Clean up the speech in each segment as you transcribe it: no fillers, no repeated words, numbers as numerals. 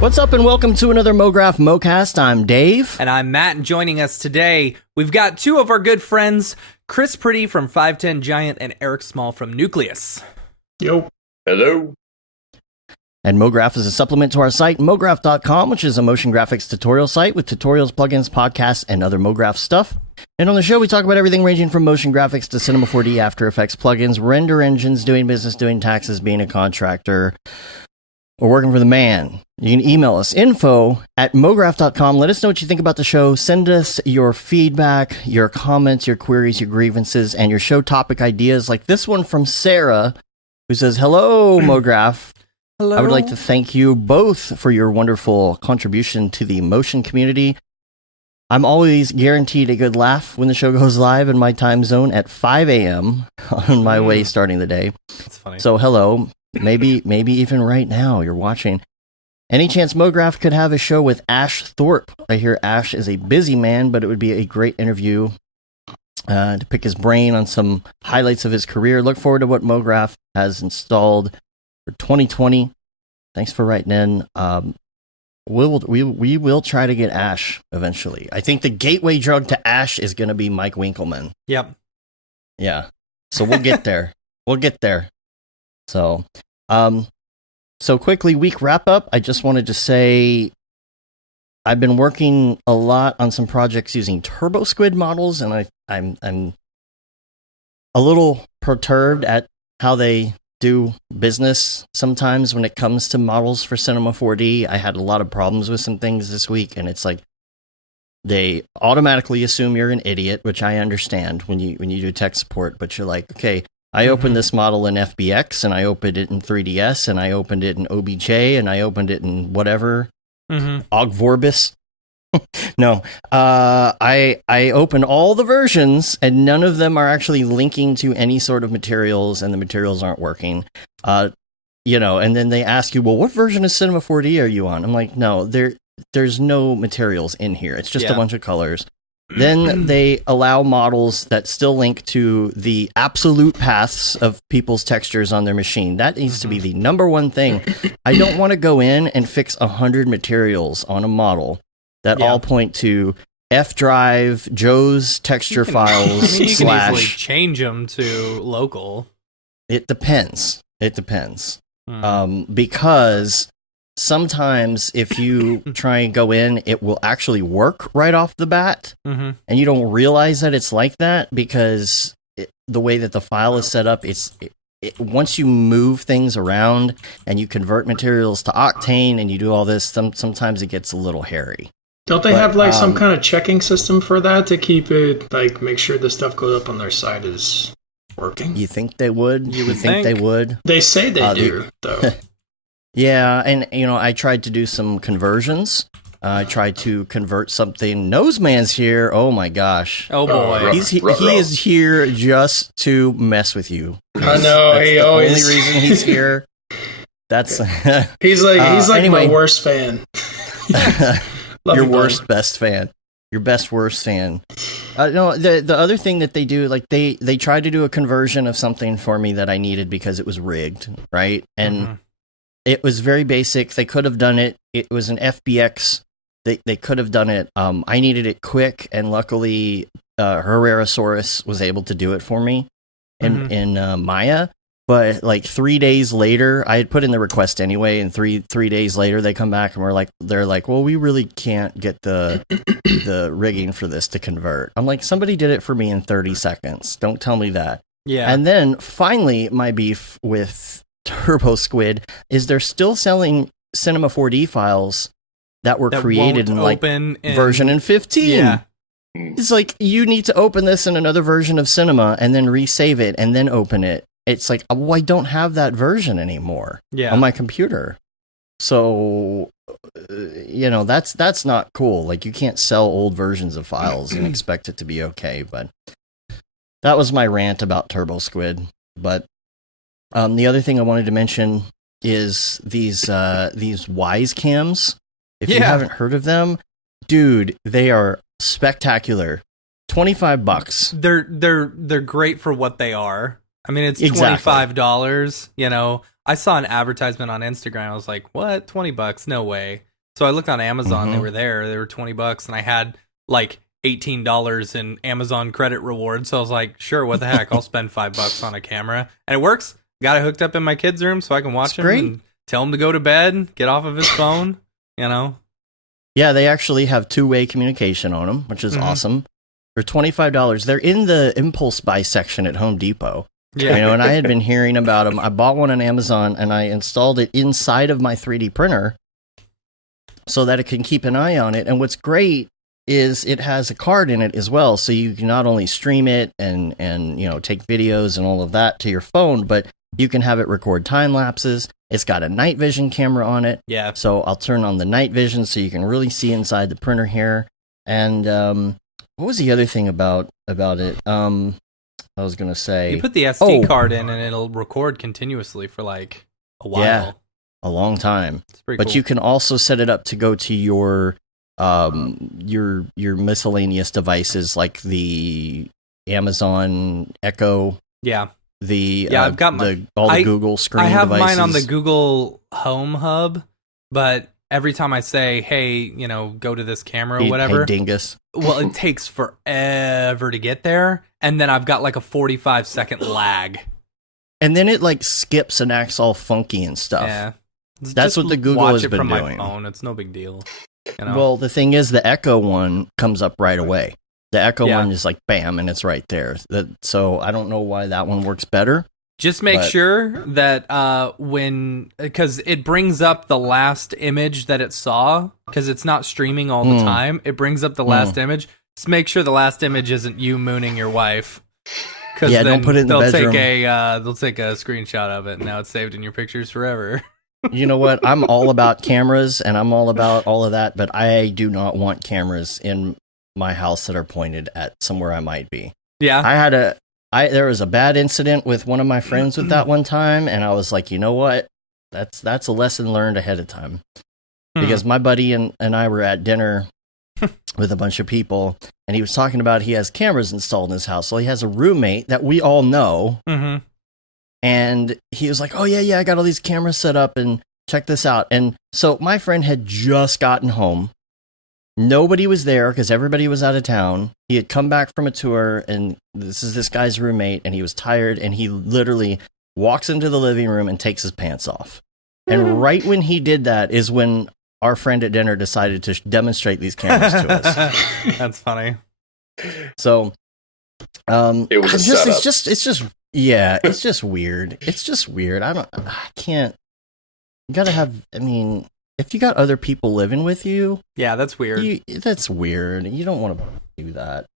What's up and welcome to another Mograph Mocast. I'm Dave. And I'm Matt, and joining us today, we've got two of our good friends, Chris Priddy from 510 Giant and Eric Small from Nucleus. Yo. Hello. And Mograph is a supplement to our site, mograph.com, which is a motion graphics tutorial site with tutorials, plugins, podcasts, and other Mograph stuff. And on the show, we talk about everything ranging from motion graphics to Cinema 4D, After Effects, plugins, render engines, doing business, doing taxes, being a contractor, or working for the man. You can email us, info@mograph.com. Let us know what you think about the show. Send us your feedback, your comments, your queries, your grievances, and your show topic ideas, like this one from Sarah, who says, "Hello, Mograph. Hello. I would like to thank you both for your wonderful contribution to the motion community. I'm always guaranteed a good laugh when the show goes live in my time zone at 5 a.m. on my way starting the day. That's funny. So hello, maybe even right now you're watching. Any chance Mograph could have a show with Ash Thorpe? I hear Ash is a busy man, but it would be a great interview to pick his brain on some highlights of his career. Look forward to what Mograph has installed for 2020. Thanks for writing in. We will try to get Ash eventually. I think the gateway drug to Ash is going to be Mike Winkleman. Yep. Yeah. So we'll get there. We'll get there. So, so quickly, week wrap up. I just wanted to say I've been working a lot on some projects using Turbo Squid models, and I'm a little perturbed at how they do business sometimes when it comes to models for Cinema 4D. I had a lot of problems with some things this week, and it's like they automatically assume you're an idiot, which I understand when you do tech support, but you're like, okay, I opened this model in FBX, and I opened it in 3DS, and I opened it in OBJ, and I opened it in whatever, Ogvorbis. No, I open all the versions, and none of them are actually linking to any sort of materials, and the materials aren't working. And then they ask you, well, what version of Cinema 4D are you on? I'm like, no, there's no materials in here. It's just a bunch of colors. Then they allow models that still link to the absolute paths of people's textures on their machine. That needs to be the number one thing. I don't want to go in and fix 100 materials on a model that all point to F drive, Joe's texture files. You can easily change them to local. It depends. Because sometimes if you try and go in, it will actually work right off the bat, and you don't realize that it's like that because the way that the file is set up, once you move things around and you convert materials to Octane and you do all this, sometimes it gets a little hairy. Don't they have like some kind of checking system for that to keep it, like, make sure the stuff goes up on their site is working? You think they would? You would think they would? They say they do, though. Yeah, and I tried to do some conversions. I tried to convert something. Noseman's here. Oh my gosh. Oh boy. He is here just to mess with you. I know. That's the only reason he's here. That's he's like anyway. my worst fan. Your worst best fan. Your best worst fan. No, the other thing that they do, like they tried to do a conversion of something for me that I needed because it was rigged, right? And it was very basic. They could have done it. It was an FBX. They could have done it. I needed it quick, and luckily Herrerasaurus was able to do it for me in Maya. But like 3 days later, I had put in the request anyway, and three days later they come back and they're like, well, we really can't get the rigging for this to convert. I'm like, somebody did it for me in 30 seconds. Don't tell me that. Yeah. And then finally, my beef with Turbo Squid is they're still selling Cinema 4D files that were created in like version in 15. Yeah. It's like, you need to open this in another version of Cinema and then resave it and then open it. It's like, well, I don't have that version anymore on my computer. So, that's not cool. Like, you can't sell old versions of files and expect it to be okay. But that was my rant about Turbo Squid. But the other thing I wanted to mention is these Wise cams. If you haven't heard of them, dude, they are spectacular. $25. They're great for what they are. I mean, it's $25. I saw an advertisement on Instagram. I was like, what? $20? No way. So I looked on Amazon. They were there. They were $20, and I had like $18 in Amazon credit rewards. So I was like, sure, what the heck? I'll spend $5 on a camera, and it works. Got it hooked up in my kid's room so I can watch him and tell him to go to bed, get off of his phone. Yeah, they actually have two-way communication on them, which is awesome. For $25, they're in the impulse buy section at Home Depot. Yeah, and I had been hearing about them. I bought one on Amazon and I installed it inside of my 3D printer so that it can keep an eye on it. And what's great is it has a card in it as well, so you can not only stream it and take videos and all of that to your phone, but you can have it record time lapses. It's got a night vision camera on it. Yeah. So I'll turn on the night vision so you can really see inside the printer here. And what was the other thing about it? I was going to say... You put the SD card in and it'll record continuously for like a while. Yeah, a long time. It's pretty cool. But you can also set it up to go to your miscellaneous devices like the Amazon Echo. Yeah. I've got all the Google screen devices. I have mine on the Google Home Hub, but every time I say, hey, go to this camera or whatever. Hey, dingus. Well, it takes forever to get there, and then I've got like a 45-second lag. And then it like skips and acts all funky and stuff. Yeah. That's what the Google has been doing. Watch it from my phone. It's no big deal. Well, the thing is, the Echo one comes up right away. The Echo one is like, bam, and it's right there. So I don't know why that one works better. Just make sure that because it brings up the last image that it saw, because it's not streaming all the time. It brings up the last image. Just make sure the last image isn't you mooning your wife. Yeah, don't put it in the bedroom. They'll take a screenshot of it, and now it's saved in your pictures forever. You know what? I'm all about cameras, and I'm all about all of that, but I do not want cameras in my house that are pointed at somewhere I might be. Yeah. There was a bad incident with one of my friends with that one time, and I was like, you know what? That's a lesson learned ahead of time. Because my buddy and I were at dinner with a bunch of people, and he was talking about he has cameras installed in his house. So he has a roommate that we all know, and he was like, oh, yeah, I got all these cameras set up, and check this out. And so my friend had just gotten home. Nobody was there because everybody was out of town. He had come back from a tour, and this is this guy's roommate, and he was tired, and he literally walks into the living room and takes his pants off. And right when he did that is when our friend at dinner decided to demonstrate these cameras to us. That's funny. So, it was it's just weird. It's just weird. I can't. You gotta have. I mean, if you got other people living with you, yeah, that's weird. That's weird. You don't want to do that.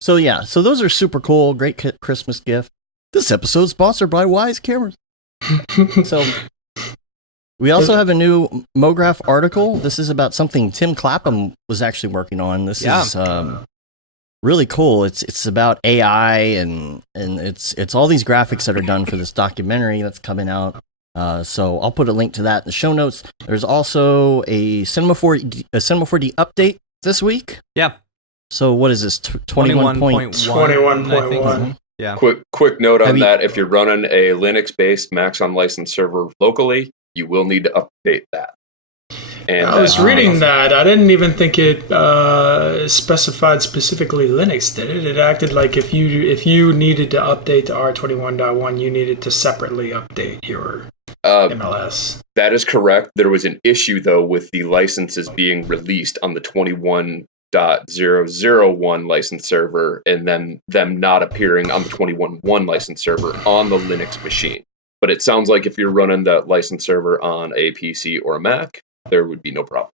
So those are super cool. Great Christmas gift. This episode is sponsored by Wise Cameras. So we also have a new Mograph article. This is about something Tim Clapham was actually working on. This is really cool. It's about AI and it's all these graphics that are done for this documentary that's coming out. So I'll put a link to that in the show notes. There's also a Cinema 4D update this week. Yeah. So what is this? 21.1. 21.1. Yeah. Quick note on that. If you're running a Linux-based Maxon licensed server locally, you will need to update that. And I was reading that. I didn't even think it specified specifically Linux, did it? It acted like if you needed to update to R21.1, you needed to separately update your MLS. That is correct. There was an issue, though, with the licenses being released on the 21.001 license server and then them not appearing on the 21.1 license server on the Linux machine. But it sounds like if you're running that license server on a PC or a Mac, there would be no problem.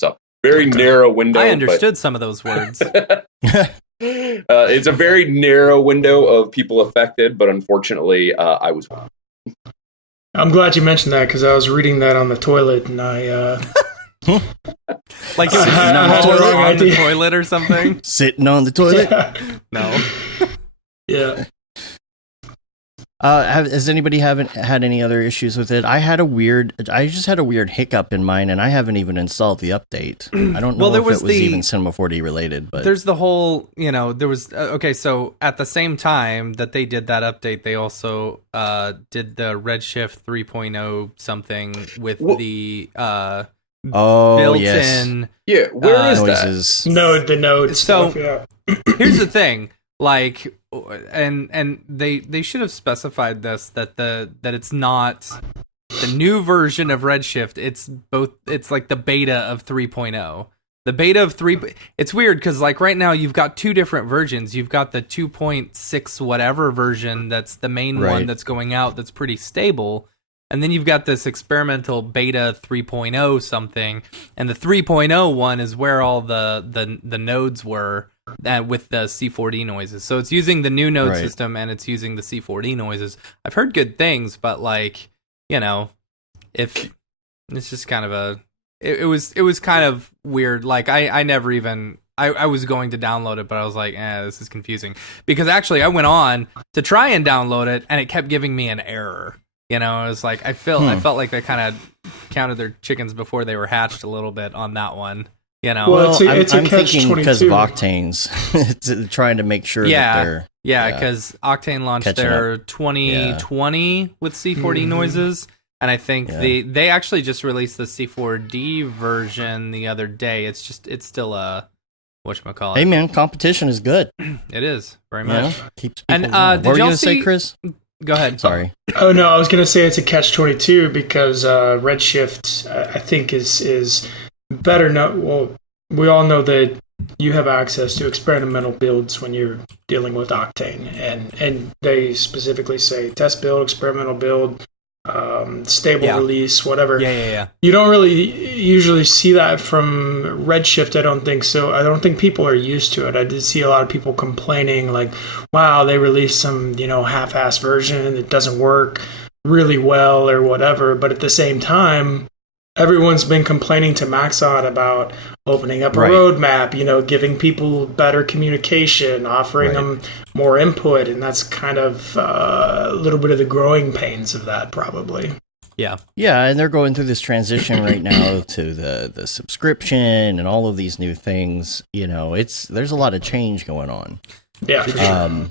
So, very narrow window. I understood some of those words. It's a very narrow window of people affected, but unfortunately, I was one. I'm glad you mentioned that because I was reading that on the toilet and I... Like it was on the toilet or something? Sitting on the toilet? Yeah. No. Yeah. Has anybody had any other issues with it? I just had a weird hiccup in mine, and I haven't even installed the update. I don't know if it was even Cinema 4D related, but there's the whole, there was okay. So at the same time that they did that update, they also did the Redshift 3.0 something with the Oh, yes. built-in. Yeah, where is that? Noises. The node So- stuff, yeah. Here's the thing, like, and they should have specified this, that it's not the new version of Redshift. It's like the beta of 3.0. The beta of 3, it's weird because like right now you've got two different versions. You've got the 2.6 whatever version that's the main one that's going out, that's pretty stable. And then you've got this experimental beta 3.0 something, and the 3.0 one is where all the nodes were with the C4D noises. So it's using the new node system, and it's using the C4D noises. I've heard good things, but like, you know, if it's just kind of it was kind of weird. Like I never even I was going to download it, but I was like, this is confusing, because actually I went on to try and download it, and it kept giving me an error. You know, it was like I felt like they kind of counted their chickens before they were hatched a little bit on that one. You know, Well, it's a I'm thinking catch-22. because of Octane's, it's trying to make sure that they're because Octane launched their 2020 with C4D noises, and I think they actually just released the C4D version the other day. It's still a whatchamacallit. Hey man, competition is good. It is very much. Keeps And people what were you gonna say, Chris? Go ahead. Sorry. Oh no, I was gonna say it's a catch-22 because Redshift, I think, is better. Well, we all know that you have access to experimental builds when you're dealing with Octane, and they specifically say test build, experimental build, stable release, whatever. Yeah. You don't really usually see that from Redshift, I don't think so. I don't think people are used to it. I did see a lot of people complaining, like, wow, they released some, half-assed version that doesn't work really well or whatever. But at the same time, everyone's been complaining to Maxon about opening up a roadmap, giving people better communication, offering them more input, and that's kind of a little bit of the growing pains of that, probably. Yeah, and they're going through this transition right now to the subscription and all of these new things. There's a lot of change going on. Yeah, for sure.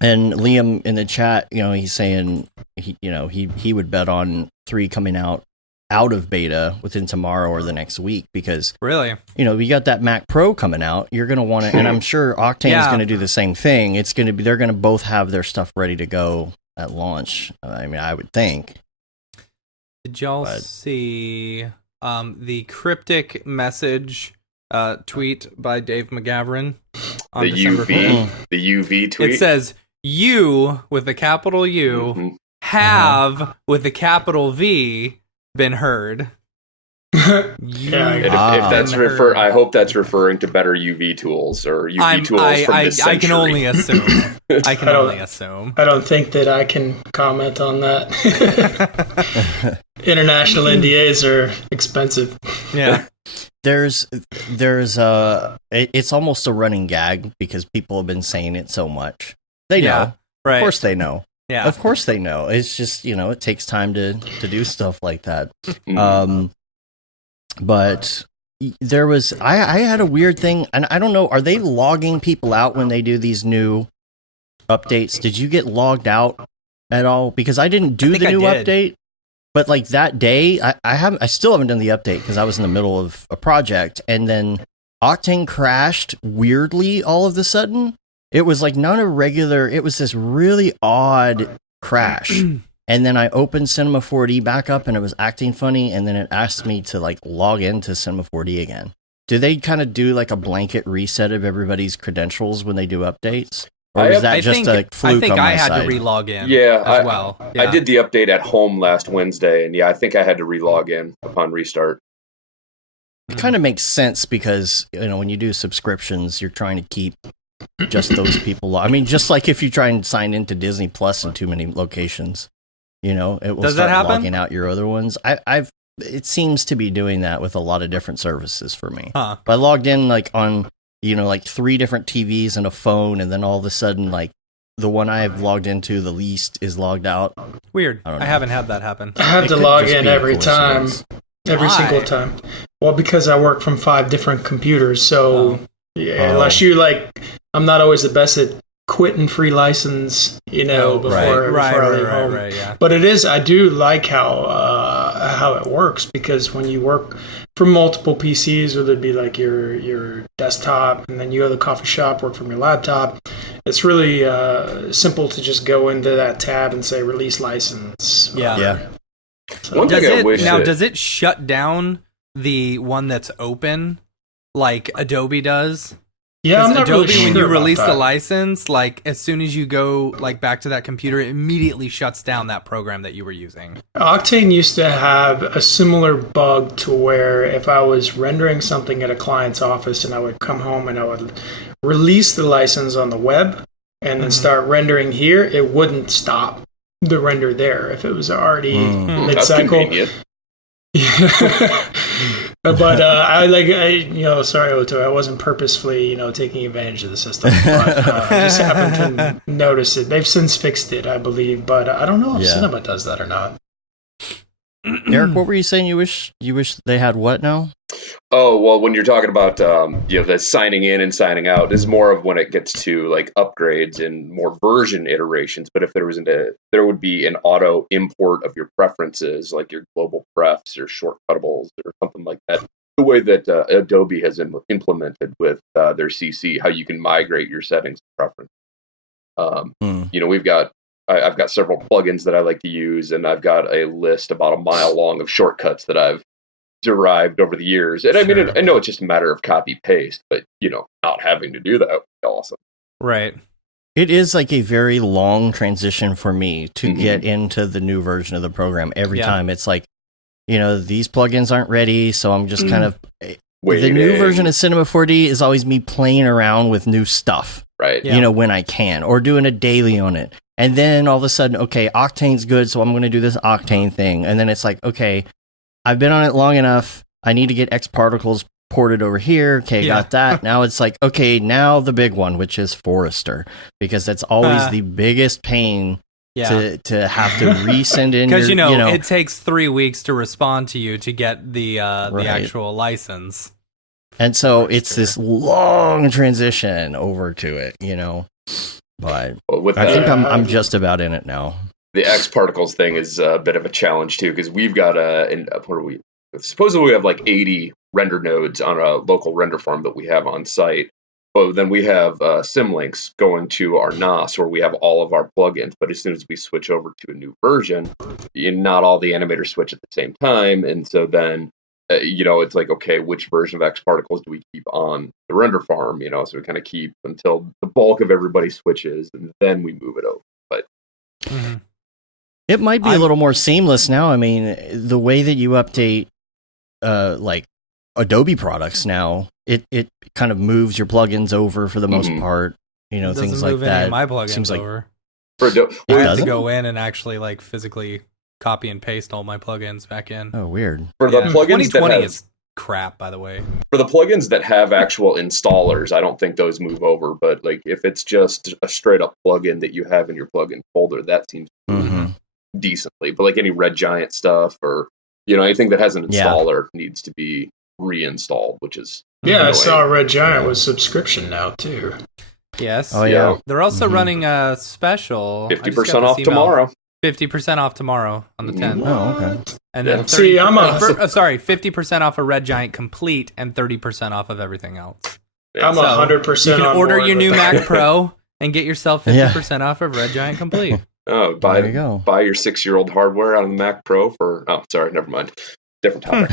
And Liam in the chat, he's saying he would bet on 3 coming out of beta within tomorrow or the next week, because really, we got that Mac Pro coming out. You're going to want to, and I'm sure Octane is going to do the same thing. They're going to both have their stuff ready to go at launch. I mean, I would think. Did y'all see the cryptic message tweet by Dave McGavran on The December UV, 5th? the UV tweet. It says, "You with a capital U have with a capital V been heard." Yeah, if that's I hope that's referring to better UV tools or UV tools from this century. I can only assume. Only assume. I don't think that I can comment on that. International NDAs are expensive. Yeah. It's almost a running gag because people have been saying it so much. They know. Right. Of course they know. Yeah. Of course they know. It's just, it takes time to do stuff like that. But I had a weird thing, and I don't know, are they logging people out when they do these new updates? Did you get logged out at all? Because I didn't do the new update, but like that day, I still haven't done the update because I was in the middle of a project, and then Octane crashed weirdly all of a sudden. It was like it was this really odd crash. And then I opened Cinema 4D back up and it was acting funny, and then it asked me to like log into Cinema 4D again. Do they kind of do like a blanket reset of everybody's credentials when they do updates? Or is that just a fluke I think on my I had side? to re-log in as well. I did the update at home last Wednesday, and I think I had to re-log in upon restart. It kind of makes sense because, when you do subscriptions, you're trying to keep just those people. I mean, just like if you try and sign into Disney Plus in too many locations. It will Does that start happen? logging out your other ones. It seems to be doing that with a lot of different services for me. Huh. But I logged in like on, like 3 different TVs and a phone, and then all of a sudden, like the one I have logged into the least is logged out. Weird. I haven't had that happen. I have to log in every time. Every Why? single time. Well, because I work from 5 different computers, so unless you I'm not always the best at quitting free license, before I leave home. Right, yeah. But I do like how it works, because when you work from multiple PCs, whether it be like your desktop, and then you go to the coffee shop, work from your laptop, it's really simple to just go into that tab and say release license. Yeah. So, One thing I wish does it shut down the one that's open like Adobe does? yeah, I'm not Adobe, really sure when you about release that. the license, like as soon as you go like back to that computer, it immediately shuts down that program that you were using. Octane used to have a similar bug to where if I was rendering something at a client's office and I would come home and I would release the license on the web and then start rendering here, it wouldn't stop the render there if it was already That's mid-cycle. convenient. But sorry, Otto, I wasn't purposefully, taking advantage of the system. But I just happened to notice it. They've since fixed it, I believe, but I don't know if Cinema does that or not. Eric, what were you saying? You wish they had what now? Oh, well, when you're talking about the signing in and signing out, this is more of when it gets to like upgrades and more version iterations. But if there would be an auto import of your preferences, like your global prefs or shortcutables or something like that. The way that Adobe has implemented with their CC, how you can migrate your settings and preferences. I've got several plugins that I like to use, and I've got a list about a mile long of shortcuts that I've derived over the years. And I mean, I know it's just a matter of copy paste, but not having to do that would be awesome. Right. It is like a very long transition for me to get into the new version of the program. Every time it's like, these plugins aren't ready, so I'm just kind of Waiting. The new version of Cinema 4D is always me playing around with new stuff. Right. When I can, or doing a daily on it. And then all of a sudden, okay, Octane's good, so I'm going to do this Octane thing. And then it's like, okay, I've been on it long enough. I need to get X particles ported over here. Okay, got that. Now it's like, okay, now the big one, which is Forester, because that's always the biggest pain to have to resend in. Because it takes 3 weeks to respond to you to get the actual license. And so it's this long transition over to it, But I think I'm just about in it now. The X particles thing is a bit of a challenge too, because we've got supposedly we have like 80 render nodes on a local render farm that we have on site. But then we have symlinks going to our NAS where we have all of our plugins. But as soon as we switch over to a new version, not all the animators switch at the same time. And so then, it's like, okay, which version of X particles do we keep on the render farm? So we kind of keep until the bulk of everybody switches, and then we move it over. But it might be a little more seamless now. I mean, the way that you update, like Adobe products now, it kind of moves your plugins over for the most part. Things like that. Any of my plugins seems like over. I have to go in and actually like physically copy and paste all my plugins back in. Oh, weird. For the plugins 2020 is crap, by the way. For the plugins that have actual installers, I don't think those move over. But like if it's just a straight up plugin that you have in your plugin folder, that seems decently. But like any Red Giant stuff or anything that has an installer needs to be reinstalled, which is annoying. I saw Red Giant with subscription now too. Yes. Oh yeah. They're also running a special 50% off tomorrow. 50% off tomorrow on the 10th. Oh, okay. And then 50% off a Red Giant Complete and 30% off of everything else. I'm 100%. You can order your new Mac Pro and get yourself 50% off of Red Giant Complete. Oh, buy your 6-year-old hardware on the Mac Pro for. Oh, sorry, never mind. Different topic.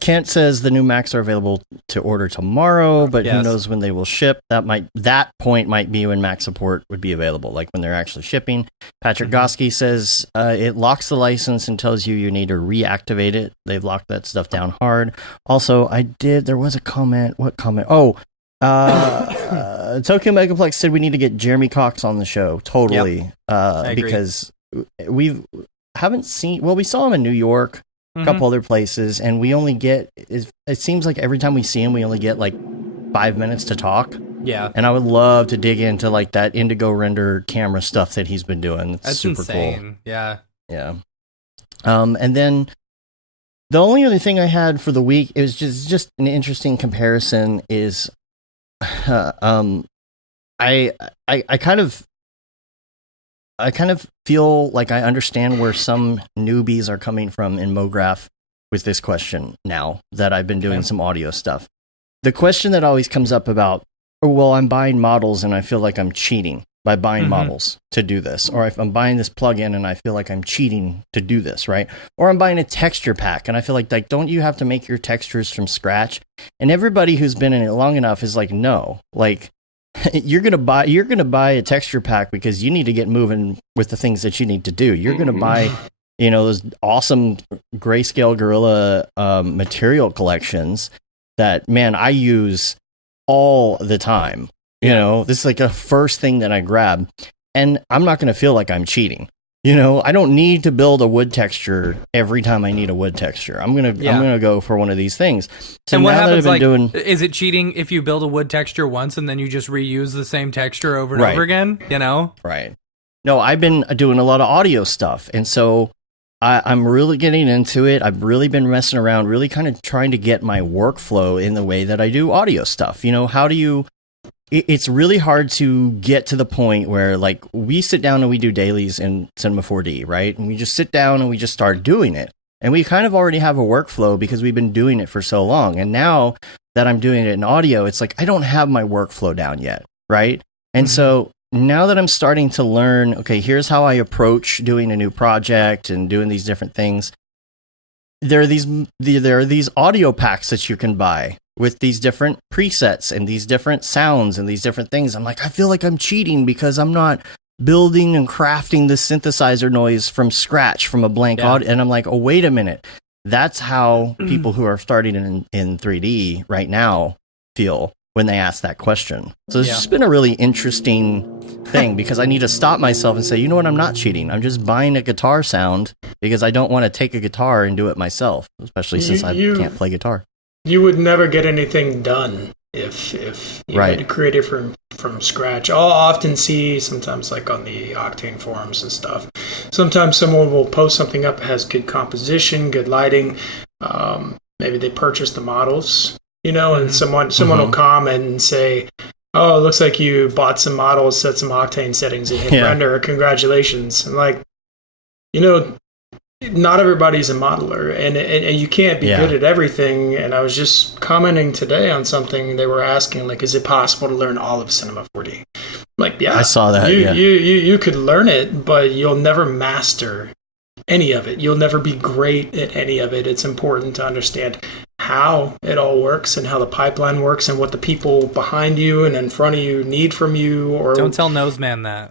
Kent says the new Macs are available to order tomorrow, but who knows when they will ship. That point might be when Mac support would be available, like when they're actually shipping. Patrick Goski says it locks the license and tells you need to reactivate it. They've locked that stuff down hard. Also, there was a comment. What comment? Oh, Tokyo Megaplex said we need to get Jeremy Cox on the show. Totally. Because we saw him in New York, a couple other places, and we only get, it seems like every time we see him, we only get like 5 minutes to talk. Yeah. And I would love to dig into like that Indigo render camera stuff that he's been doing. That's super insane. Cool. Yeah. Yeah. And then the only other thing I had for the week, it was just an interesting comparison, is I kind of feel like I understand where some newbies are coming from in Mograph with this question now that I've been doing some audio stuff. The question that always comes up about, oh, well, I'm buying models and I feel like I'm cheating by buying models to do this. Or if I'm buying this plugin and I feel like I'm cheating to do this, right? Or I'm buying a texture pack and I feel like don't you have to make your textures from scratch? And everybody who's been in it long enough is like, no, like, you're gonna buy a texture pack because you need to get moving with the things that you need to do. You're gonna buy, those awesome Grayscale Gorilla material collections that, man, I use all the time. This is like a first thing that I grab, and I'm not gonna feel like I'm cheating. I don't need to build a wood texture every time I need a wood texture. I'm gonna go for one of these things. So and what now happens? That I've been doing, is it cheating if you build a wood texture once and then you just reuse the same texture over and over again? Right. No, I've been doing a lot of audio stuff, and so I'm really getting into it. I've really been messing around, really kind of trying to get my workflow in the way that I do audio stuff. How do you? It's really hard to get to the point where, like, we sit down and we do dailies in Cinema 4D, right? And we just sit down and we just start doing it. And we kind of already have a workflow because we've been doing it for so long. And now that I'm doing it in audio, it's like I don't have my workflow down yet, right? And so now that I'm starting to learn, okay, here's how I approach doing a new project and doing these different things. There are these audio packs that you can buy with these different presets and these different sounds and these different things. I'm like, I feel like I'm cheating because I'm not building and crafting the synthesizer noise from scratch from a blank audio. And I'm like, oh, wait a minute. That's how people who are starting in 3D right now feel when they ask that question. So it's just been a really interesting thing because I need to stop myself and say, you know what, I'm not cheating. I'm just buying a guitar sound because I don't want to take a guitar and do it myself, especially since I can't play guitar. You would never get anything done if you had to create it from scratch. I'll often see, sometimes like on the Octane forums and stuff, sometimes someone will post something up that has good composition, good lighting. Maybe they purchased the models, and someone will comment and say, oh, it looks like you bought some models, set some Octane settings, and hit render. Congratulations. And like, not everybody's a modeler, and you can't be good at everything. And I was just commenting today on something they were asking, like, is it possible to learn all of Cinema 4D? Like, yeah, I saw that. You could learn it, but you'll never master any of it. You'll never be great at any of it. It's important to understand how it all works and how the pipeline works and what the people behind you and in front of you need from you. Or don't tell Noseman that.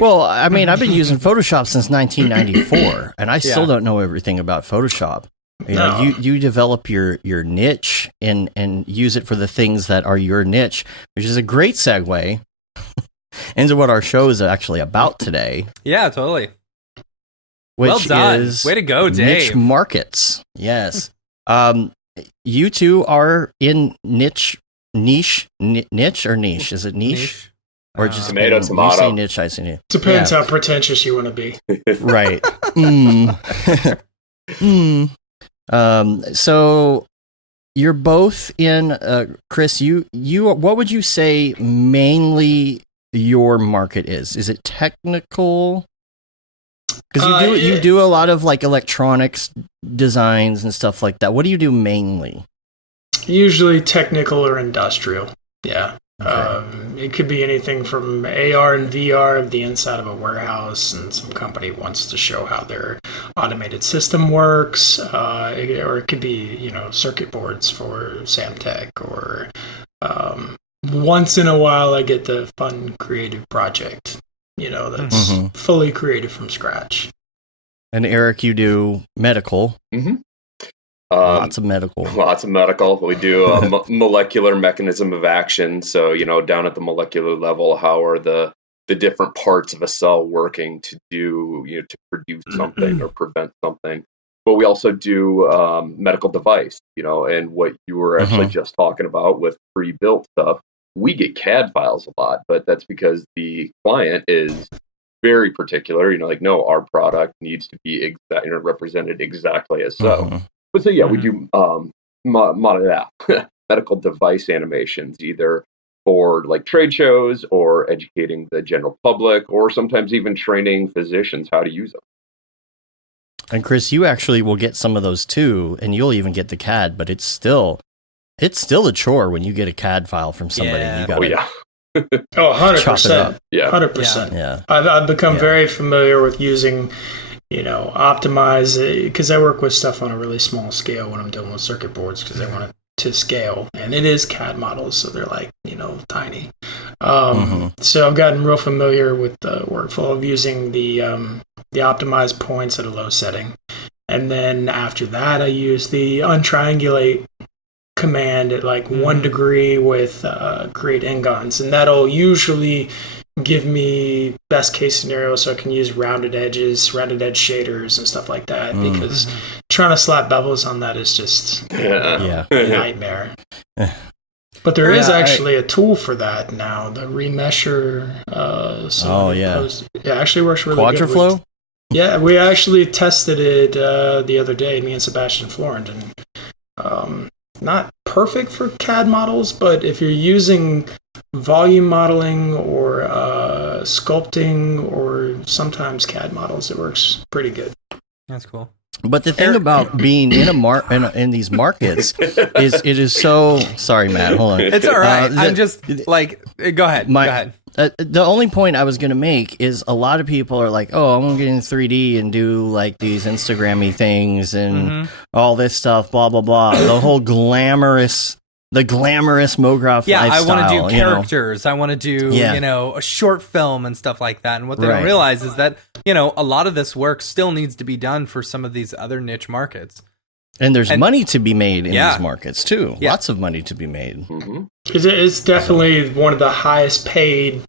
Well, I mean, I've been using Photoshop since 1994, and I still don't know everything about Photoshop. You develop your niche and use it for the things that are your niche, which is a great segue into what our show is actually about today. Yeah, totally. Which well done. Is way to go, Dave. Niche markets. Yes. You two are in niche or niche? Is it niche? Or just tomato. You say niche, I say niche. Depends how pretentious you want to be. Right. So you're both in, Chris, you what would you say mainly your market is? Is it technical? Because you do a lot of like electronics designs and stuff like that. What do you do mainly? Usually technical or industrial. Yeah. Okay. It could be anything from AR and VR of the inside of a warehouse, and some company wants to show how their automated system works, or it could be circuit boards for Samtech, or once in a while I get the fun creative project, that's fully created from scratch. And Eric, you do medical. Mm-hmm. Lots of medical. We do a molecular mechanism of action. So, down at the molecular level, how are the different parts of a cell working to to produce something or prevent something. But we also do medical device, and what you were actually just talking about with pre-built stuff. We get CAD files a lot, but that's because the client is very particular, no, our product needs to be represented exactly as so. But so, we do medical device animations, either for like trade shows or educating the general public, or sometimes even training physicians how to use them. And Chris, you actually will get some of those too, and you'll even get the CAD, but it's still a chore when you get a CAD file from somebody. Yeah. You gotta, 100%. Yeah. 100%. Yeah. I've become very familiar with using, Optimize, because I work with stuff on a really small scale when I'm dealing with circuit boards, because I want it to scale, and it is CAD models, so they're like, tiny. So I've gotten real familiar with the workflow of using the optimized points at a low setting. And then after that, I use the untriangulate command at like 1 degree with create n-gons, and that'll usually give me best case scenario, so I can use rounded edge shaders and stuff like that, because trying to slap bevels on that is just a nightmare. But there is actually a tool for that now, the remesher. It actually works really good. Quadraflow? Yeah, we actually tested it the other day, me and Sebastian Florent, and not perfect for CAD models, but if you're using volume modeling or sculpting or sometimes CAD models, it works pretty good. That's cool. But the thing about being in these markets is it is so... Sorry, Matt, hold on. It's all right. I'm just like... Go ahead. Go ahead. The only point I was going to make is a lot of people are like, oh, I'm going to get in 3D and do like these Instagram-y things and all this stuff, blah, blah, blah. The whole glamorous Mograph lifestyle. I want to do characters. I want to do, a short film and stuff like that. And what they don't realize is that, a lot of this work still needs to be done for some of these other niche markets. And there's money to be made in these markets, too. Yeah. Lots of money to be made. Because it's definitely one of the highest paid,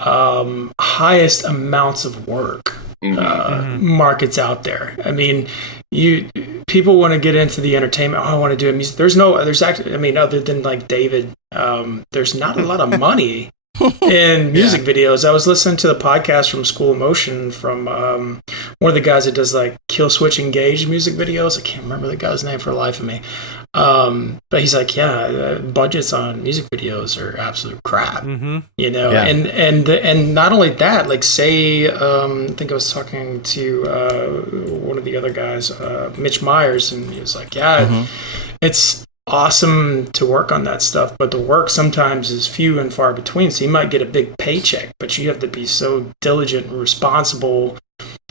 highest amounts of work markets out there. I mean, people want to get into the entertainment. Oh, I want to do a music. There's actually, other than like David, there's not a lot of money in music videos. I was listening to the podcast from School of Motion from one of the guys that does like Kill Switch Engage music videos. I can't remember the guy's name for the life of me. But he's like, budgets on music videos are absolute crap, and not only that, like say, I think I was talking to one of the other guys, Mitch Myers, and he was like, it's awesome to work on that stuff, but the work sometimes is few and far between. So you might get a big paycheck, but you have to be so diligent and responsible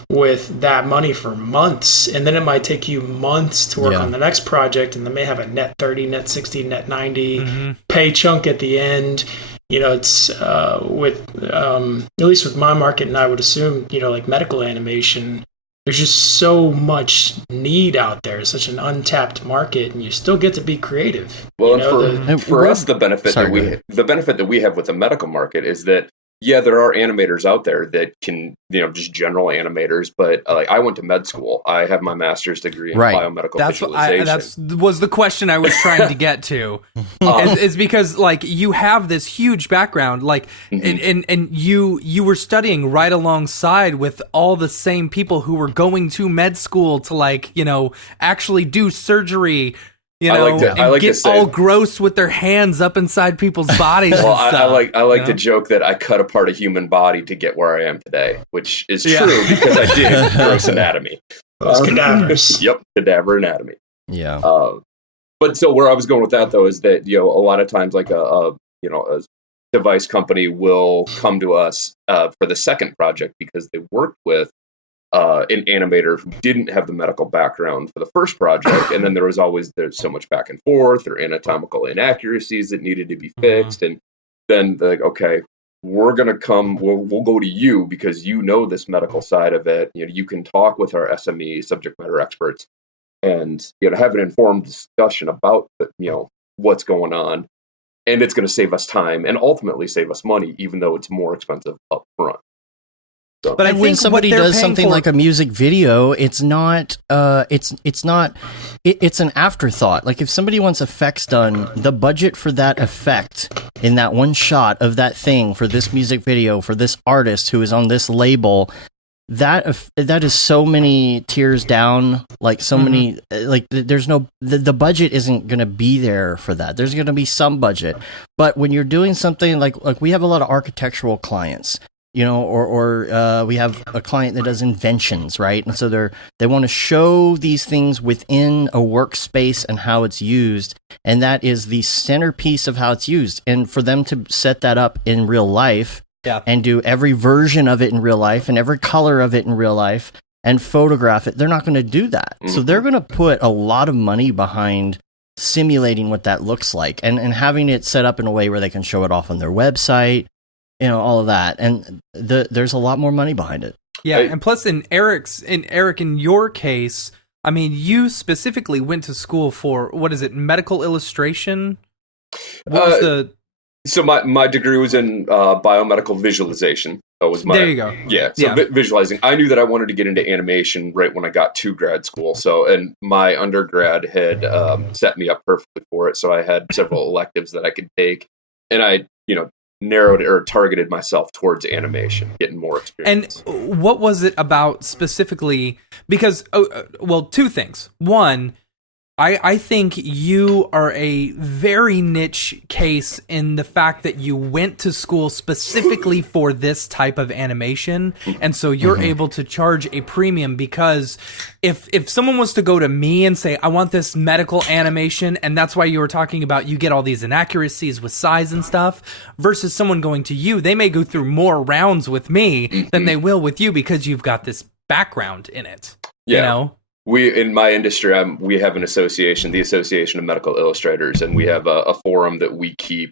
with that money for months, and then it might take you months to work on the next project, and they may have a net 30, net 60, net 90 pay chunk at the end. It's with at least with my market, and I would assume like medical animation, there's just so much need out there, such an untapped market, and you still get to be creative. Well, for us, the benefit that we have with the medical market is that there are animators out there that can, just general animators, but like I went to med school. I have my master's degree in biomedical visualization. That was the question I was trying to get to. Is because like you have this huge background, like, and you were studying right alongside with all the same people who were going to med school to like, actually do surgery. I like get all gross with their hands up inside people's bodies. Well, I like to joke that I cut apart a human body to get where I am today, which is true because I did gross anatomy. Those cadavers. Yep, cadaver anatomy. Yeah. But so where I was going with that though is that a lot of times like a device company will come to us for the second project because they worked with an animator who didn't have the medical background for the first project, and then there's so much back and forth or anatomical inaccuracies that needed to be fixed, and then they're like, okay, we're gonna come, we'll go to you because this medical side of it. You can talk with our SME subject matter experts and have an informed discussion about what's going on, and it's going to save us time and ultimately save us money, even though it's more expensive up front. But when somebody does something like a music video, it's not. It's an afterthought. Like if somebody wants effects done, the budget for that effect in that one shot of that thing for this music video for this artist who is on this label that is so many tiers down, like so many, like there's no, the budget isn't going to be there for that. There's going to be some budget, but when you're doing something like we have a lot of architectural clients, you know, or we have a client that does inventions, right? And so they want to show these things within a workspace and how it's used, and that is the centerpiece of how it's used. And for them to set that up in real life, and do every version of it in real life and every color of it in real life and photograph it, they're not going to do that. So they're going to put a lot of money behind simulating what that looks like and having it set up in a way where they can show it off on their website, you know, all of that. And there's a lot more money behind it. Yeah, and plus Eric, in your case, I mean, you specifically went to school for, what is it, medical illustration? What was the... So my degree was in biomedical visualization. That was my, there you go. Yeah, so visualizing. I knew that I wanted to get into animation right when I got to grad school. So, and my undergrad had set me up perfectly for it. So I had several electives that I could take, and I, you know, narrowed or targeted myself towards animation, getting more experience. And what was it about specifically? Because, well, two things. One, I think you are a very niche case in the fact that you went to school specifically for this type of animation, and so you're able to charge a premium. Because if someone was to go to me and say, I want this medical animation, and that's why you were talking about you get all these inaccuracies with size and stuff, versus someone going to you, they may go through more rounds with me than they will with you because you've got this background in it. Yeah. You know? We, in my industry, we have an association, the Association of Medical Illustrators, and we have a forum that we keep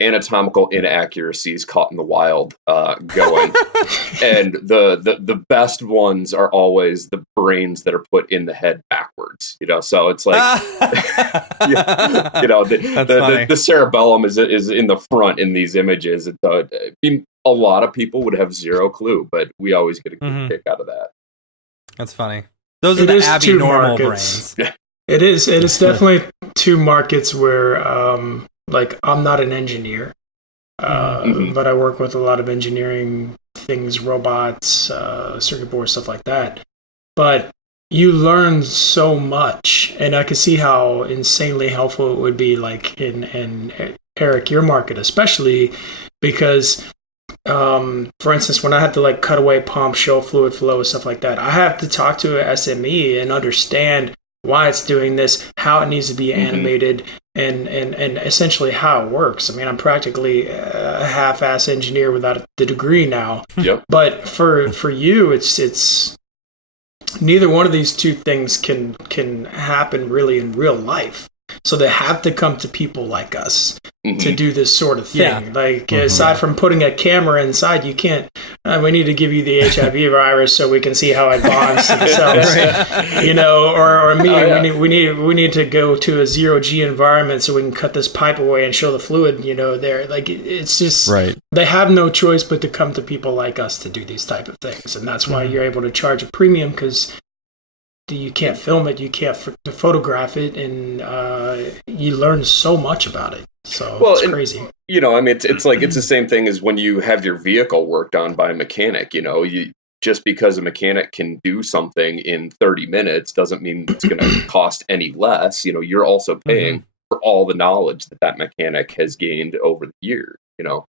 anatomical inaccuracies caught in the wild going. And the best ones are always the brains that are put in the head backwards, you know. So it's like, you know, the cerebellum is in the front in these images. And so a lot of people would have zero clue, but we always get a good kick out of that. That's funny. Those are the abnormal brains. It is definitely two markets where, like, I'm not an engineer, but I work with a lot of engineering things, robots, circuit boards, stuff like that. But you learn so much, and I can see how insanely helpful it would be, like, in Eric, your market, especially because... for instance, when I have to like cut away pump, show fluid flow, stuff like that, I have to talk to an SME and understand why it's doing this, how it needs to be animated, and essentially how it works. I mean, I'm practically a half-ass engineer without the degree now. Yep. But for you, it's neither one of these two things can happen really in real life. So they have to come to people like us to do this sort of thing. Yeah. Like, aside from putting a camera inside, you can't, we need to give you the HIV virus so we can see how it bonds to the cells. You know, or me, we need to go to a 0G environment so we can cut this pipe away and show the fluid, you know, there. Like, it's just, they have no choice but to come to people like us to do these type of things. And that's why you're able to charge a premium, because you can't film it, you can't photograph it, and you learn so much about it. So it's crazy. You know, I mean, it's like, it's the same thing as when you have your vehicle worked on by a mechanic. You know, just because a mechanic can do something in 30 minutes doesn't mean it's going to cost any less. You know, you're also paying for all the knowledge that mechanic has gained over the years, you know.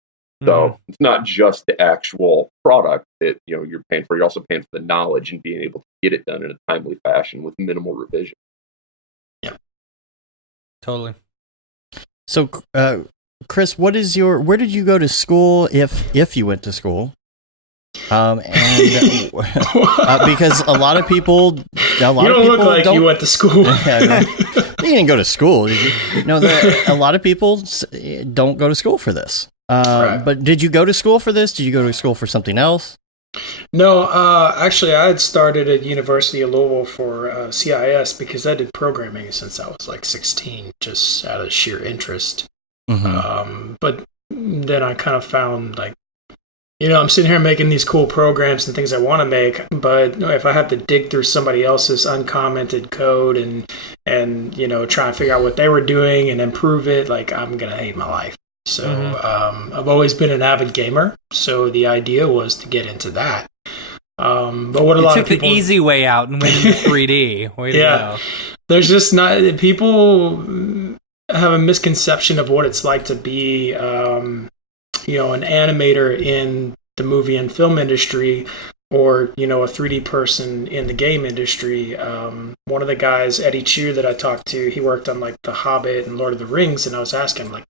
So it's not just the actual product that, you know, you're paying for. You're also paying for the knowledge and being able to get it done in a timely fashion with minimal revision. Yeah, totally. So, Chris, where did you go to school, if you went to school? And because a lot of people, you don't look like you went to school. You didn't go to school, did you? No, a lot of people don't go to school for this. But did you go to school for this? Did you go to school for something else? No, actually, I had started at University of Louisville for CIS because I did programming since I was like 16, just out of sheer interest. But then I kind of found, like, you know, I'm sitting here making these cool programs and things I want to make, but if I have to dig through somebody else's uncommented code and you know, try and figure out what they were doing and improve it, like, I'm gonna hate my life. So I've always been an avid gamer, so the idea was to get into that. But what a You lot took of people the easy way out and went into 3D. Way to Yeah. go. there's just not people have a misconception of what it's like to be an animator in the movie and film industry, or a 3D person in the game industry. One of the guys, Eddie Chu, that I talked to, he worked on like The Hobbit and Lord of the Rings, and I was asking him, like,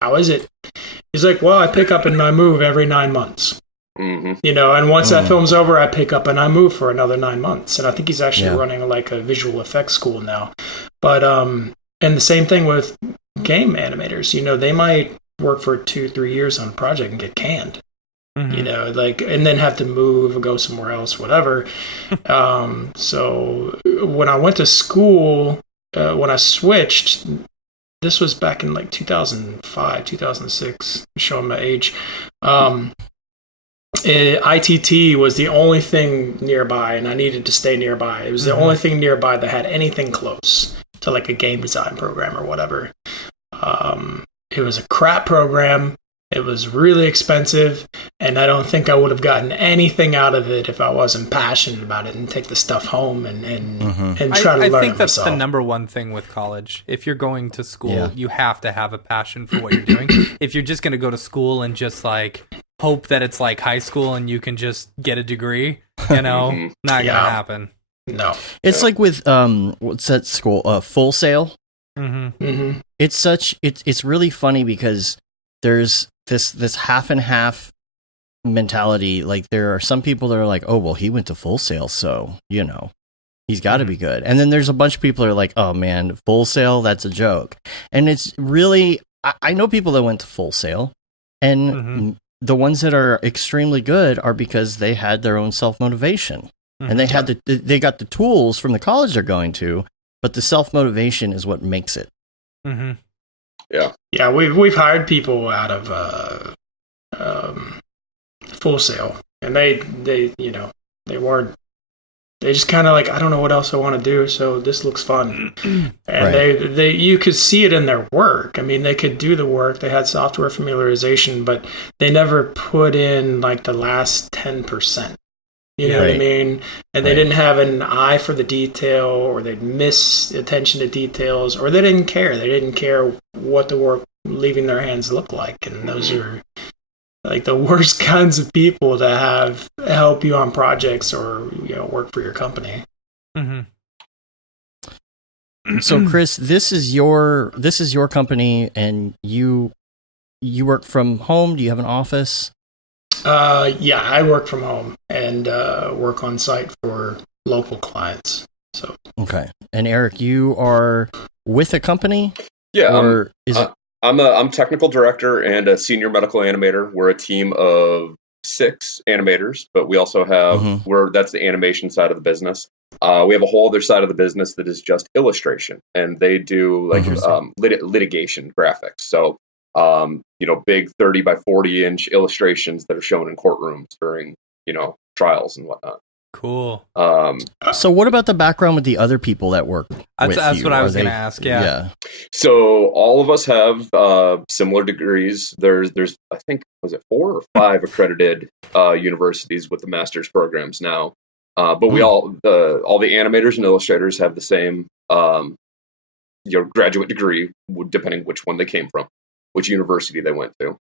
how is it? He's like, well, I pick up and I move every 9 months. Mm-hmm. And once that film's over, I pick up and I move for another 9 months. And I think he's actually Yeah. running like a visual effects school now. But and the same thing with game animators. They might work for 2-3 years on a project and get canned. Mhm. And then have to move or go somewhere else, whatever. So when I went to school, when I switched, this was back in like 2005, 2006, showing my age. ITT was the only thing nearby, and I needed to stay nearby. It was the only thing nearby that had anything close to like a game design program or whatever. It was a crap program. It was really expensive, and I don't think I would have gotten anything out of it if I wasn't passionate about it and take the stuff home and try to I learn think it that's myself. the number one thing with college. If you're going to school, Yeah. you have to have a passion for what you're doing. If you're just going to go to school and just like hope that it's like high school and you can just get a degree, not going to Yeah. happen. No. It's like with what's that school? Full Sail. Mm-hmm. It's really funny because there's this half and half mentality. Like there are some people that are like, oh well, he went to Full Sail, so he's got to be good. And then there's a bunch of people that are like, oh man, Full Sail, that's a joke. And it's really, I know people that went to Full Sail, and the ones that are extremely good are because they had their own self motivation, and they had they got the tools from the college they're going to, but the self motivation is what makes it. Mm-hmm. Yeah, we've hired people out of Full Sail, and they weren't. They just kind of like, I don't know what else I want to do, so this looks fun. And Right. they you could see it in their work. I mean, they could do the work. They had software familiarization, but they never put in like the last 10%. You know what I Right. mean? And they Right. didn't have an eye for the detail, or they'd miss attention to details, or they didn't care. They didn't care what the work leaving their hands looked like. And those are like the worst kinds of people to have help you on projects or work for your company. Mm-hmm. So Chris, this is your company, and you work from home. Do you have an office? Yeah, I work from home and work on site for local clients. So Okay. And Eric, you are with a company? Yeah, Or is it I'm technical director and a senior medical animator. We're a team of 6 animators, but we also have that's the animation side of the business. We have a whole other side of the business that is just illustration, and they do like litigation graphics. So big 30 by 40 inch illustrations that are shown in courtrooms during trials and whatnot. Cool. So what about the background with the other people that work with That's you? what I Are was they- going to ask. Yeah. So all of us have similar degrees. There's I think, was it 4 or 5 accredited universities with the master's programs now. But we all the animators and illustrators have the same graduate degree, depending which one they came from, which university they went to.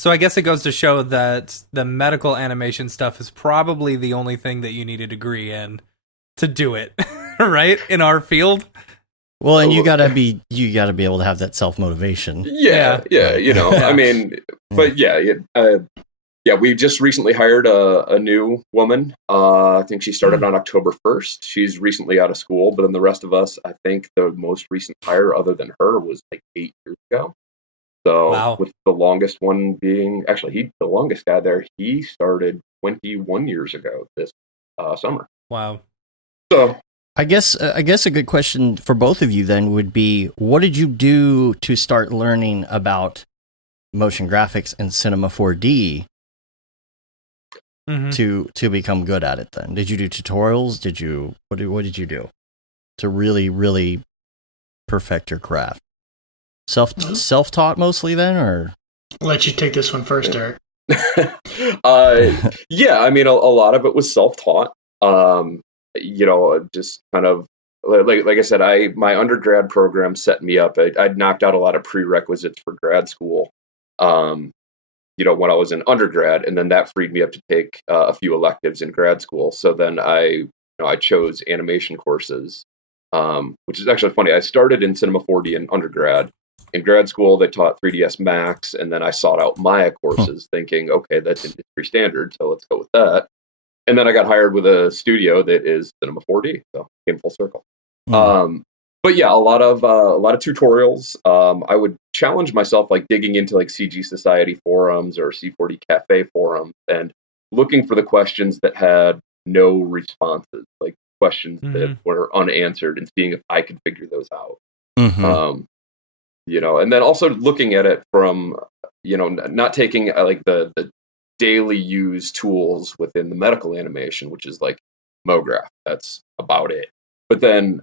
So I guess it goes to show that the medical animation stuff is probably the only thing that you need a degree in to do it, right? In our field. Well, and you gotta be able to have that self motivation. Yeah. I mean, but we just recently hired a new woman. I think she started on October 1st. She's recently out of school, but then the rest of us, I think the most recent hire other than her was like 8 years ago. So Wow. with the longest one being, actually, the longest guy there, he started 21 years ago this summer. Wow. So I guess a good question for both of you then would be, what did you do to start learning about motion graphics and Cinema 4D to become good at it then? Did you do tutorials? What did you do to really, really perfect your craft? Self-taught mostly then, or? I'll let you take this one first, Eric. Yeah, I mean, a lot of it was self-taught. Just kind of like I said, my undergrad program set me up. I'd knocked out a lot of prerequisites for grad school. Um, when I was in undergrad, and then that freed me up to take a few electives in grad school. So then I chose animation courses, which is actually funny. I started in Cinema 4D in undergrad. In grad school, they taught 3ds Max, and then I sought out Maya courses, thinking, okay, that's industry standard, so let's go with that. And then I got hired with a studio that is Cinema 4D, so came full circle. But yeah, a lot of tutorials. I would challenge myself, like digging into like CG Society forums or C4D Cafe forums, and looking for the questions that had no responses, like questions that were unanswered, and seeing if I could figure those out. And then also looking at it from, not taking like the daily use tools within the medical animation, which is like Mograph. That's about it. But then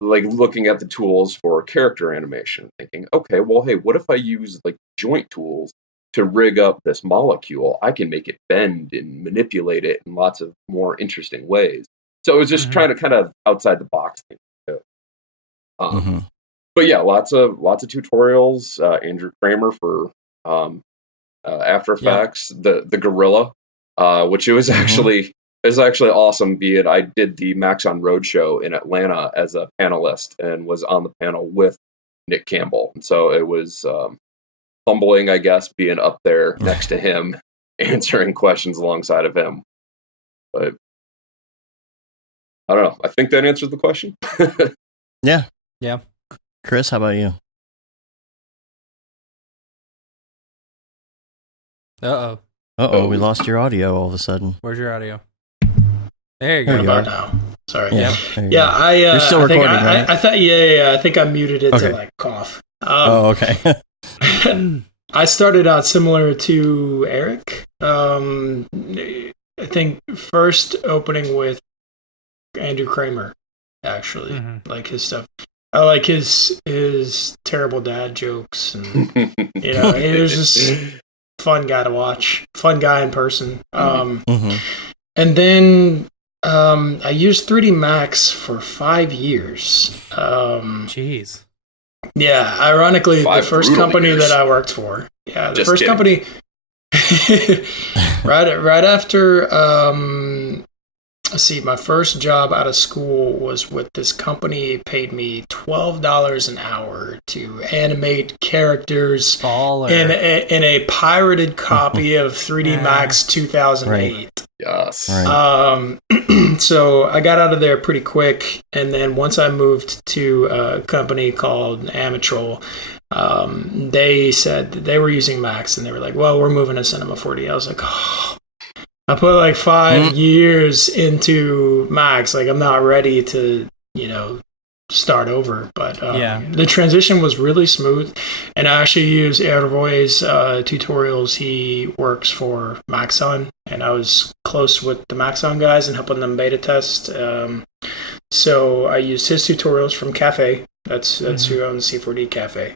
like looking at the tools for character animation, thinking, okay, well, hey, what if I use like joint tools to rig up this molecule? I can make it bend and manipulate it in lots of more interesting ways. So it was just trying to kind of outside the box thing too. But yeah, lots of tutorials. Andrew Kramer for After Effects, the Gorilla, which it was actually awesome. I did the Maxon Roadshow in Atlanta as a panelist and was on the panel with Nick Campbell, and so it was humbling, I guess, being up there next to him, answering questions alongside of him. But I don't know. I think that answered the question. Yeah. Yeah. Chris, how about you? Uh-oh. We lost your audio all of a sudden. Where's your audio? There you How go. about now? Sorry. Yeah. You're still recording, right? I thought, I think I muted it to like cough. Okay. I started out similar to Eric. I think first opening with Andrew Kramer, actually, like his stuff. I like his terrible dad jokes, and he was just fun guy to watch, fun guy in person. And then I used 3D Max for 5 years. Jeez. Yeah, ironically, the first company years. that I worked for. Yeah, the Just first kidding. company. right after. Let's see, my first job out of school was with this company. It paid me $12 an hour to animate characters in a pirated copy of 3D Max 2008. Right. Yes. Right. So I got out of there pretty quick, and then once I moved to a company called Amatrol, they said that they were using Max, and they were like, "Well, we're moving to Cinema 4D." I was like, "Oh." I put like 5 years into Max. Like, I'm not ready to, start over. But the transition was really smooth. And I actually use Hervoy's tutorials. He works for Maxon, and I was close with the Maxon guys and helping them beta test. So I used his tutorials from Cafe. That's who owns C4D Cafe.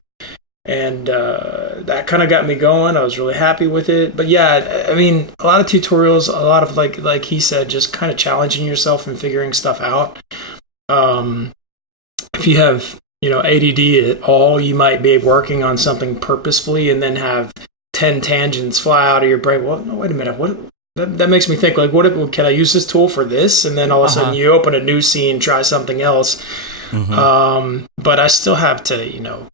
And that kind of got me going. I was really happy with it. But yeah, I mean, a lot of tutorials, a lot of like he said, just kind of challenging yourself and figuring stuff out. If you have, ADD at all, you might be working on something purposefully and then have 10 tangents fly out of your brain. Well, no, wait a minute. What? That makes me think, like, can I use this tool for this? And then all of a sudden you open a new scene, try something else. But I still have to,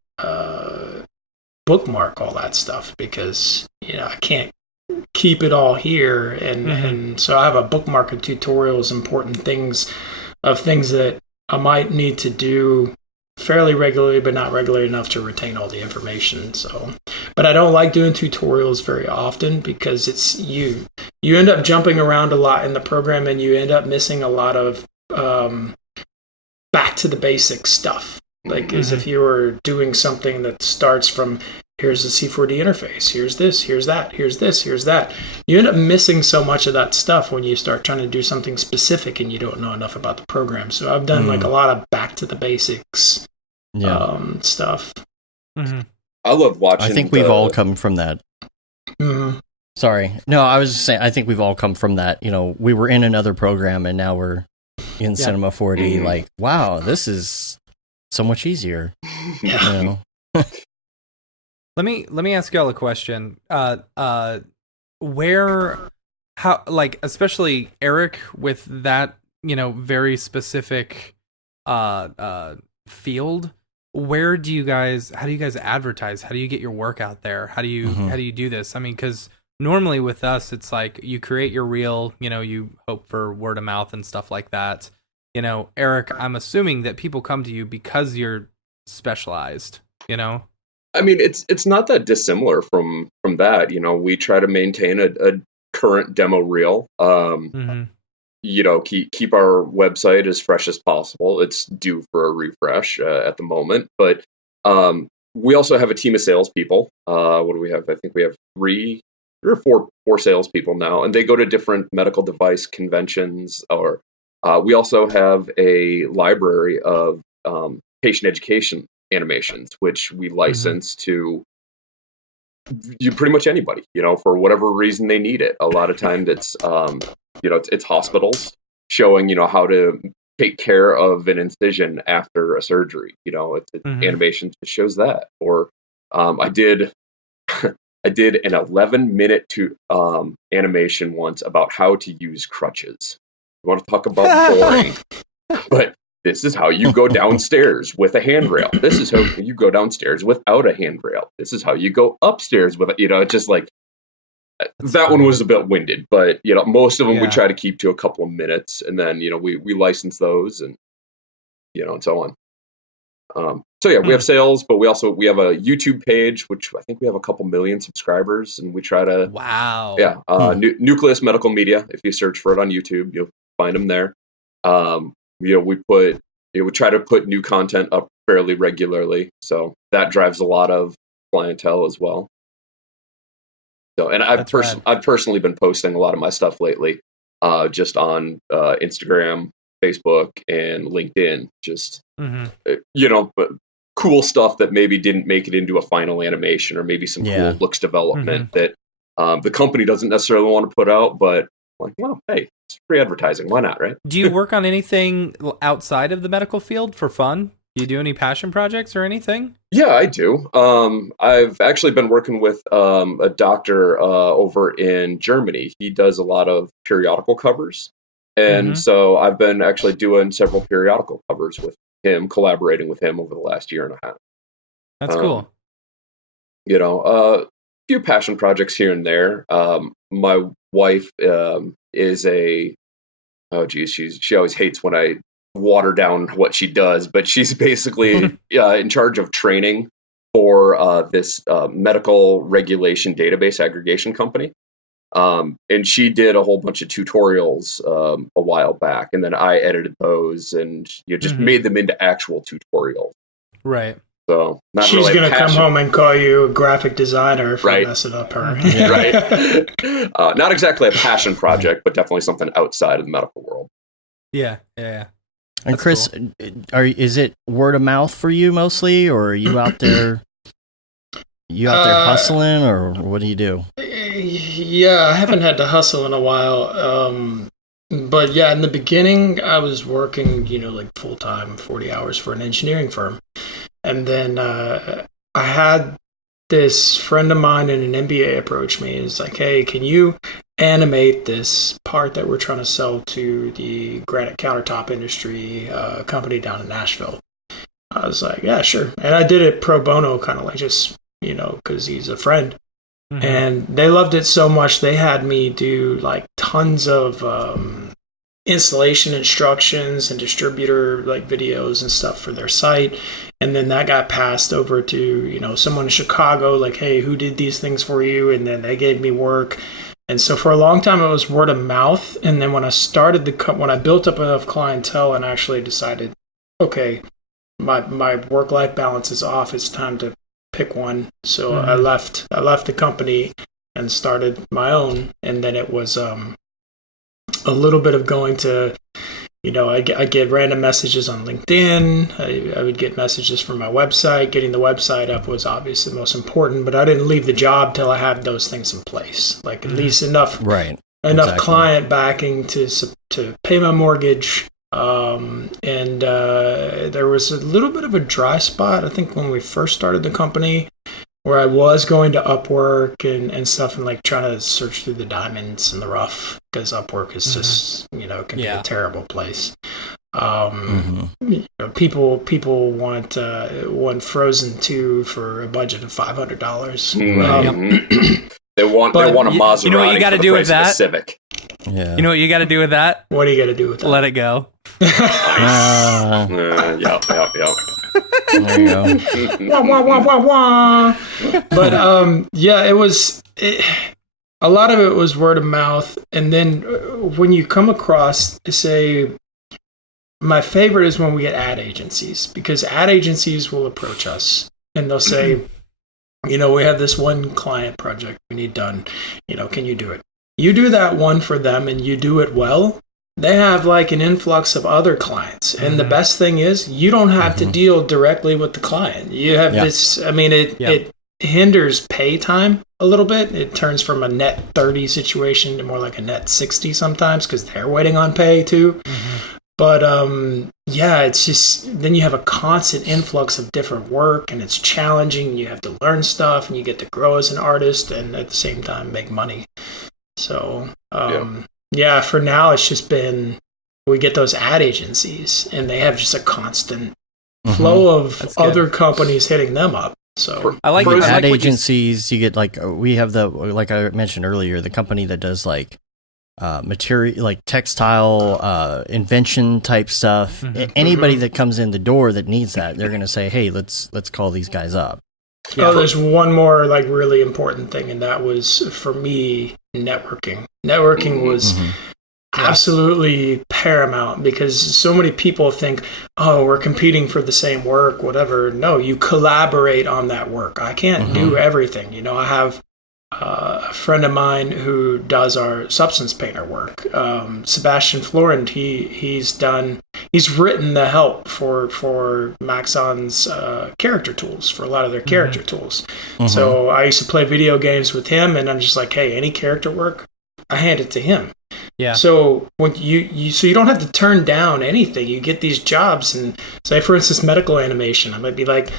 bookmark all that stuff because I can't keep it all here, and so I have a bookmark of tutorials, important things that I might need to do fairly regularly, but not regularly enough to retain all the information. So, but I don't like doing tutorials very often because it's you end up jumping around a lot in the program, and you end up missing a lot of back to the basic stuff. Like, as if you were doing something that starts from, here's the C4D interface, here's this, here's that, here's this, here's that. You end up missing so much of that stuff when you start trying to do something specific and you don't know enough about the program. So I've done like a lot of back to the basics stuff. I love watching. I think we've all come from that. Sorry. No, I was just saying, I think we've all come from that. You know, we were in another program and now we're in Cinema 4D. Like, wow, this is so much easier. Yeah. You know? Let me ask y'all a question. Like, especially Eric with that, very specific field, how do you guys advertise? How do you get your work out there? How do you do this? I mean, because normally with us, it's like you create your reel, you hope for word of mouth and stuff like that. Eric, I'm assuming that people come to you because you're specialized, I mean, it's not that dissimilar from that. We try to maintain a current demo reel. Keep our website as fresh as possible. It's due for a refresh at the moment, but we also have a team of salespeople. What do we have? I think we have three or four salespeople now, and they go to different medical device conventions. Or we also have a library of patient education animations, which we license to pretty much anybody, for whatever reason they need it. A lot of times it's it's hospitals showing how to take care of an incision after a surgery. It's animation that shows that. Or I did I did an 11-minute animation once about how to use crutches. You want to talk about boring? But this is how you go downstairs with a handrail. This is how you go downstairs without a handrail. This is how you go upstairs with, it's just like, that one was a bit winded, but, most of them we try to keep to a couple of minutes, and then, we license those and, and so on. We have sales, but we have a YouTube page, which I think we have a couple million subscribers, and we try to, Nucleus Medical Media. If you search for it on YouTube, you'll find them there. We try to put new content up fairly regularly, so that drives a lot of clientele as well. So, and I've personally been posting a lot of my stuff lately, just on Instagram, Facebook, and LinkedIn. Just but cool stuff that maybe didn't make it into a final animation, or maybe some cool looks development that the company doesn't necessarily want to put out, but like, well, hey, it's free advertising. Why not, right? Do you work on anything outside of the medical field for fun? Do you do any passion projects or anything? Yeah, I do. I've actually been working with a doctor over in Germany. He does a lot of periodical covers. And so I've been actually doing several periodical covers with him, collaborating with him over the last year and a half. That's cool. A few passion projects here and there. My wife is she always hates when I water down what she does, but she's basically in charge of training for this medical regulation database aggregation company. And she did a whole bunch of tutorials a while back, and then I edited those and just made them into actual tutorials. Right. So she's really going to come home and call you a graphic designer if you mess it up her. Right. Not exactly a passion project, but definitely something outside of the medical world. Yeah. And that's Chris, cool. Is it word of mouth for you mostly, or are you out there? Hustling, or what do you do? Yeah, I haven't had to hustle in a while. But yeah, in the beginning, I was working, like full time, 40 hours for an engineering firm. And then I had this friend of mine in an MBA approach me. He's like, hey, can you animate this part that we're trying to sell to the granite countertop industry company down in Nashville? I was like, yeah, sure. And I did it pro bono, kind of like just, because he's a friend. And they loved it so much, they had me do like tons of installation instructions and distributor like videos and stuff for their site. And then that got passed over to, someone in Chicago, like, hey, who did these things for you? And then they gave me work. And so for a long time, it was word of mouth. And then when I built up enough clientele and actually decided, okay, my work-life balance is off, it's time to pick one. So I left the company and started my own. And then it was a little bit of going to I get random messages on LinkedIn. I would get messages from my website. Getting the website up was obviously the most important, but I didn't leave the job till I had those things in place, like at least enough client backing to pay my mortgage. And there was a little bit of a dry spot, I think, when we first started the company, where I was going to Upwork and stuff, and like trying to search through the diamonds and the rough, because Upwork is just, can be a terrible place. People want Frozen 2 for a budget of $500. They want a Maserati. You know what you got to do with that? Civic. Yeah. You know what you got to do with that? What do you got to do with that? Let it go. Nice. Yep. There you go. Wah, wah, wah, wah, wah. But a lot of it was word of mouth, and then when you come across, say, my favorite is when we get ad agencies, because ad agencies will approach us and they'll say, we have this one client project we need done. Can you do it? You do that one for them and you do it well, they have like an influx of other clients. And the best thing is you don't have to deal directly with the client. You have this, it hinders pay time a little bit. It turns from a net 30 situation to more like a net 60 sometimes, because they're waiting on pay too. But it's just, then you have a constant influx of different work, and it's challenging. You have to learn stuff, and you get to grow as an artist, and at the same time make money. So for now it's just been, we get those ad agencies, and they have just a constant flow of other companies hitting them up. So I like ad agencies. You get like, we have like I mentioned earlier, the company that does like material, like textile invention type stuff. Anybody that comes in the door that needs that, they're going to say, hey, let's call these guys up. There's one more like really important thing, and that was for me networking was absolutely paramount, because so many people think, oh, we're competing for the same work, whatever. No, you collaborate on that work. I can't do everything. I have a friend of mine who does our substance painter work, Sebastian Florent. He's written the help for Maxon's character tools, for a lot of their character tools. So I used to play video games with him, and I'm just like, hey, any character work, I hand it to him. Yeah. So when you don't have to turn down anything. You get these jobs, and say, for instance, medical animation. I might be like,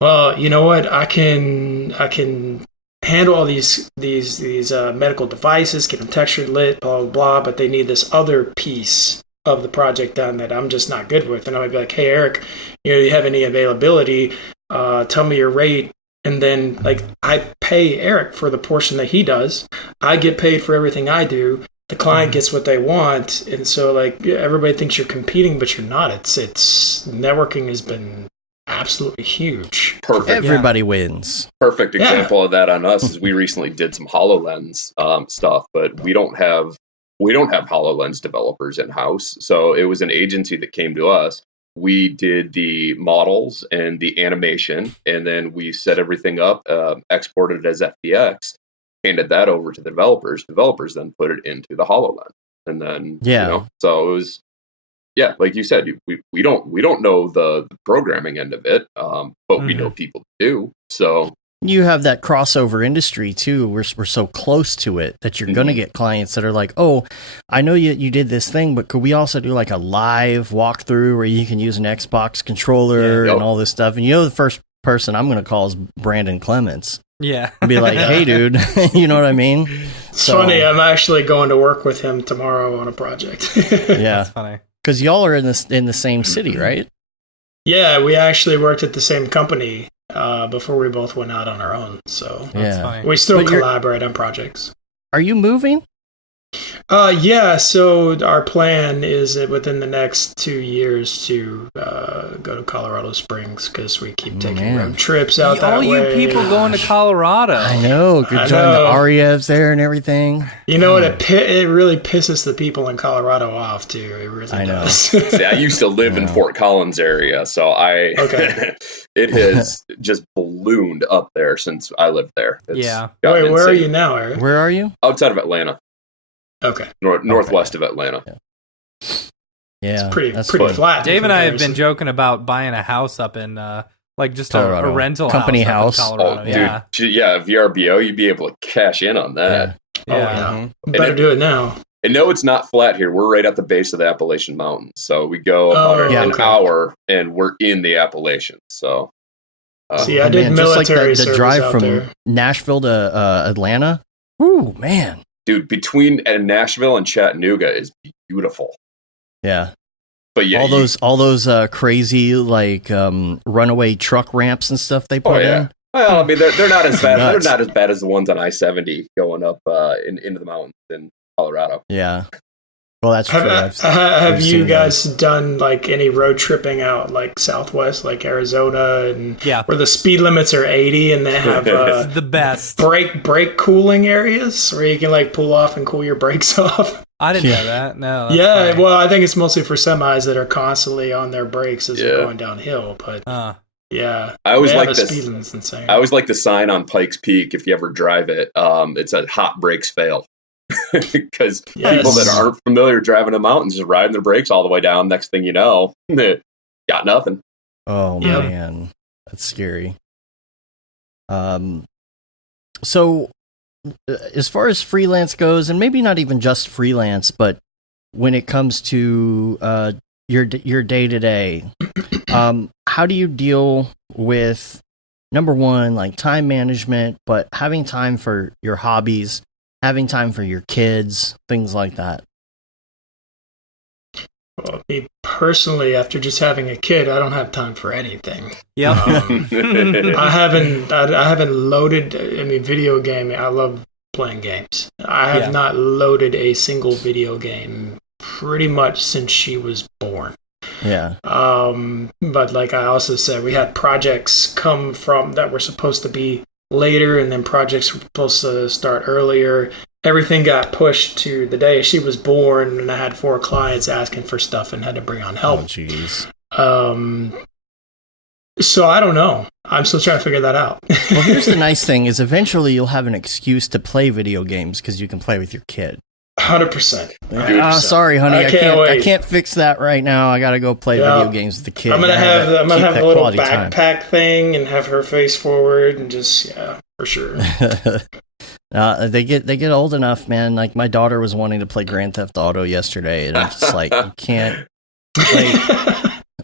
well, you know what, I can handle all these medical devices, get them textured, lit, blah blah blah, but they need this other piece of the project done that I'm just not good with. And I might be like, hey, Eric, do you have any availability? Tell me your rate. And then like I pay Eric for the portion that he does. I get paid for everything I do. The client gets what they want. And so like everybody thinks you're competing, but you're not. It's networking has been absolutely huge. Perfect. Everybody wins. Perfect example of that on us is we recently did some HoloLens stuff, but we don't have HoloLens developers in house. So it was an agency that came to us. We did the models and the animation, and then we set everything up, exported it as FBX, handed that over to the developers. Developers then put it into the HoloLens, and then so it was. Yeah, like you said, we don't know the programming end of it, but we know people do. So you have that crossover industry too. We're so close to it that you're going to get clients that are like, oh, I know you did this thing, but could we also do like a live walkthrough where you can use an Xbox controller and all this stuff? And the first person I'm going to call is Brandon Clements. Yeah. And be like, hey, dude, you know what I mean? It's funny. I'm actually going to work with him tomorrow on a project. Yeah. That's funny. Because y'all are in the same city, right? Yeah, we actually worked at the same company before we both went out on our own. So we still collaborate on projects. Are you moving? So our plan is within the next 2 years to go to Colorado Springs, because we keep taking road trips out that way. All you people going to Colorado. I know. Good job. The Ariev's there and everything. You know what? It really pisses the people in Colorado off, too. It really does. See, I used to live in Fort Collins area, so it has just ballooned up there since I lived there. Wait, where are you now, Eric? Where are you? Outside of Atlanta. Okay. Northwest of Atlanta. Yeah. Yeah, It's pretty that's pretty fun. flat. in Dave and I have been comparison. joking about buying a house up in like just a Colorado. rental Company house. house. Up in Colorado. Oh, Yeah. dude, yeah, VRBO, you'd be able to cash in on that. Yeah. Oh Yeah. yeah, Mhm. better do it now. And no, it's not flat here. We're right at the base of the Appalachian Mountains, so we go about Oh, an okay. hour, and we're in the Appalachians. So, See, I Oh, did man, just like military the service drive out from there. Nashville to Atlanta. Ooh, man. dude, between Nashville and Chattanooga is beautiful. Yeah. But yeah, all those crazy like runaway truck ramps and stuff they put in. Well, I mean, they're not as bad. They're Nuts. not as bad as the ones on I-70 going up into the mountains in Colorado. Yeah. Well, that's true. Have we've you seen guys done like any road tripping out like Southwest, like Arizona, and Yeah. where the speed limits are 80 and they have It's the best. brake cooling areas where you can like pull off and cool your brakes off? I didn't Yeah. know that. No. That's Yeah, funny. well, I think it's mostly for semis that are constantly on their brakes as they're Yeah. going downhill. But yeah, I always they like have a this. speed limit's insane. I always like the sign on Pikes Peak. If you ever drive it, it's a hot brakes fail. Because Yes. people that aren't familiar driving the mountains just riding their brakes all the way down. Next thing you know, got nothing. Oh Yep. man, that's scary. So as far as freelance goes, and maybe not even just freelance, but when it comes to your day to day, how do you deal with number one, like time management, but having time for your hobbies, having time for your kids, things like that? Well, me personally, after just having a kid, I don't have time for anything. Yep. I haven't loaded. I mean, video gaming. I love playing games. I have Yeah. not loaded a single video game pretty much since she was born. Yeah. But like I also said, we had projects come from that were supposed to be later, and then projects were supposed to start earlier. Everything got pushed to the day she was born, and I had 4 clients asking for stuff and had to bring on Oh, help. jeez. So I don't know. I'm still trying to figure that out. Well, here's the nice thing: is eventually you'll have an excuse to play video games because you can play with your kid. 100%. Sorry, honey, I I can't can't. I wait. can't fix that right now. I gotta go play Yeah. video games with the kid. I'm gonna have Keep a that little quality time. backpack thing and have her face forward and just for sure. They get old enough, man. Like my daughter was wanting to play Grand Theft Auto yesterday, and I'm just like, you can't.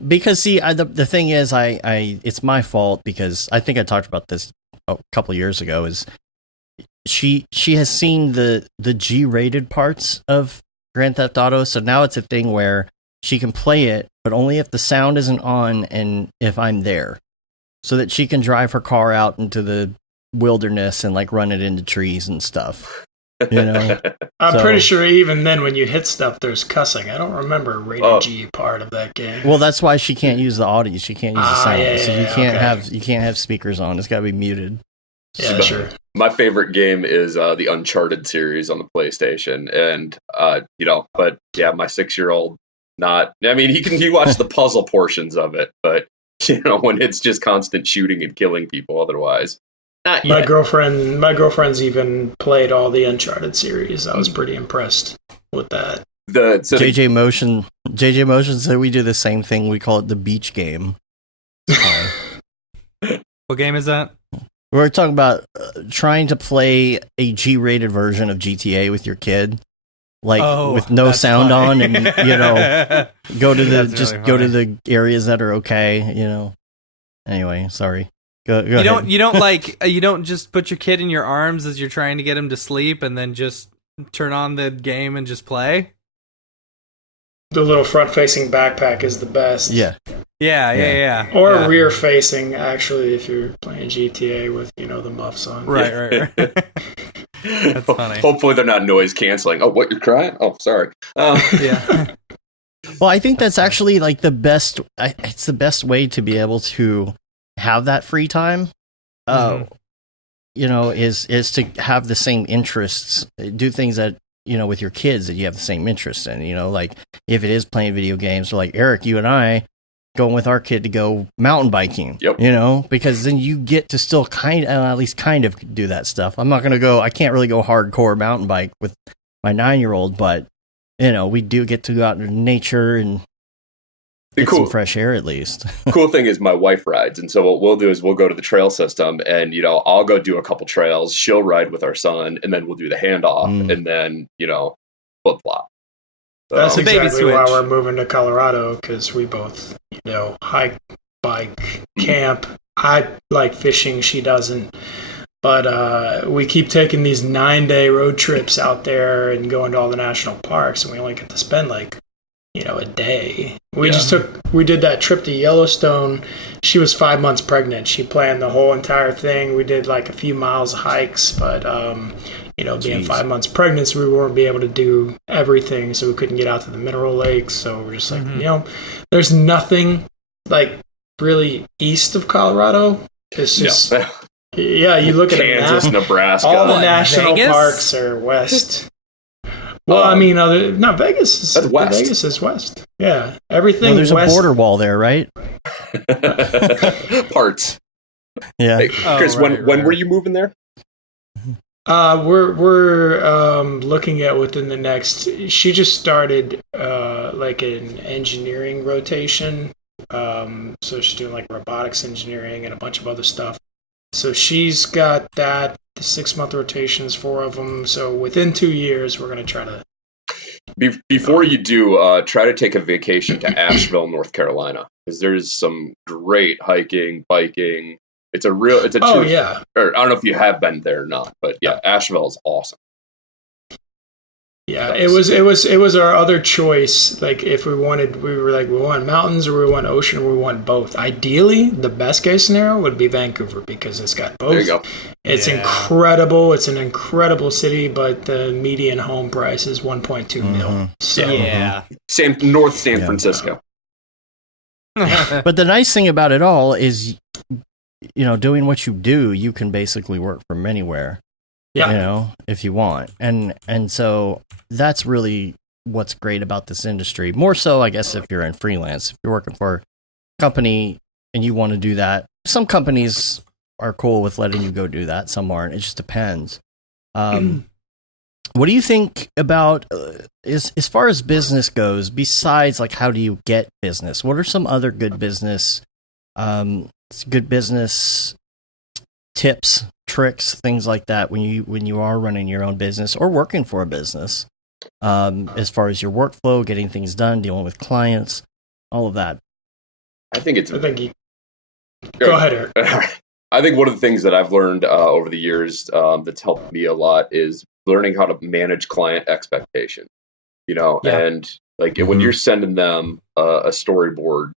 Because see, the thing is, I it's my fault because I think I talked about this a couple years ago. Is she has seen the G-rated parts of Grand Theft Auto, so now it's a thing where she can play it, but only if the sound isn't on and if I'm there, so that she can drive her car out into the wilderness and like run it into trees and stuff. You know, I'm So- pretty sure even then when you hit stuff, there's cussing. I don't remember a rated Oh. G part of that game. well, that's why she can't use the audio. She can't use the sound, yeah, so you yeah, can't okay. you can't have speakers on. It's got to be muted. Yeah, sure. My favorite game is the Uncharted series on the PlayStation, and but yeah, my 6-year-old not. I mean, he watch the puzzle portions of it, but when it's just constant shooting and killing people, otherwise, not My yet. girlfriend's even played all the Uncharted series. I was pretty impressed with that. JJ Motion said we do the same thing. We call it the beach game. What game is that? We're talking about trying to play a G-rated version of GTA with your kid, like with no that's sound funny. on, and go to the That's really go to funny. the areas that are okay. Anyway, sorry. Go ahead. You don't just put your kid in your arms as you're trying to get him to sleep and then just turn on the game and just play? The little front-facing backpack is the best. Yeah. Yeah. Or Yeah. rear-facing, actually, if you're playing GTA with the muffs on. Right. That's funny. Hopefully, they're not noise canceling. Oh, what, you're crying? Oh, sorry. Yeah. Well, I think that's actually like the best. It's the best way to be able to have that free time. Is to have the same interests, do things that with your kids that you have the same interests in. Like if it is playing video games, or like Eric, you and I going with our kid to go mountain biking. Yep. Because then you get to still at least kind of do that stuff. I'm not gonna go. I can't really go hardcore mountain bike with my 9-year-old, but we do get to go out into nature and get some fresh air at least. Cool thing is my wife rides, and so what we'll do is we'll go to the trail system, and I'll go do a couple trails. She'll ride with our son, and then we'll do the handoff, and then flip flop. So, that's exactly why we're moving to Colorado, because we both hike, bike, camp. I like fishing; she doesn't. But we keep taking these 9-day road trips out there and going to all the national parks, and we only get to spend a day. We did that trip to Yellowstone. She was 5 months pregnant. She planned the whole entire thing. We did like a few miles of hikes, but being 5 months pregnant, so we weren't be able to do everything, so we couldn't get out to the mineral lakes. So we're just like, there's nothing like really east of Colorado. It's just you look at Kansas, a map, Nebraska, all the national Vegas? parks are west. Well, I mean, Vegas. That's west. Vegas is west. Yeah, everything. Well, there's west. a border wall there, right? Parts. Yeah. Hey, Chris, when were you moving there? We're looking at within the next. She just started like an engineering rotation. So she's doing like robotics engineering and a bunch of other stuff. So she's got that. The 6-month rotations, 4 of them. So within 2 years, we're going to try to. Before you do, try to take a vacation to Asheville, North Carolina, because there's some great hiking, biking. It's a Oh yeah. Or I don't know if you have been there or not, but yeah, Asheville is awesome. Yeah, it was our other choice. Like if we were like, we want mountains or we want ocean or we want both. Ideally, the best case scenario would be Vancouver because it's got both. There you go. It's incredible. It's an incredible city, but the median home price is 1.2 mil. So North San Francisco. But the nice thing about it all is, doing what you do, you can basically work from anywhere. Yeah. If you want. And so that's really what's great about this industry. More so, I guess, if you're in freelance. If you're working for a company and you want to do that, some companies are cool with letting you go do that. Some aren't. It just depends. What do you think about as far as business goes, besides like how do you get business? What are some other good business tips, tricks, things like that when you are running your own business or working for a business, as far as your workflow, getting things done, dealing with clients, all of that? Go ahead, Eric. I think one of the things that I've learned over the years that's helped me a lot is learning how to manage client expectation. And like when you're sending them a storyboard,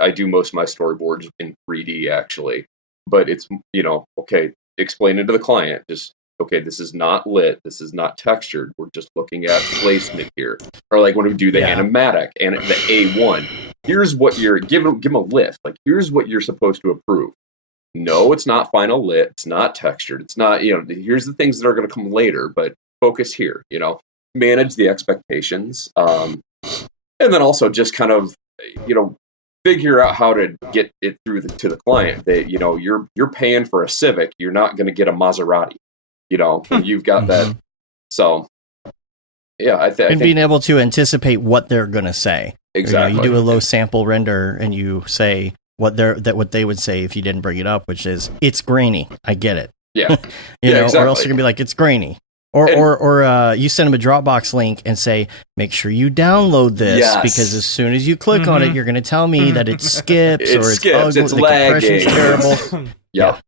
I do most of my storyboards in 3D actually, but it's okay. Explain it to the client. Just this is not lit. This is not textured. We're just looking at placement here. Or like when we do the animatic and the A1, here's what you're give them a list. Like here's what you're supposed to approve. No, it's not final lit. It's not textured. It's not here's the things that are going to come later. But focus here. Manage the expectations, and then also just kind of figure out how to get it through to the client that you're paying for a Civic, you're not going to get a Maserati. You've got that. So I think being able to anticipate what they're going to say. Exactly. You do a low sample render and you say what they would say if you didn't bring it up, which is it's grainy. I get it. Yeah. Exactly. Or else you're gonna be like it's grainy. Or you send them a Dropbox link and say, make sure you download this because as soon as you click on it, you're going to tell me that it skips or it's ugly, it's the lagging. compression's terrible. Yeah.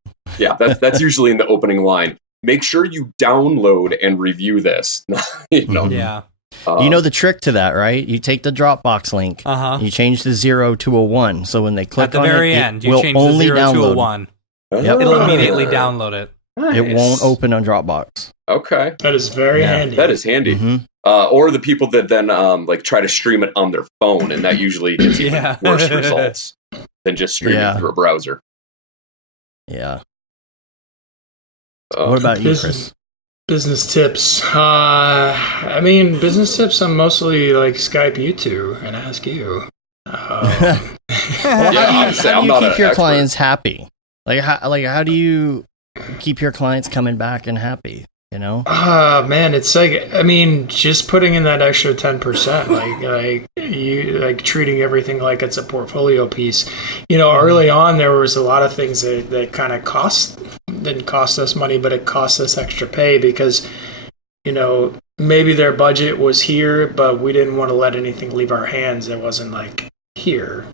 That's usually in the opening line. Make sure you download and review this. Yeah. The trick to that, right? You take the Dropbox link, you change the 0 to a 1, so when they click at the very end, you change the 0 to a 1. Yep. It'll immediately download it. Nice. It won't open on Dropbox. Okay. That is very handy. That is handy. Mm-hmm. Or the people that then try to stream it on their phone, and that usually gets even worse results than just streaming through a browser. Yeah. What about you, Chris? Business tips. Business tips. I'm mostly like Skype you two and ask you. How do you keep your clients happy? How do you keep your clients coming back and happy? you know? Man, it's like, I mean, just putting in that extra 10%, like treating everything like it's a portfolio piece. Early on, there was a lot of things that kind of didn't cost us money, but it cost us extra pay because, maybe their budget was here, but we didn't want to let anything leave our hands that wasn't like here,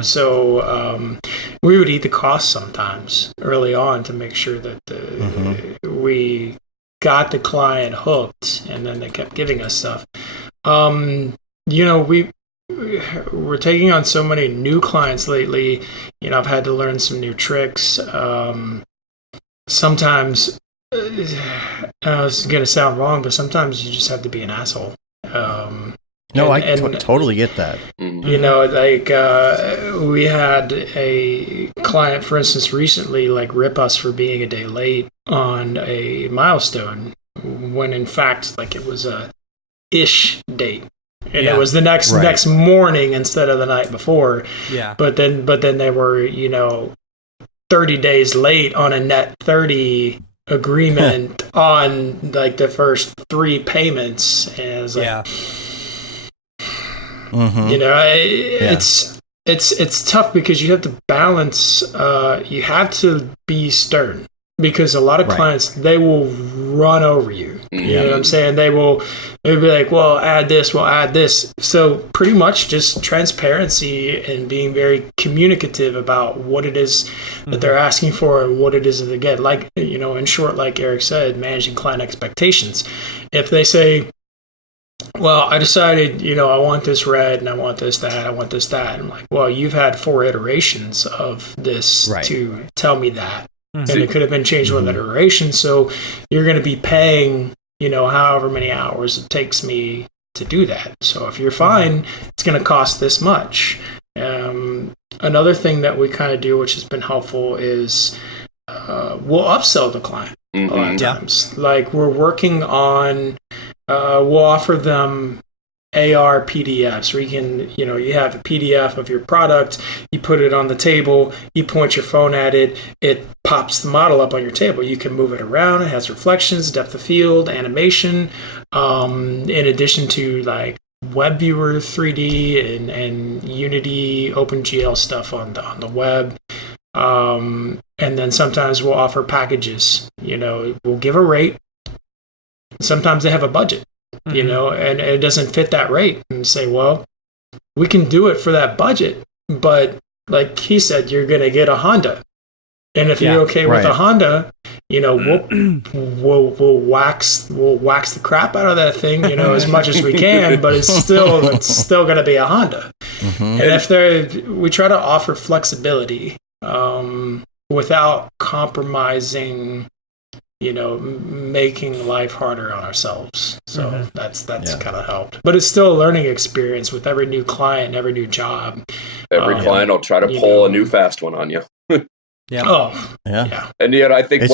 So we would eat the cost sometimes early on to make sure that we got the client hooked, and then they kept giving us stuff. We're taking on so many new clients lately. I've had to learn some new tricks. Sometimes it's going to sound wrong, but sometimes you just have to be an asshole. I totally get that. We had a client, for instance, recently, rip us for being a day late on a milestone, when in fact, it was a ish date, and it was the next morning instead of the night before. Yeah. But then they were 30 days late on a net 30 agreement on the first 3 payments, and it was like, it's tough because you have to balance. You have to be stern, because a lot of clients, they will run over you. You know what I'm saying? They'll be like, well, add this, we'll add this. So pretty much just transparency and being very communicative about what it is that they're asking for and what it is that they get. In short, like Eric said, managing client expectations. If they say, well, I decided, I want this red and I want this, that, I want this, that. I'm like, well, you've had 4 iterations of this to tell me that. And it could have been changed with that iteration. So you're going to be paying, however many hours it takes me to do that. So if you're fine, it's going to cost this much. Another thing that we kind of do, which has been helpful, is we'll upsell the client a lot of times. We're working on, we'll offer them AR PDFs, where you can, you have a PDF of your product, you put it on the table, you point your phone at it, it pops the model up on your table. You can move it around. It has reflections, depth of field, animation, in addition to WebViewer 3D and Unity, OpenGL stuff on the web. And then sometimes we'll offer packages. We'll give a rate. Sometimes they have a budget. And it doesn't fit that rate, and say, well, we can do it for that budget, but like he said, you're going to get a Honda. And if you're okay with a Honda, we'll wax the crap out of that thing, as much as we can, but it's still going to be a Honda. And we try to offer flexibility, without compromising, making life harder on ourselves. So that's kind of helped. But it's still a learning experience with every new client, every new job. Every client will try to pull a new fast one on you. And yet I think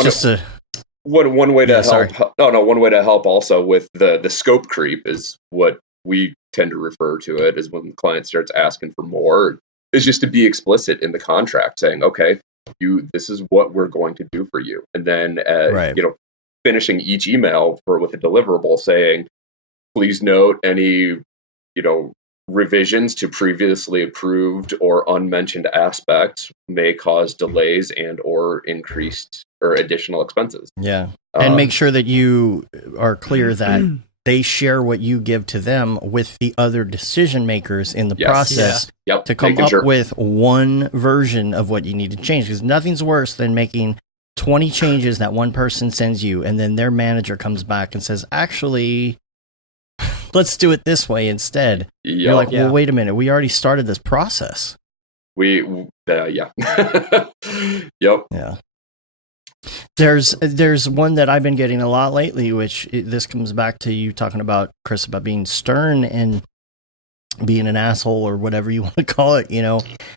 one way to help. One way to help also with the scope creep is what we tend to refer to it as, when the client starts asking for more, is just to be explicit in the contract, saying, okay, this is what we're going to do for you, and then finishing each email with a deliverable saying, please note any revisions to previously approved or unmentioned aspects may cause delays and or increased or additional expenses. And make sure that you are clear that they share what you give to them with the other decision makers in the process to come up with one version of what you need to change. Because nothing's worse than making 20 changes that one person sends you, and then their manager comes back and says, actually, let's do it this way instead. You're like, well, wait a minute. We already started this process. Yep. There's one that I've been getting a lot lately, which this comes back to you talking about, Chris, about being stern and being an asshole or whatever you want to call it,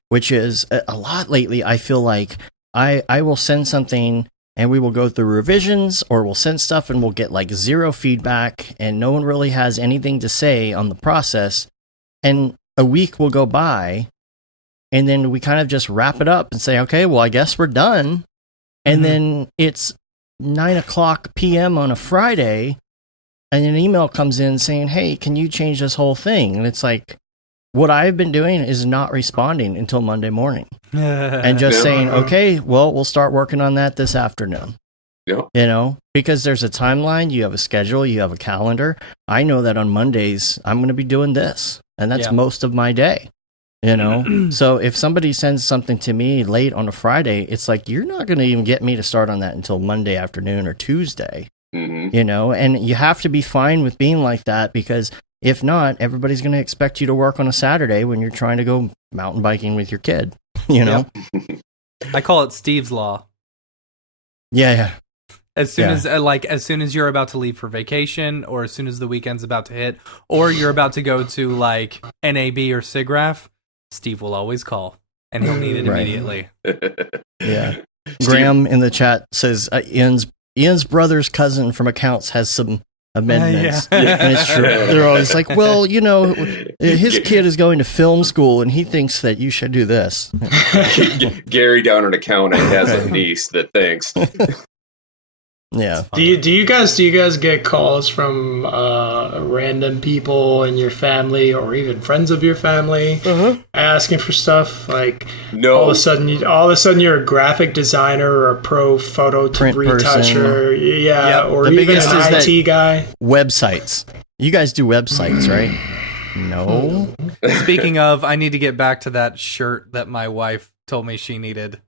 which is a lot lately. I feel like I will send something and we will go through revisions, or we'll send stuff and we'll get 0 feedback and no one really has anything to say on the process. And a week will go by and then we kind of just wrap it up and say, okay, well, I guess we're done. And then it's 9:00 p.m. on a Friday, and an email comes in saying, "Hey, can you change this whole thing?" And it's like, what I've been doing is not responding until Monday morning, and just saying, "Okay, well, we'll start working on that this afternoon." Yeah. You know, because there's a timeline, you have a schedule, you have a calendar. I know that on Mondays I'm going to be doing this, and that's most of my day. You know, so if somebody sends something to me late on a Friday, it's like, you're not going to even get me to start on that until Monday afternoon or Tuesday. You know, and you have to be fine with being like that, because if not, everybody's going to expect you to work on a Saturday when you're trying to go mountain biking with your kid. You know, I call it Steve's Law. Yeah. As soon as soon as you're about to leave for vacation, or as soon as the weekend's about to hit, or you're about to go to like NAB or SIGGRAPH, Steve will always call, and he'll need it immediately. Yeah. Graham in the chat says Ian's brother's cousin from accounts has some amendments. And it's true. They're always like, well, you know, his kid is going to film school and he thinks that you should do this. Gary down in accounting has a niece that thinks. Yeah. Do you guys get calls from random people in your family or even friends of your family asking for stuff? Like, no. All of a sudden you're a graphic designer or a pro photo Print retoucher, or the even biggest an is IT guy. Websites. You guys do websites, right? No. Speaking of, I need to get back to that shirt that my wife told me she needed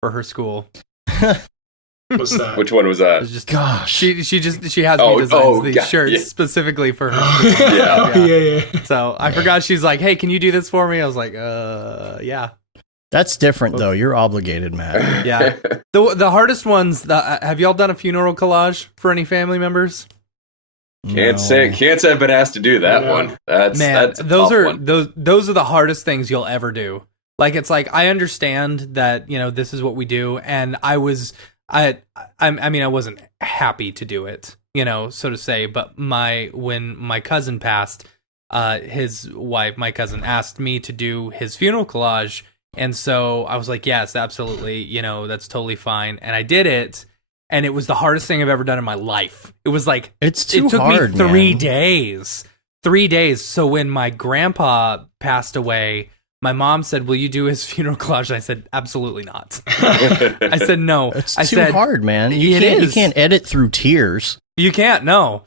for her school. What's that? Which one was that? Just, Gosh. she has me design these shirts specifically for her school. Yeah. So I forgot. She's like, "Hey, can you do this for me?" I was like, yeah. That's different though. You're obligated, Matt. Yeah. The hardest ones. Have y'all done a funeral collage for any family members? Can't say I've been asked to do that one. That's a those tough are one. those are the hardest things you'll ever do. Like, it's like, I understand that, you know, this is what we do, and I mean, I wasn't happy to do it, you know, so to say, but when my cousin passed, his wife, my cousin, asked me to do his funeral collage, and so I was like, yes, absolutely, you know, that's totally fine, and I did it, and it was the hardest thing I've ever done in my life. It was like, it took hard, me 3 man. days. 3 days. So when my grandpa passed away, my mom said, "Will you do his funeral collage?" And I said, "Absolutely not." I said, "No." It's I too said, hard, man. You can't edit through tears. You can't. No,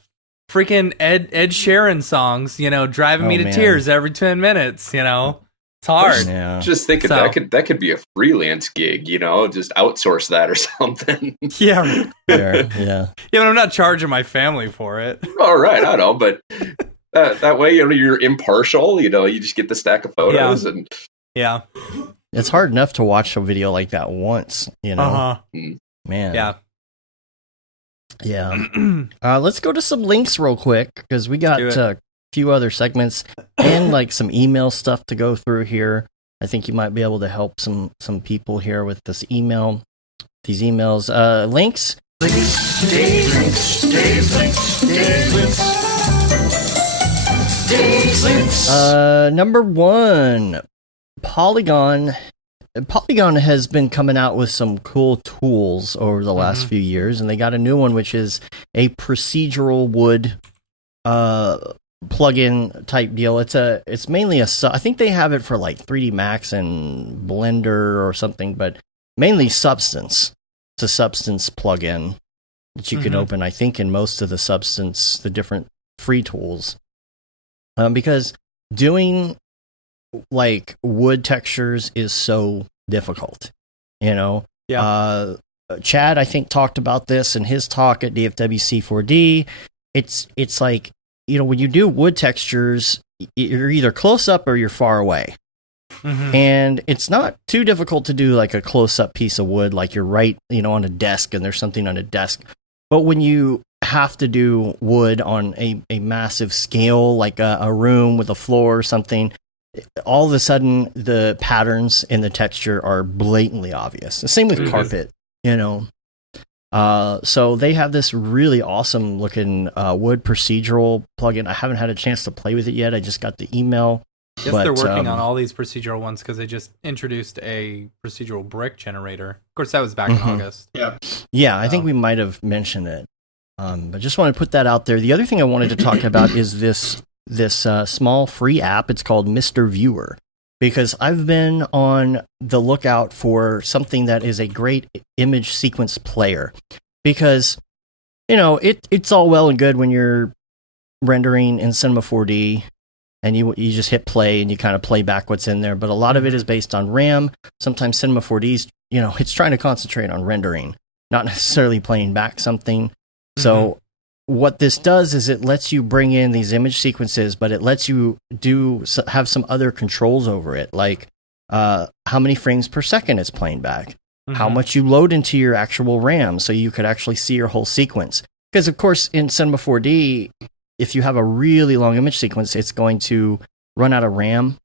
freaking Ed Sheeran songs. You know, driving me to tears every 10 minutes. You know, it's hard. Yeah. Just thinking that could be a freelance gig. You know, just outsource that or something. Yeah. Yeah. But I'm not charging my family for it. All right, I know, but. That way, you know, you're impartial. You know, you just get the stack of photos, and it's hard enough to watch a video like that once. You know, man. Yeah. Let's go to some links real quick, because we got a few other segments and like some email stuff to go through here. I think you might be able to help some people here with these emails. Links. Number one, Polygon. Polygon has been coming out with some cool tools over the last few years, and they got a new one, which is a procedural wood plugin type deal. It's mainly I think they have it for like 3D Max and Blender or something, but mainly Substance. It's a Substance plugin that you can open, I think, in most of the different free tools. Because doing like wood textures is so difficult, you know. Yeah. Chad, I think, talked about this in his talk at DFWC4D. It's like, you know, when you do wood textures, you're either close up or you're far away. And it's not too difficult to do like a close up piece of wood, like you're right, you know, on a desk and there's something on a desk. But when you have to do wood on a massive scale, like a room with a floor or something, all of a sudden the patterns in the texture are blatantly obvious. The same with carpet, you know. So they have this really awesome looking wood procedural plugin. I haven't had a chance to play with it yet. I just got the email. Guess But, they're working on all these procedural ones because they just introduced a procedural brick generator. Of course, that was back in August. Yeah, I think we might have mentioned it. But just want to put that out there. The other thing I wanted to talk about is this small free app. It's called Mr. Viewer, because I've been on the lookout for something that is a great image sequence player. Because, it's all well and good when you're rendering in Cinema 4D and you just hit play and you kind of play back what's in there. But a lot of it is based on RAM. Sometimes Cinema 4D's, it's trying to concentrate on rendering, not necessarily playing back something. So what this does is it lets you bring in these image sequences, but it lets you have some other controls over it, like how many frames per second it's playing back, how much you load into your actual RAM, so you could actually see your whole sequence. Because of course in Cinema 4D, if you have a really long image sequence, it's going to run out of RAM.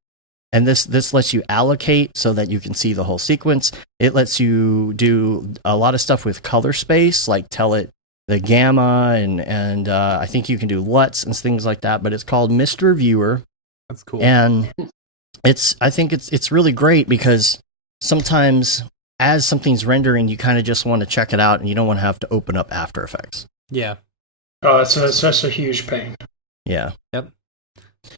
And this lets you allocate so that you can see the whole sequence. It lets you do a lot of stuff with color space, like tell it the gamma, and I think you can do LUTs and things like that. But it's called Mr. Viewer. That's cool. And I think it's really great because sometimes as something's rendering, you kind of just want to check it out and you don't want to have to open up After Effects. Yeah. Oh, it's such a huge pain. Yeah. Yep.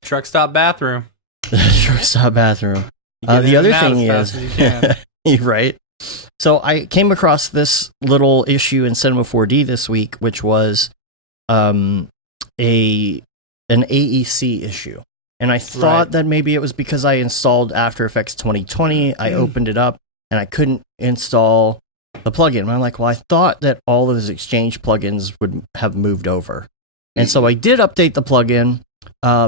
Truck stop bathroom. Truck stop bathroom. The other thing is, you're right. So I came across this little issue in Cinema 4D this week, which was an AEC issue. And I thought that maybe it was because I installed After Effects 2020. I opened it up and I couldn't install the plugin. And I'm like, well, I thought that all of those Exchange plugins would have moved over. And so I did update the plugin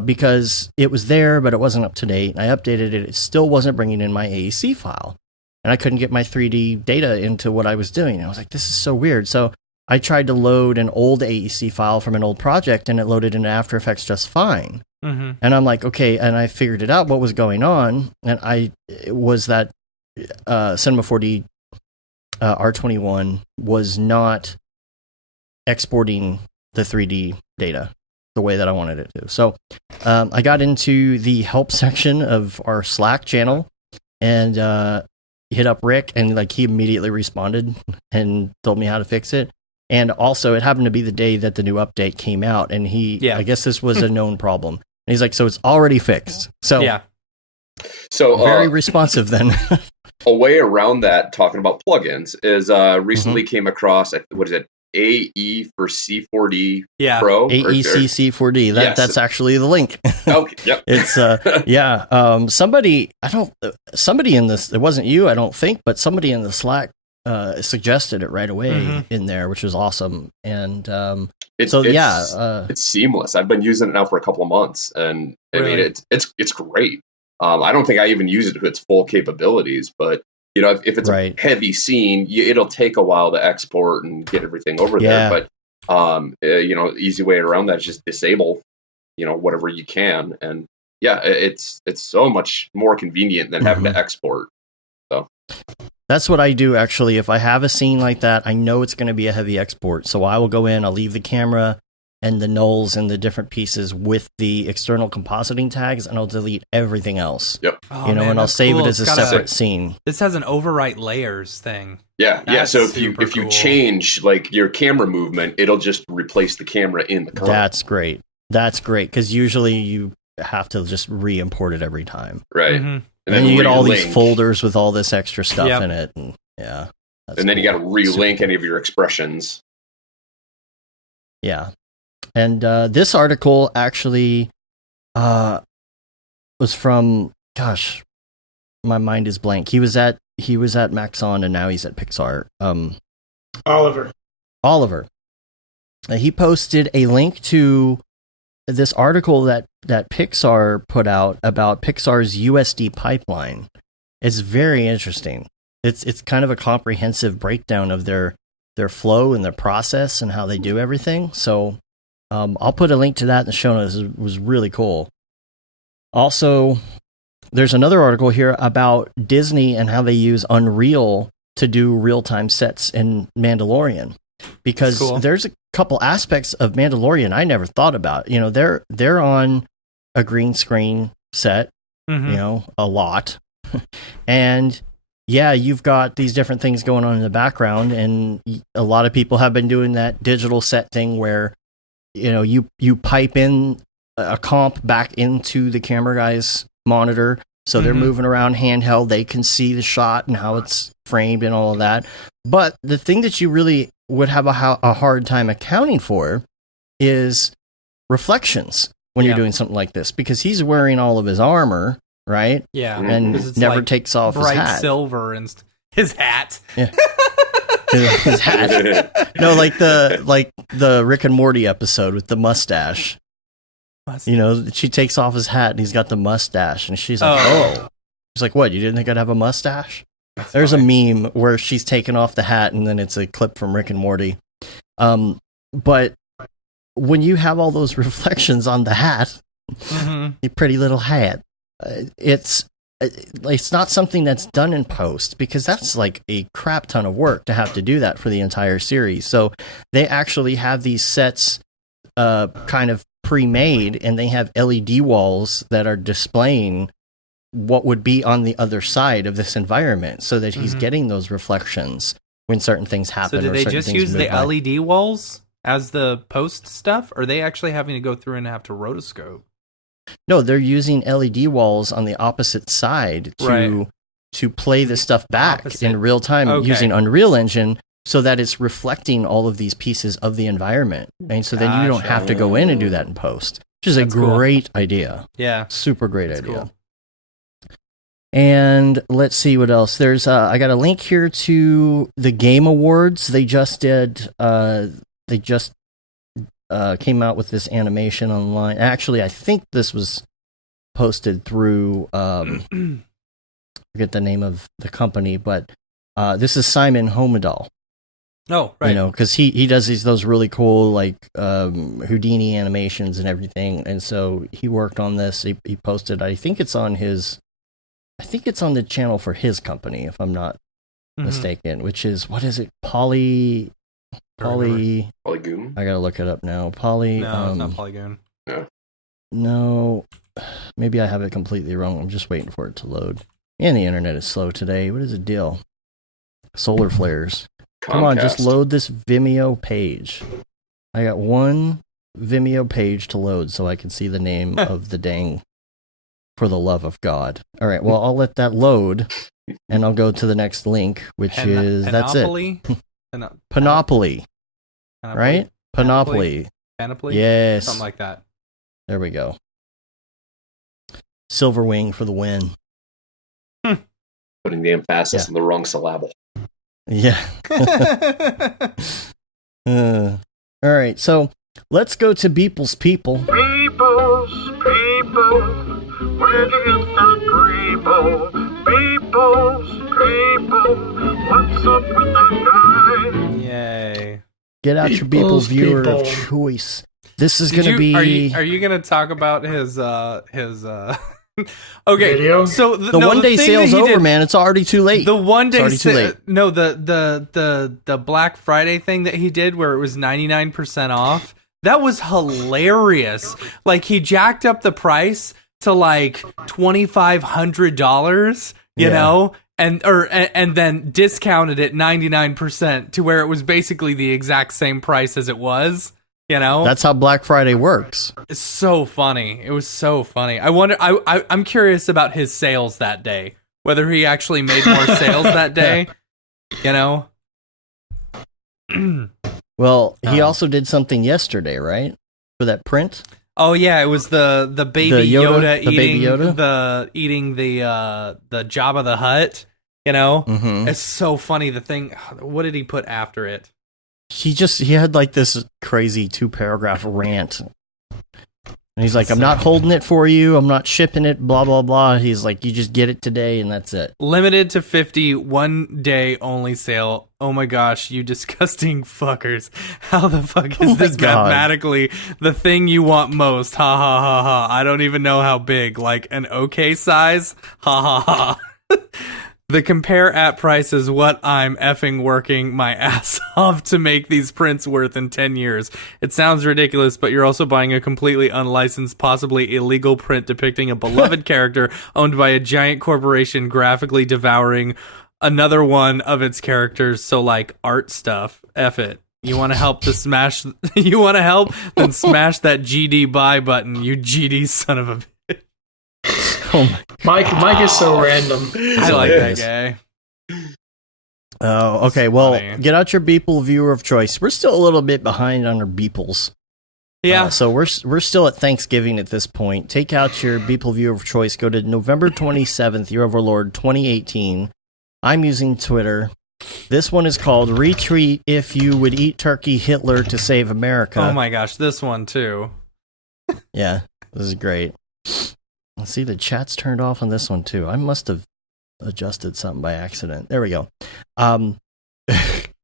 because it was there, but it wasn't up to date. I updated it. It still wasn't bringing in my AEC file. And I couldn't get my 3D data into what I was doing. I was like, this is so weird. So I tried to load an old AEC file from an old project, and it loaded into After Effects just fine. And I'm like, okay, and I figured it out what was going on, and it was that Cinema 4D R21 was not exporting the 3D data the way that I wanted it to. So I got into the help section of our Slack channel and hit up Rick, and he immediately responded and told me how to fix it. And also, it happened to be the day that the new update came out, and I guess this was a known problem. And he's like, so it's already fixed. So yeah, so very responsive then. A way around that, talking about plugins, is recently came across, what is it, AE for C4D Pro? AEC C4D. That's actually the link. Okay, yep. It's somebody in this, it wasn't you, I don't think, but somebody in the Slack suggested it right away in there, which was awesome. And it's seamless. I've been using it now for a couple of months, and I mean it's great. I don't think I even use it to its full capabilities, but if it's a heavy scene, it'll take a while to export and get everything over there. But easy way around that is just disable, whatever you can, and it's so much more convenient than having to export. So that's what I do actually. If I have a scene like that, I know it's going to be a heavy export, so I will go in, I'll leave the camera and the nulls and the different pieces with the external compositing tags, and I'll delete everything else. Yep. And I'll save it as a separate scene. This has an overwrite layers thing. Yeah. So if you change your camera movement, it'll just replace the camera in the color. That's great. Because usually you have to just re-import it every time. Right. And then you get all these folders with all this extra stuff in it. And then you got to relink any of your expressions. Yeah. And this article actually was from, gosh, my mind is blank. He was at Maxon and now he's at Pixar. Oliver. He posted a link to this article that Pixar put out about Pixar's USD pipeline. It's very interesting. It's kind of a comprehensive breakdown of their flow and their process and how they do everything. So I'll put a link to that in the show notes. It was really cool. Also, there's another article here about Disney and how they use Unreal to do real-time sets in Mandalorian. Because there's a couple aspects of Mandalorian I never thought about. They're on a green screen set, a lot. And yeah, you've got these different things going on in the background, and a lot of people have been doing that digital set thing where, you pipe in a comp back into the camera guy's monitor, so they're moving around handheld, they can see the shot and how it's framed and all of that. But the thing that you really would have a hard time accounting for is reflections when you're doing something like this, because he's wearing all of his armor, right? Yeah, and never takes off his hat. Bright silver and his hat. Yeah. His hat. No, like the Rick and Morty episode with the mustache. She takes off his hat and he's got the mustache, and she's like, "Oh." She's like, "What? You didn't think I'd have a mustache?" There's funny. A meme where she's taking off the hat, and then it's a clip from Rick and Morty. But when you have all those reflections on the hat, your pretty little hat, it's not something that's done in post, because that's like a crap ton of work to have to do that for the entire series. So they actually have these sets kind of pre-made, and they have LED walls that are displaying what would be on the other side of this environment, so that he's getting those reflections when certain things happen. So do they just use the LED walls as the post stuff, or are they actually having to go through and have to rotoscope? No, they're using LED walls on the opposite side to play the stuff back in real time using Unreal Engine, so that it's reflecting all of these pieces of the environment. And so then you don't have to go in and do that in post, which is a great idea. Yeah. Super great idea. Cool. And let's see what else. There's I got a link here to the Game Awards. They just did came out with this animation online. Actually, I think this was posted through I forget the name of the company, but this is Simon Homedal. Oh, right. Because he does those really cool like Houdini animations and everything, and so he worked on this. He posted. I think it's on the channel for his company, if I'm not mistaken. Which is, what is it? Polygoon. I gotta look it up now. No, it's not Polygoon. No, maybe I have it completely wrong. I'm just waiting for it to load. And the internet is slow today. What is the deal? Solar flares. Come on, just load this Vimeo page. I got one Vimeo page to load so I can see the name of the dang For the Love of God. All right, well, I'll let that load, and I'll go to the next link, which is, that's it. Panoply. Right? Panoply. Panoply? Yes. Something like that. There we go. Silverwing for the win. Putting the emphasis on the wrong syllable. Yeah. All right, so let's go to Beeple's People. Beeple's People, where do you get that Greeble? Beeple's People, what's up with that guy? Yay. Get out your Beeple viewer of choice. This is going to be... Are you going to talk about his okay, video? So the one day sale's over, man. It's already too late. The one day no, the Black Friday thing that he did where it was 99% off. That was hilarious. Like, he jacked up the price to like $2,500, you know, and then discounted it 99% to where it was basically the exact same price as it was. You know, that's how Black Friday works. It's so funny. It was so funny. I wonder. I'm curious about his sales that day. Whether he actually made more sales that day. You know. Well, he also did something yesterday, right? For that print. Oh yeah, it was the baby Yoda eating the Jabba the Hutt. You know, Mm-hmm. It's so funny. The thing. What did he put after it? He had like this crazy 2-paragraph rant. And he's like, I'm not holding it for you. I'm not shipping it, blah, blah, blah. He's like, you just get it today and that's it. Limited to 50, 1 day only sale. Oh my gosh, you disgusting fuckers. How the fuck is this mathematically the thing you want most? Ha ha ha ha. I don't even know how big. Like an okay size? Ha ha ha. The compare at price is what I'm effing working my ass off to make these prints worth in 10 years. It sounds ridiculous, but you're also buying a completely unlicensed, possibly illegal print depicting a beloved character owned by a giant corporation graphically devouring another one of its characters. So like art stuff. F it. You want to help the smash? You want to help? Then smash that GD buy button, you GD son of a bitch. Oh Mike is so random. I like that guy. Oh, okay. Well, funny. get out your Beeple viewer of choice. We're still a little bit behind on our Beeples. Yeah. So we're still at Thanksgiving at this point. Take out your Beeple viewer of choice. Go to November 27th, Year of our Lord 2018. I'm using Twitter. This one is called Retweet If You Would Eat Turkey Hitler to Save America. Oh my gosh, this one too. Yeah, this is great. Let's see, the chat's turned off on this one too. I must have adjusted something by accident. There we go.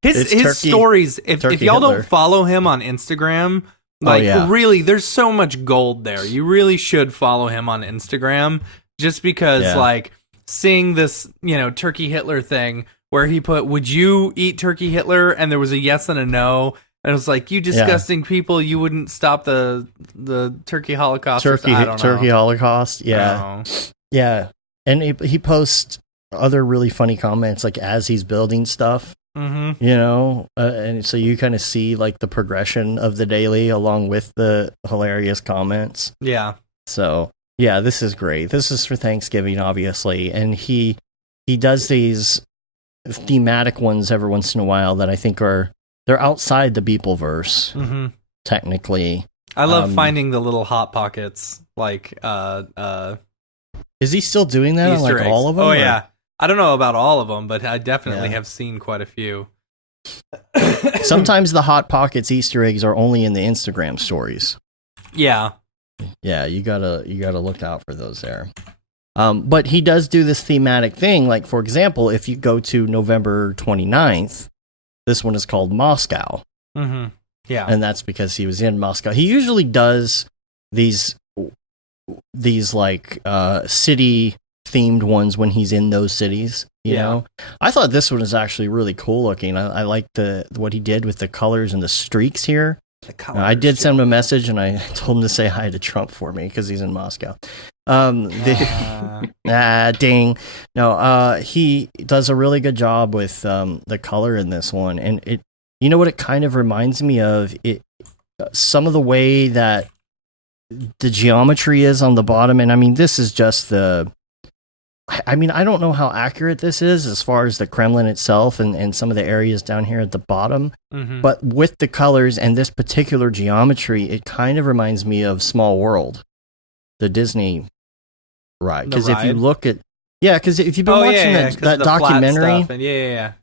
His Turkey- stories, if Turkey y'all Hitler. don't follow him on Instagram, like yeah. really, there's so much gold there. You really should follow him on Instagram just because Yeah. like seeing this, Turkey Hitler thing where he put, would you eat Turkey Hitler? And there was a yes and a no. And it was like, you disgusting people, you wouldn't stop the Turkey Holocaust. Turkey I don't know. Holocaust. I Yeah. don't know. Yeah. And he posts other really funny comments like as he's building stuff, Mm-hmm. and so you kind of see like the progression of the daily along with the hilarious comments. Yeah. So yeah, this is great. This is for Thanksgiving, obviously. And he does these thematic ones every once in a while that I think they're outside the Beepleverse, Mm-hmm. technically. I love finding the little hot pockets, like Is he still doing that on Easter like eggs. all of them? Oh or- yeah, I don't know about all of them, but I definitely Yeah. have seen quite a few. Sometimes the Hot Pockets Easter eggs are only in the Instagram stories. Yeah. Yeah, you gotta look out for those there. But he does do this thematic thing. Like, for example, if you go to November 29th, this one is called Moscow. Mm-hmm. Yeah. And that's because he was in Moscow. He usually does these like city themed ones when he's in those cities. You know, I thought this one was actually really cool looking. I like what he did with the colors and the streaks here. I did send him a message and I told him to say hi to Trump for me because he's in Moscow. Ding. No, he does a really good job with the color in this one, and it. You know what it kind of reminds me of? Some of the way that the geometry is on the bottom, and I mean, this is just I don't know how accurate this is as far as the Kremlin itself and some of the areas down here at the bottom, Mm-hmm. but with the colors and this particular geometry, it kind of reminds me of Small World, the Disney ride. Because if you look at, because if you've been watching that documentary, and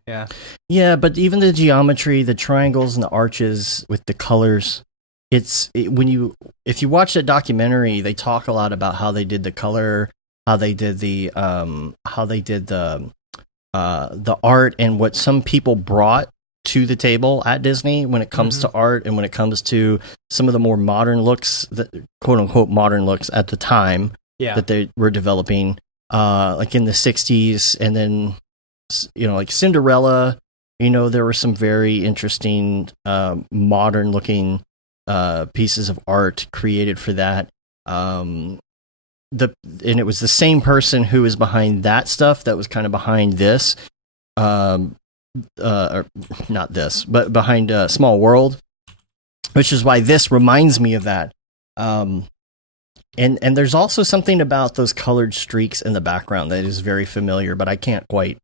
yeah, but even the geometry, the triangles and the arches with the colors, if you watch that documentary, they talk a lot about how they did the color, how they did the art, and what some people brought to the table at Disney when it comes to art and when it comes to some of the more modern looks, that quote unquote modern looks at the time that they were developing, like in the 60s, and then like Cinderella. There were some very interesting modern looking pieces of art created for that. And it was the same person who was behind that stuff that was kind of behind this, or not this, but behind Small World, which is why this reminds me of that. And there's also something about those colored streaks in the background that is very familiar, but I can't quite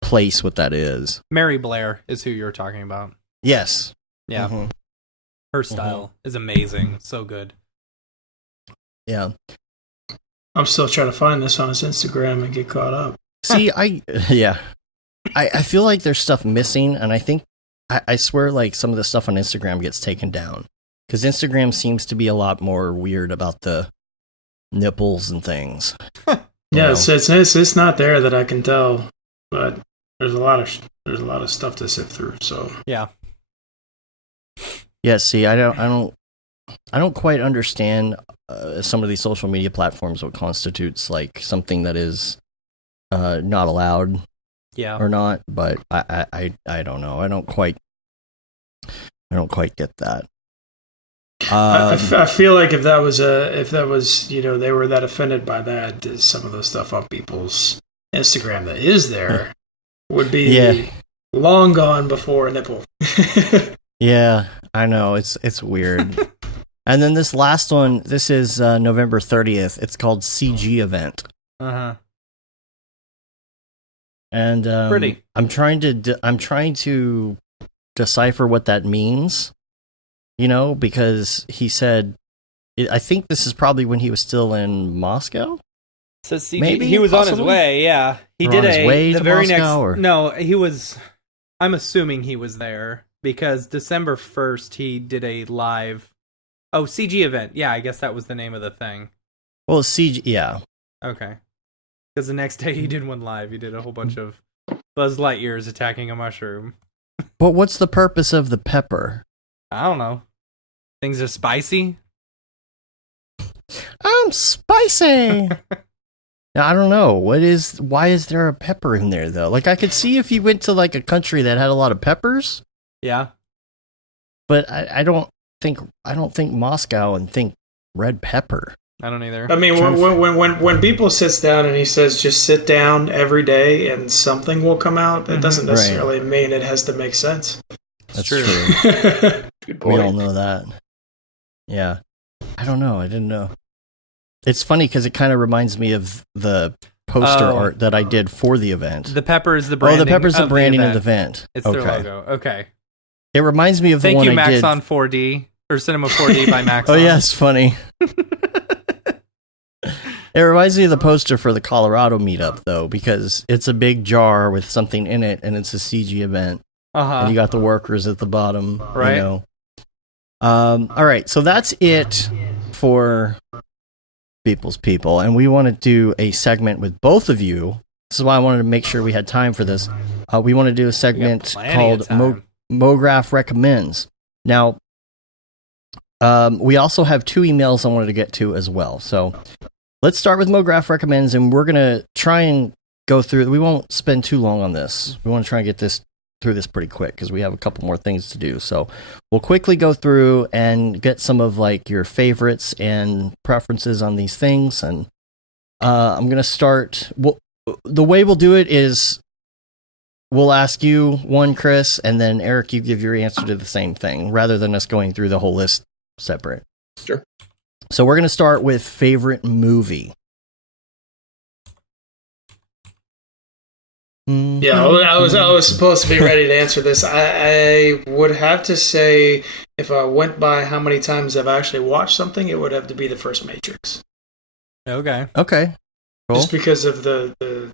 place what that is. Mary Blair is who you're talking about. Yes. Yeah. Mhm. Her style is amazing. So good. Yeah. I'm still trying to find this on his Instagram and get caught up. See, I feel like there's stuff missing, and I think I swear like some of the stuff on Instagram gets taken down because Instagram seems to be a lot more weird about the nipples and things. Yeah, it's not there that I can tell, but there's a lot of stuff to sift through. So yeah. See, I don't quite understand some of these social media platforms what constitutes like something that is not allowed Yeah. or not, but I don't know. I don't quite get that. I feel like if that was they were that offended by that, some of the stuff on people's Instagram that is there would be long gone before a nipple. Yeah, I know, it's weird. And then this last one, this is November 30th. It's called CG Event. And Pretty. I'm trying to decipher what that means. Because he said, I think this is probably when he was still in Moscow. So CG, Maybe, he was possibly? on his way. Yeah, he Or did on his way the to very Moscow, next. or? No, he was. I'm assuming he was there because December 1st he did a live. Oh, CG event. Yeah, I guess that was the name of the thing. Well, CG, yeah. Okay. Because the next day he did one live. He did a whole bunch of Buzz Lightyears attacking a mushroom. But what's the purpose of the pepper? I don't know. Things are spicy. I'm spicy. Now, I don't know. Why is there a pepper in there, though? Like, I could see if you went to, like, a country that had a lot of peppers, Yeah. but I don't think Moscow and think red pepper. I don't either. I mean, when people sits down and he says just sit down every day and something will come out, that doesn't necessarily mean it has to make sense. That's true. Good We point. all know that. Yeah. I don't know. I didn't know. It's funny because it kind of reminds me of the poster art that I did for the event. The pepper is the branding. The pepper's the branding of the event. event. It's their logo. Okay. It reminds me of the Thank one you, I Max did. on 4D or Cinema 4D by Max. Oh, yeah, it's funny. It reminds me of the poster for the Colorado meetup, though, because it's a big jar with something in it, and it's a CG event. And you got the workers at the bottom. Right. All right, so that's it for People's People, and we want to do a segment with both of you. This is why I wanted to make sure we had time for this. We want to do a segment called Mograph Recommends. Now, we also have 2 emails I wanted to get to as well. So let's start with Mograph Recommends, and we're going to try and go through. We won't spend too long on this. We want to try and get through this pretty quick because we have a couple more things to do. So we'll quickly go through and get some of like your favorites and preferences on these things. And I'm going to start. The way we'll do it is we'll ask you one, Chris, and then Eric, you give your answer to the same thing rather than us going through the whole list separate. Sure. So we're going to start with favorite movie. Yeah, I was supposed to be ready to answer this. I would have to say, if I went by how many times I've actually watched something, it would have to be the first Matrix. Okay. Okay. Cool. Just because of the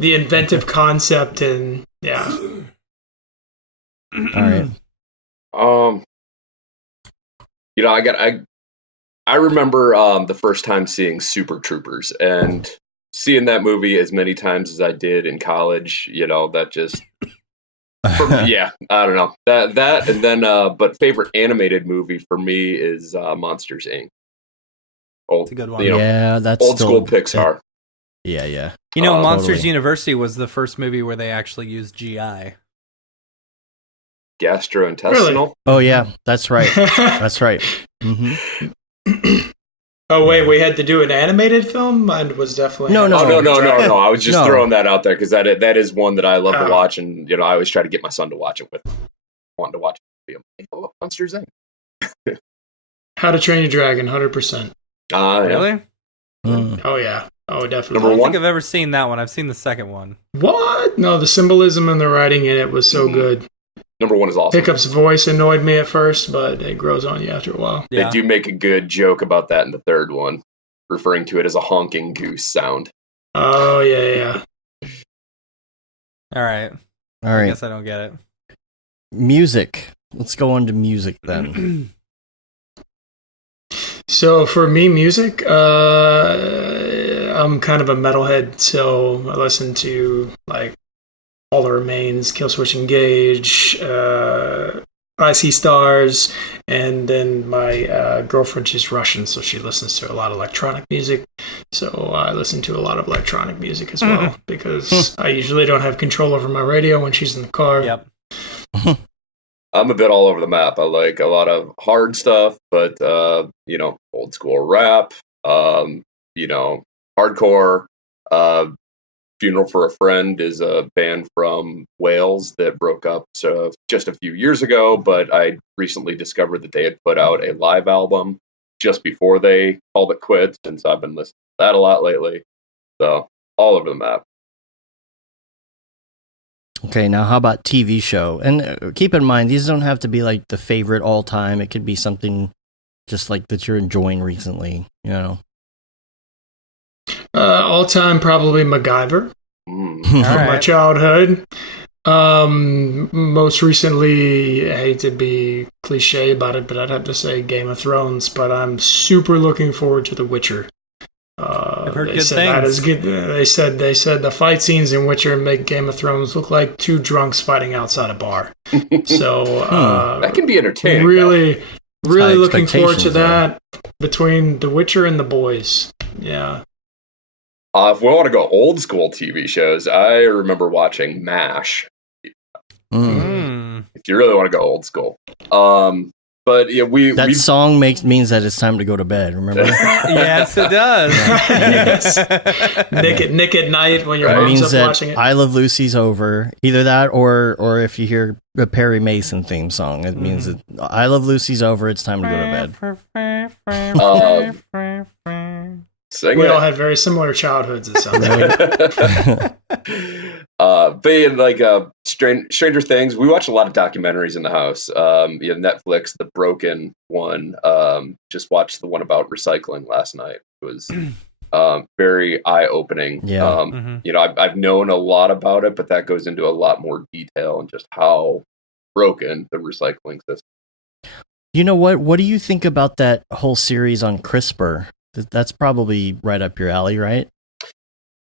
inventive concept and yeah. All right. I remember the first time seeing Super Troopers and seeing that movie as many times as I did in college. That just I don't know that and then but favorite animated movie for me is Monsters Inc. It's a good one. Yeah, that's old school Pixar. Yeah. Monsters Totally. University was the first movie where they actually used GI. Gastrointestinal. Really? Oh yeah, that's right. That's right. Mm-hmm. Oh wait, we had to do an animated film. Mine was definitely No. No. I was just No. throwing that out there because that is one that I love to watch, and I always try to get my son to watch it with. Wanting to watch it. Oh, Monsters Inc. How to Train Your Dragon, 100%. Really? Mm. Oh yeah, oh definitely. I Number don't one? think I've ever seen that one. I've seen the second one. What? No, the symbolism and the writing in it was so good. Number one is awesome. Hiccup's voice annoyed me at first, but it grows on you after a while. Yeah. They do make a good joke about that in the third one, referring to it as a honking goose sound. Oh yeah. All right. All I right. guess I don't get it. Music. Let's go on to music then. So for me, music, I'm kind of a metalhead, so I listen to like All That Remains, Killswitch Engage, I See Stars, and then my girlfriend, she's Russian, so she listens to a lot of electronic music. So I listen to a lot of electronic music as well, because I usually don't have control over my radio when she's in the car. Yep. I'm a bit all over the map. I like a lot of hard stuff, but old school rap, hardcore. Funeral for a Friend is a band from Wales that broke up just a few years ago, but I recently discovered that they had put out a live album just before they called it quits, and so I've been listening to that a lot lately. So all over the map. Okay, now how about TV show? And keep in mind, these don't have to be like the favorite all time. It could be something just like that you're enjoying recently, you know. All time, probably MacGyver Mm. from All my right. childhood. Most recently, I hate to be cliche about it, but I'd have to say Game of Thrones. But I'm super looking forward to The Witcher. I've heard They good said that things. is good. They said the fight scenes in Witcher make Game of Thrones look like two drunks fighting outside a bar. So That can be entertaining. really high looking forward to expectations, that between The Witcher and The Boys. Yeah. If we want to go old school TV shows, I remember watching MASH. If you really want to go old school. But yeah, That song means that it's time to go to bed, remember? Yes, it does. Yes. Nick at night when your It mom's means up that watching it. I Love Lucy's over. Either that or if you hear the Perry Mason theme song, it means that I Love Lucy's over, it's time to go to bed. Sing We it. all had very similar childhoods, it sounds like. Being like Stranger Things, we watch a lot of documentaries in the house. Netflix, the Broken one. Just watched the one about recycling last night. It was very eye opening. Yeah. I've known a lot about it, but that goes into a lot more detail and just how broken the recycling system. You know what? What do you think about that whole series on CRISPR? That's probably right up your alley, right?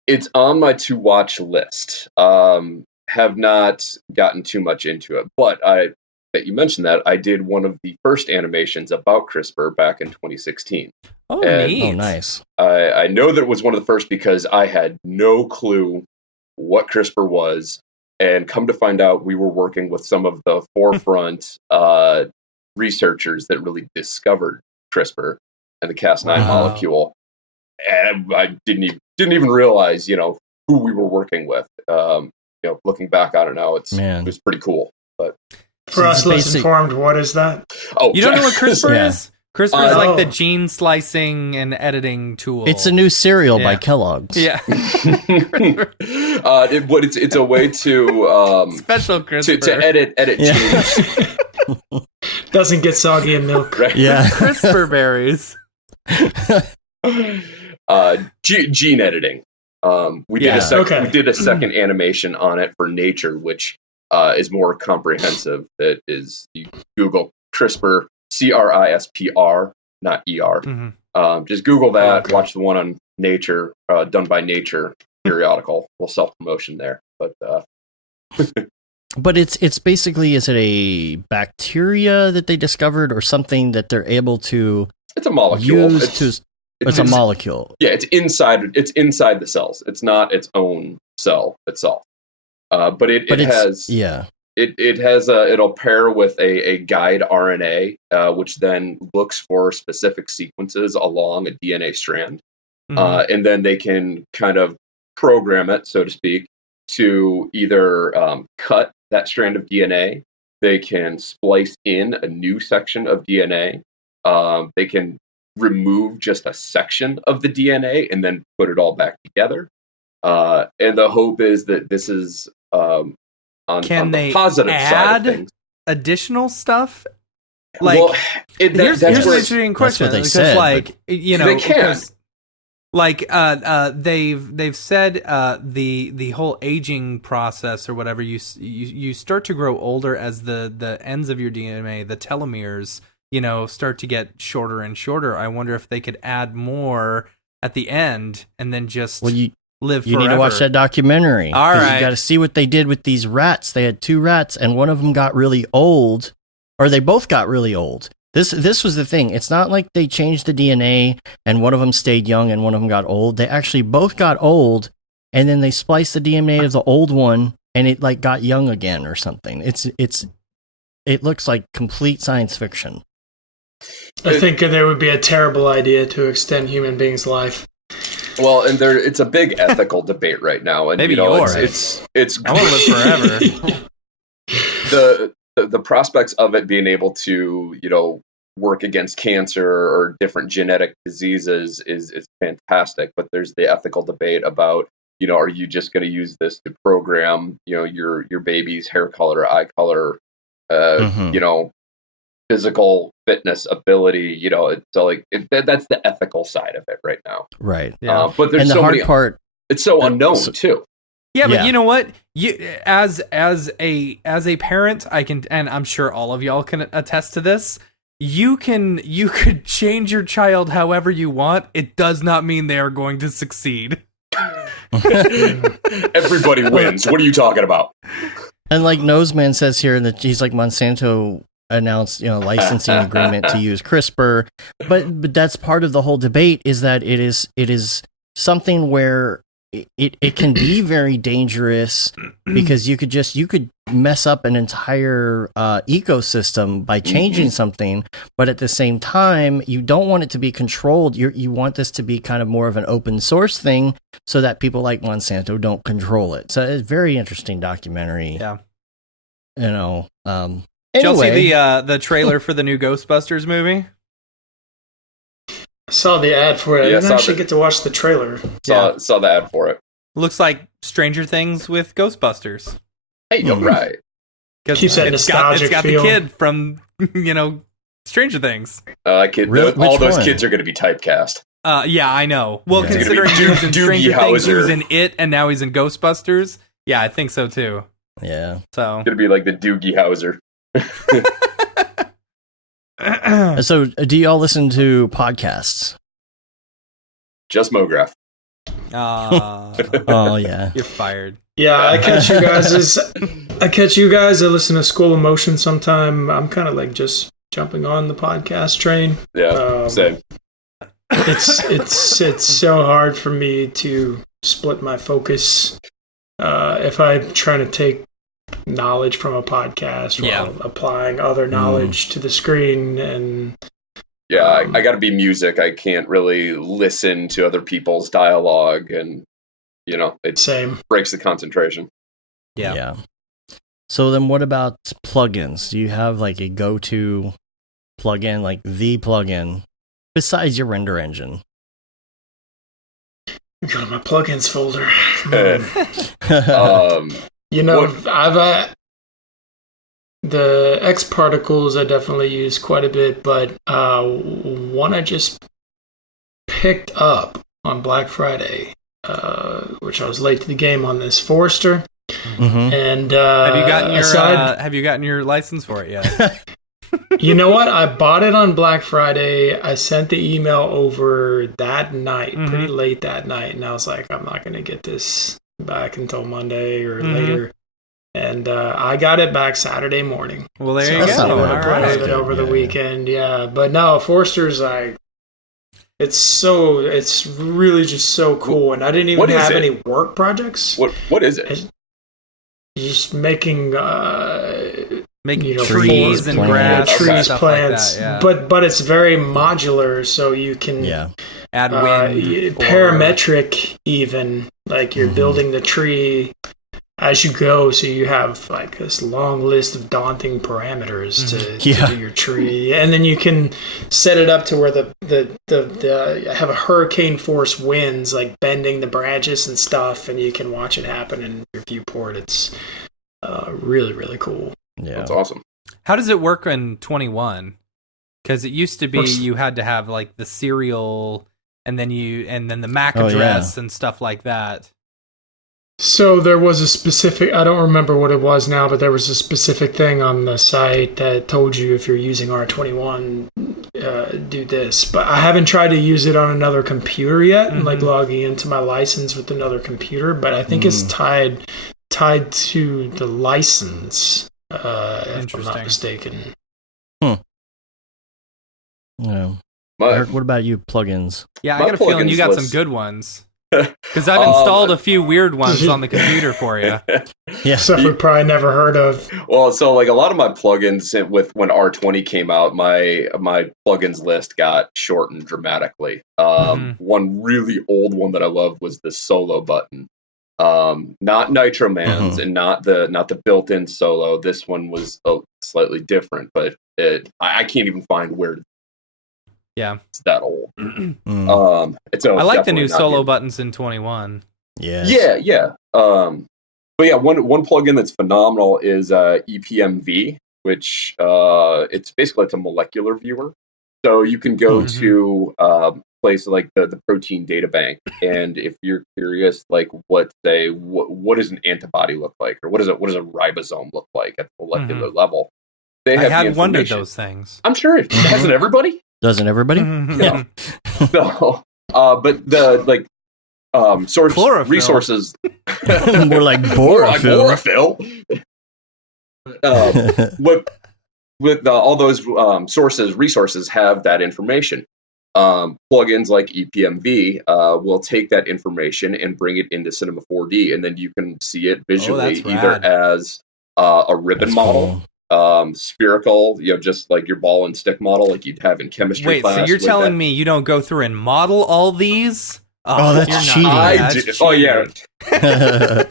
It's on my to watch list. Have not gotten too much into it, but that you mentioned that I did one of the first animations about CRISPR back in 2016. Oh, And- neat. Oh, nice. I know that it was one of the first because I had no clue what CRISPR was, and come to find out, we were working with some of the forefront researchers that really discovered CRISPR and the Cas9 Wow. molecule, and I didn't even realize, who we were working with. Looking back on it now, it was pretty cool. But For us less informed, what is that? You don't know what CRISPR Yeah. is? CRISPR is No. like the gene slicing and editing tool. It's a new cereal by Yeah. Kellogg's. Yeah. it's a way to Special CRISPR. to edit Yeah. genes. Doesn't get soggy in milk. Right? Yeah. CRISPR berries. Gene editing. We did Yeah. Okay. we did a second animation on it for Nature, which is more comprehensive. That is, you Google CRISPR, CRISPR, not ER. Mhm. Just Google that. Okay. Watch the one on Nature, done by Nature periodical. Little self promotion there, but But it's basically, is it a bacteria that they discovered or something that they're able to it's a molecule. use it's a molecule. Yeah, it's inside the cells. It's not its own cell itself. But it has yeah. it'll pair with a guide RNA, which then looks for specific sequences along a DNA strand, and then they can kind of program it, so to speak, to either cut that strand of DNA. They can splice in a new section of DNA. They can remove just a section of the DNA and then put it all back together. And the hope is that this is on the positive side of things. Additional stuff? Well, Here's that's an where interesting question. what they because, said, they can. They've said the whole aging process or whatever, you start to grow older as the ends of your DNA, the telomeres, start to get shorter and shorter. I wonder if they could add more at the end and then just live forever. You need to watch that documentary. All 'cause right. You got to see what they did with these rats. They had 2 rats, and one of them got really old, or they both got really old. This was the thing. It's not like they changed the DNA and one of them stayed young and one of them got old. They actually both got old, and then they spliced the DNA of the old one and it like got young again or something. It looks like complete science fiction. I think there would be a terrible idea to extend human beings' life. Well, and it's a big ethical debate right now, and Maybe you know, you're it's I want to live forever. the prospects of it being able to, you know, work against cancer or different genetic diseases is fantastic. But there's the ethical debate about, you know, are you just going to use this to program, you know, your baby's hair color, eye color, you know, physical fitness ability, you know, so like that's the ethical side of it right now. Right. Yeah. But there's And the so hard many part, it's so unknown too. Yeah, but Yeah. you know what? You as a parent, I can, and I'm sure all of y'all can attest to this. You could change your child however you want. It does not mean they are going to succeed. Everybody wins. What are you talking about? and like Noseman says here that he's like Monsanto announced, you know, licensing agreement to use CRISPR, but that's part of the whole debate, is that it is something where it can be very dangerous, because you could mess up an entire ecosystem by changing something, but at the same time you don't want it to be controlled. You want this to be kind of more of an open source thing, so that people like Monsanto don't control it. So it's a very interesting documentary. Yeah. You know. Did y'all Anyway, see the trailer for the new Ghostbusters movie? I saw the ad for it. Yeah, I didn't actually get to watch the trailer. Saw the ad for it. Looks like Stranger Things with Ghostbusters. Hey, you're right. Keeps that It's nostalgic got feel. the kid from, you know, Stranger Things. Really? All Which those one? kids are going to be typecast. Yeah, I know. Well, Yeah. It's gonna considering be he was in Doogie Stranger Things, he was Howser. in It, and now he's in Ghostbusters. Yeah, I think so too. yeah. So, It's going to be like the Doogie Howser. So, do y'all listen to podcasts? Just Mograph. Oh yeah. you're fired. Yeah, I catch you guys. I listen to School of Motion sometime. I'm kind of like just jumping on the podcast train. Yeah, same. It's so hard for me to split my focus if I'm trying to take knowledge from a podcast while applying other knowledge to the screen. And Yeah, I got to be music. I can't really listen to other people's dialogue, and you know, it same. breaks the concentration. Yeah. So then, what about plugins? Do you have like a go-to plugin, like the plugin, besides your render engine? Go to my plugins folder. You know, What- I've the X particles I definitely use quite a bit, but one I just picked up on Black Friday, which I was late to the game on this, Forester. Mhm. And Have you gotten your license for it yet? you know what? I bought it on Black Friday. I sent the email over that night, pretty late that night, and I was like, I'm not going to get this back until Monday or later. And I got it back Saturday morning. Well, there So you That's I not go. played bad. All right. it over the Yeah. weekend, yeah. But no, Forster's like, it's really just so cool. And I didn't even What is have it? any work projects. What is it? Just making Make you know, trees and plants. grass, Okay. and trees, stuff plants, like that. Yeah. but it's very modular, so you can Yeah. Add wind, parametric even, like you're building the tree as you go, so you have like this long list of daunting parameters to Yeah. do your tree, and then you can set it up to where the have a hurricane force winds like bending the branches and stuff, and you can watch it happen in your viewport. It's really, really cool. Yeah. That's awesome. How does it work in 21? Because it used to be you had to have like the serial and then the MAC Oh, address and stuff like that. So there was a specific, I don't remember what it was now, but there was a specific thing on the site that told you if you're using R21, do this. But I haven't tried to use it on another computer yet, and like logging into my license with another computer, but I think it's tied to the license, if I'm not Interesting. mistaken. Yeah. My, Eric, what about you? Plugins. Yeah, I My got a feeling you plugins got some list- good ones. Because I've installed a few weird ones on the computer for you. Yeah. Stuff we probably never heard of. Well, so like a lot of my plugins with when R20 came out, my plugins list got shortened dramatically. One really old one that I love was the solo button. Not Nitro Man's and not the built-in solo. This one was slightly different, but I can't even find where Yeah. it's that old. I like the new solo buttons in 21. Yes. Yeah. But yeah, one plugin that's phenomenal is EPMV, which it's basically it's a molecular viewer. So you can go to place like the protein data bank, and if you're curious, like what does an antibody look like, or what does a ribosome look like at the molecular level? They have I had the wondered information. those things. I'm sure it hasn't everybody. Doesn't everybody? No. No. But the source Chlorophyll. resources More like borophyll. With all those resources have that information. Plugins like EPMV will take that information and bring it into Cinema 4D, and then you can see it visually that's either rad. as a ribbon model, spherical, just like your ball and stick model, like you'd have in chemistry Wait, class. so you're with telling that. me you don't go through and model all these? Oh, that's you're not- cheating. That's Oh yeah. cheating.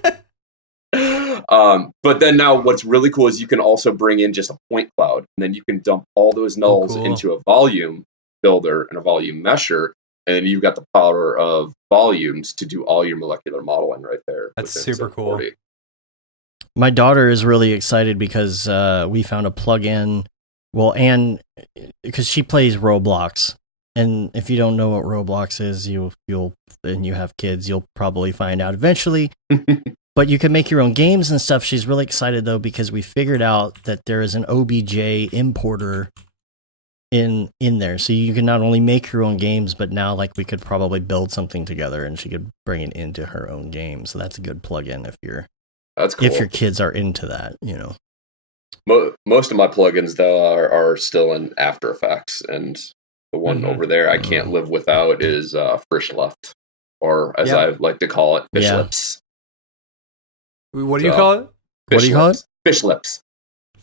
But then now what's really cool is you can also bring in just a point cloud, and then you can dump all those nulls cool. into a volume builder and a volume mesher, and then you've got the power of volumes to do all your molecular modeling right there. That's within super Sim cool. 40. My daughter is really excited because we found a plugin. Well, and because she plays Roblox, and if you don't know what Roblox is, you'll and you have kids, you'll probably find out eventually. But you can make your own games and stuff. She's really excited though because we figured out that there is an OBJ importer in there, so you can not only make your own games, but now like we could probably build something together, and she could bring it into her own game. So that's a good plugin That's cool. if your kids are into that, Most of my plugins though are still in After Effects, and the one over there I can't live without is Frisch Left, or as I like to call it, Fish Lips. What do you call it? What do you call it? Fish Lips.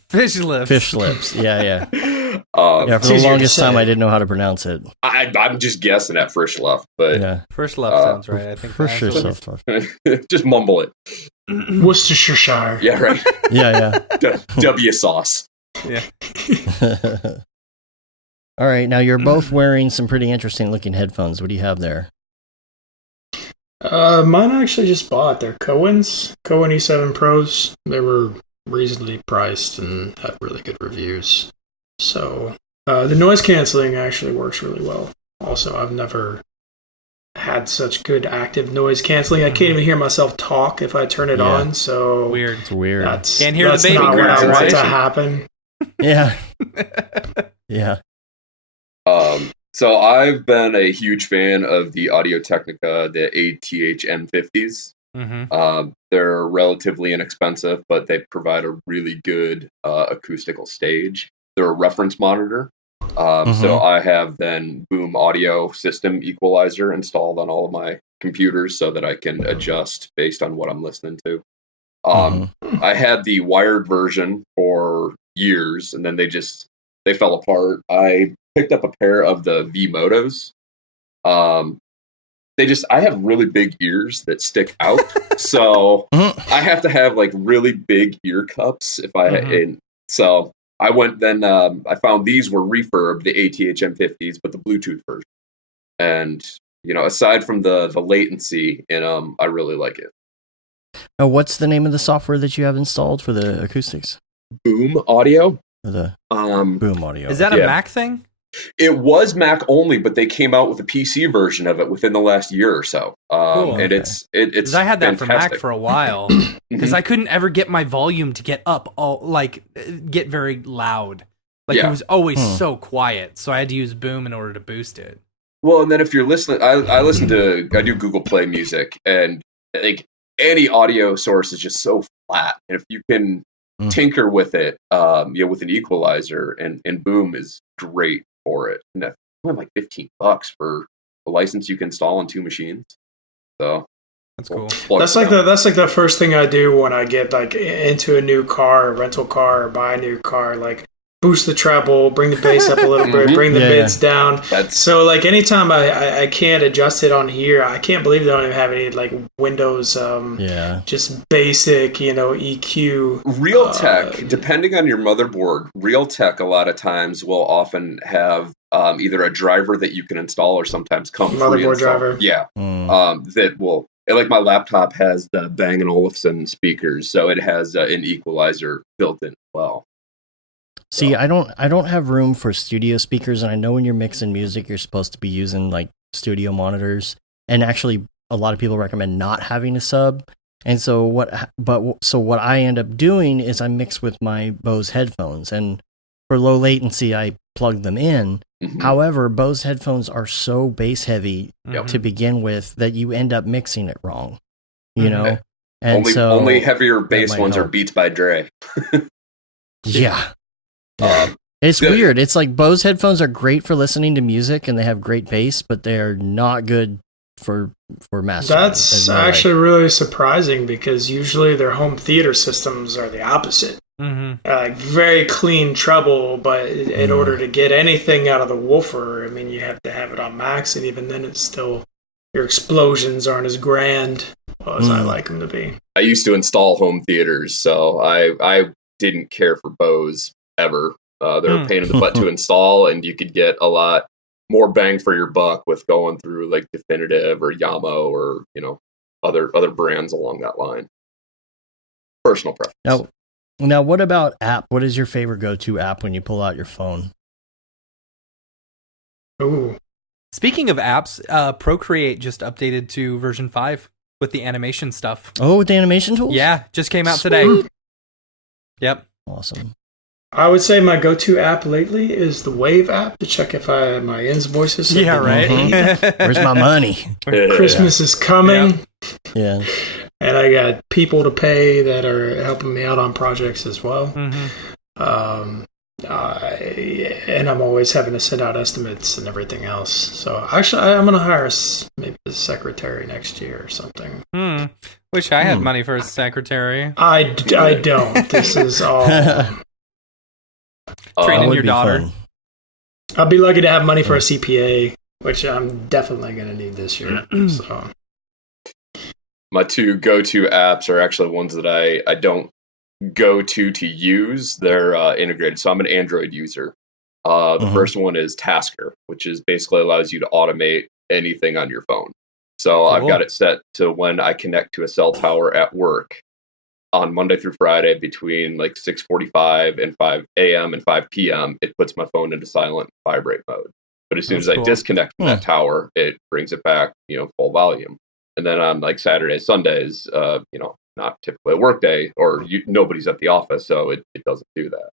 Fish lips. Fish lips. Yeah. Yeah, for It's the easier to longest time, say. I didn't know how to pronounce it. I'm just guessing at Frisch Left, but Yeah, First left sounds right. I think for that's sure. what So just mumble it. Worcestershire. Yeah, right. yeah. W sauce. Yeah. All right, now you're both wearing some pretty interesting looking headphones. What do you have there? Mine I actually just bought. They're Cohen E7 Pros. They were reasonably priced and had really good reviews. So the noise canceling actually works really well. Also, I've never had such good active noise canceling. I can't even hear myself talk if I turn it on. So Weird. It's weird. Can't hear the that's baby not what I cries, want right? to happen. Yeah. Yeah. So I've been a huge fan of the Audio Technica, the ATH M50s. They're relatively inexpensive, but they provide a really good acoustical stage. They're a reference monitor. So I have then Boom Audio System Equalizer installed on all of my computers so that I can adjust based on what I'm listening to. I had the wired version for years, and then they fell apart. I picked up a pair of the V Motos. I have really big ears that stick out, so I have to have like really big ear cups if I. And so I went then. I found these were refurb, the ATH M50s, but the Bluetooth version. And aside from the latency in them, I really like it. What's the name of the software that you have installed for the acoustics? Boom Audio. For the Boom Audio. Is that a Mac thing? It was Mac only, but they came out with a PC version of it within the last year or so. Cool. And it's Because I had that for Mac fantastic. for a while. Because I couldn't ever get my volume to get up, get very loud. It was always so quiet. So I had to use Boom in order to boost it. Well, and then if you're listening, I do Google Play Music, and like any audio source is just so flat. And if you can tinker with it, with an equalizer, and Boom is great for it. And that's only like $15 for a license you can install on 2 machines. So That's cool. That's like the first thing I do when I get like into a new car, a rental car, or buy a new car. Like boost the treble, bring the bass up a little bit, bring the mids down. So like anytime I can't adjust it on here, I can't believe they don't even have any like Windows. Just basic, EQ. Realtek, depending on your motherboard, Realtek a lot of times will often have either a driver that you can install or sometimes come motherboard driver. Yeah, that will. Like my laptop has the Bang & Olufsen speakers, so it has an equalizer built in as well. See, I don't have room for studio speakers, and I know when you're mixing music, you're supposed to be using like studio monitors. And actually, a lot of people recommend not having a sub. And so what I end up doing is I mix with my Bose headphones, and for low latency, I plug them in. Mm-hmm. However, Bose headphones are so bass heavy to begin with that you end up mixing it wrong. You know, and only heavier bass ones are Beats by Dre. Yeah. It's weird. It's like Bose headphones are great for listening to music and they have great bass, but they're not good for mastering. That's actually really surprising because usually their home theater systems are the opposite. Like very clean treble, but in order to get anything out of the woofer, I mean, you have to have it on max, and even then, it's still your explosions aren't as grand as I like them to be. I used to install home theaters, so I didn't care for Bose ever. They're a pain in the butt to install, and you could get a lot more bang for your buck with going through like Definitive or Yamo or other brands along that line. Personal preference. Now, what about app? What is your favorite go-to app when you pull out your phone? Ooh. Speaking of apps, Procreate just updated to version 5 with the animation stuff. Oh, with the animation tools? Yeah, just came out today. Yep. Awesome. I would say my go-to app lately is the Wave app to check if my invoices have been right. Where's my money? Christmas is coming. Yeah. And I got people to pay that are helping me out on projects as well. And I'm always having to send out estimates and everything else. So actually, I'm going to hire maybe a secretary next year or something. Wish I had money for a secretary. I don't. This is all... Training your daughter. Fun. I'll be lucky to have money for a CPA, which I'm definitely going to need this year. So... My 2 go-to apps are actually ones that I don't go to use. They're integrated. So I'm an Android user. The first one is Tasker, which is basically allows you to automate anything on your phone. So I've got it set to when I connect to a cell tower at work on Monday through Friday between like 6:45 and 5 a.m. and 5 p.m. It puts my phone into silent vibrate mode. But as soon as I disconnect from that tower, it brings it back, full volume. And then on like Saturdays, Sundays, not typically a work day or nobody's at the office, so it doesn't do that.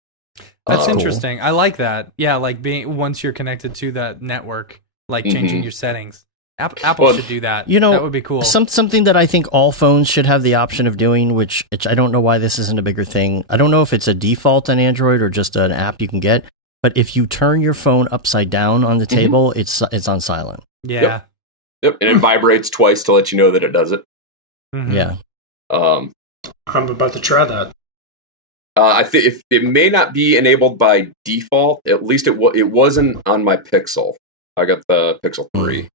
That's interesting. Cool. I like that. Yeah, like once you're connected to that network, like changing your settings. Apple should do that. That would be cool. Something that I think all phones should have the option of doing, which I don't know why this isn't a bigger thing. I don't know if it's a default on Android or just an app you can get. But if you turn your phone upside down on the table, it's on silent. Yeah. Yep, and it vibrates twice to let you know that it does it. Yeah. I'm about to try that. I think if it may not be enabled by default, at least it wasn't on my Pixel. I got the Pixel 3.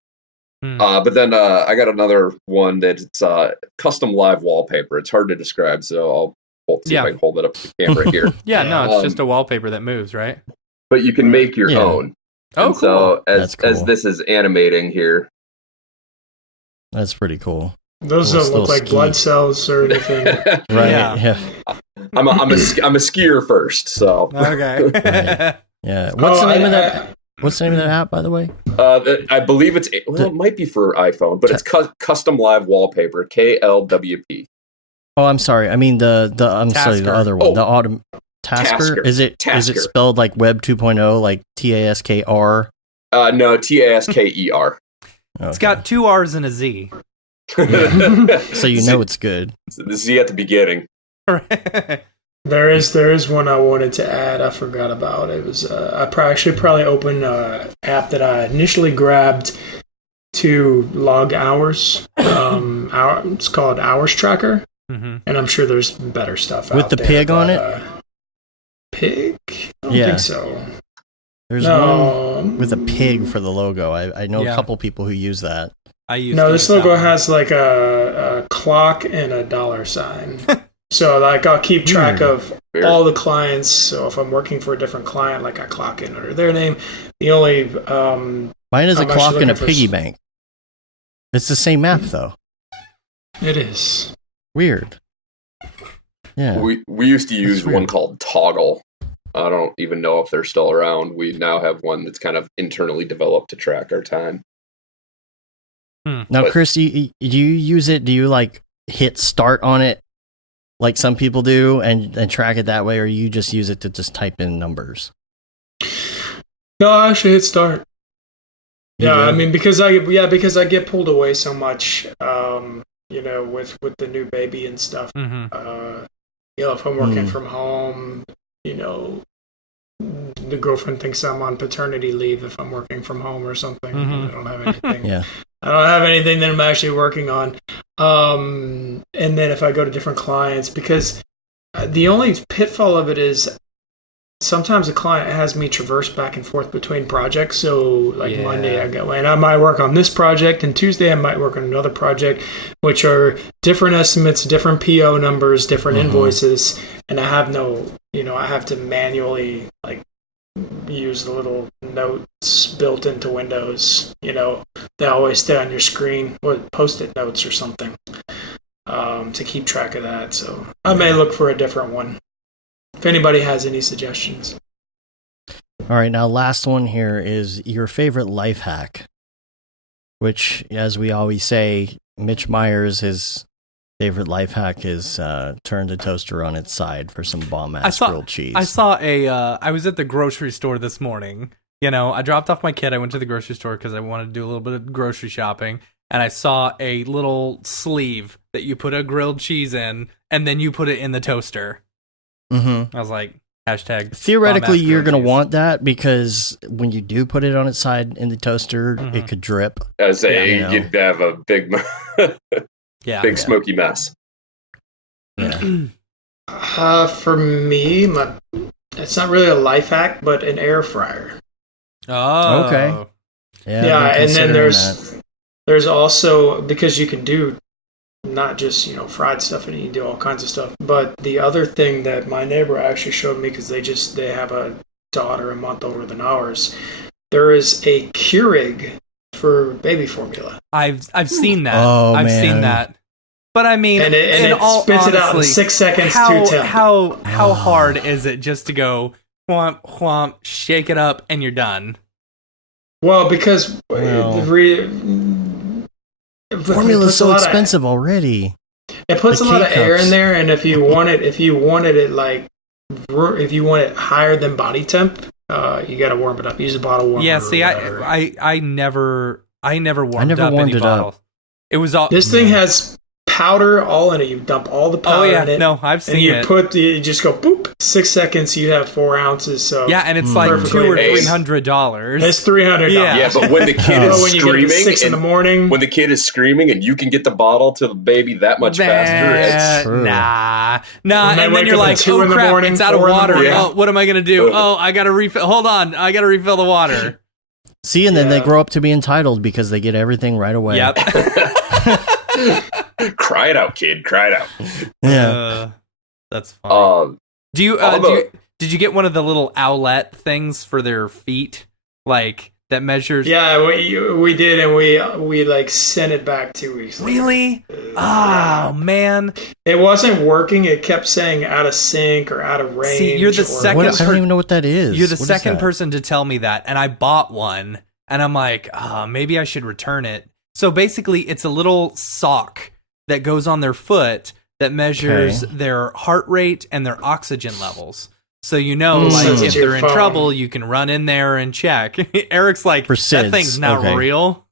But then I got another one that's custom live wallpaper. It's hard to describe, so I'll see if I can hold it up to the camera here. It's just a wallpaper that moves, right? But you can make your own. Oh, cool. So as this is animating here. That's pretty cool. Those don't look like blood cells or anything. Right. Yeah. I'm a skier first, so. Okay. Right. Yeah. What's the name of that? What's the name of that app, by the way? I believe it might be for iPhone, but it's custom live wallpaper. KLWP. Oh, I'm sorry. I mean the other one. The Tasker. Is it spelled like Web 2.0, like TASKR? No, TASKER. Okay. It's got 2 R's and a Z. Yeah. So it's good. The Z at the beginning. There is one I wanted to add. I forgot about. It was I should probably open an app that I initially grabbed to log hours. It's called Hours Tracker, and I'm sure there's better stuff with out the there, pig on but, it. Pig? I don't Yeah. think so. There's one with a pig for the logo. I know a couple people who use that. I use This logo has like a clock and a dollar sign. So like I'll keep track of all the clients. So if I'm working for a different client, like I clock in under their name. The only mine is a I'm clock actually and a looking for piggy bank. It's the same app though. It is. Weird. Yeah. We used to use weird. one called Toggle. I don't even know if they're still around. We now have one that's kind of internally developed to track our time. Now, Chris, do you use it? Do you like hit start on it like some people do and track it that way, or you just use it to just type in numbers? No, I actually hit start. You Yeah, do? I mean because I get pulled away so much, with the new baby and stuff. If I'm working from home, the girlfriend thinks I'm on paternity leave if I'm working from home or something. I don't have anything. I don't have anything that I'm actually working on. And then if I go to different clients, because the only pitfall of it is sometimes a client has me traverse back and forth between projects. So like Monday I go and I might work on this project, and Tuesday I might work on another project, which are different estimates, different PO numbers, different invoices, and I have I have to manually like use the little notes built into Windows. They always stay on your screen with Post-it notes or something to keep track of that. So I may look for a different one. If anybody has any suggestions. All right, now last one here is your favorite life hack, which, as we always say, Mitch Myers, his favorite life hack is turn the toaster on its side for some bomb-ass grilled cheese. I saw I was at the grocery store this morning. I dropped off my kid. I went to the grocery store because I wanted to do a little bit of grocery shopping, and I saw a little sleeve that you put a grilled cheese in, and then you put it in the toaster. I was like, hashtag. Theoretically, you're going to want that because when you do put it on its side in the toaster, it could drip. I was saying you'd have a big, big smoky mess. Yeah. For me, it's not really a life hack, but an air fryer. Oh, okay. Yeah, and then there's also, because you can do not just fried stuff, and you can do all kinds of stuff. But the other thing that my neighbor actually showed me, because they have a daughter a month older than ours, there is a Keurig for baby formula. I've seen that. I've seen that. But I mean, and it spits it out in 6 seconds to 10. How hard is it just to go whomp whomp, shake it up, and you're done? Well, because formula is so expensive already. It puts a lot of air in there, and if you want it higher than body temp, you got to warm it up. Use a bottle warmer. Yeah, see, I never warmed up any bottle. It was all. This thing has powder all in it. You dump all the powder in it. No, I've seen it. You just go boop. 6 seconds, you have 4 ounces. So and it's like $200 or $300. It's $300. Yeah, but when the kid is screaming, 6 in the morning, when the kid is screaming, and you can get the bottle to the baby that much faster, it's true. Nah. And then you're like, oh crap, it's out of water. Oh, what am I gonna do? Oh, I gotta refill. Hold on, I gotta refill the water. See, and then they grow up to be entitled because they get everything right away. Yep. Cry it out, kid. Cry it out. Yeah. That's fun. Did you get one of the little owlet things for their feet, like that measures? Yeah, we did, and we like sent it back 2 weeks later. Really? Oh man, it wasn't working. It kept saying out of sync or out of range. See, you're the second. I don't even know what that is. You're the second person to tell me that, and I bought one, and I'm like, maybe I should return it. So basically, it's a little sock that goes on their foot that measures their heart rate and their oxygen levels. So if they're in trouble, you can run in there and check. Eric's like, that thing's not real.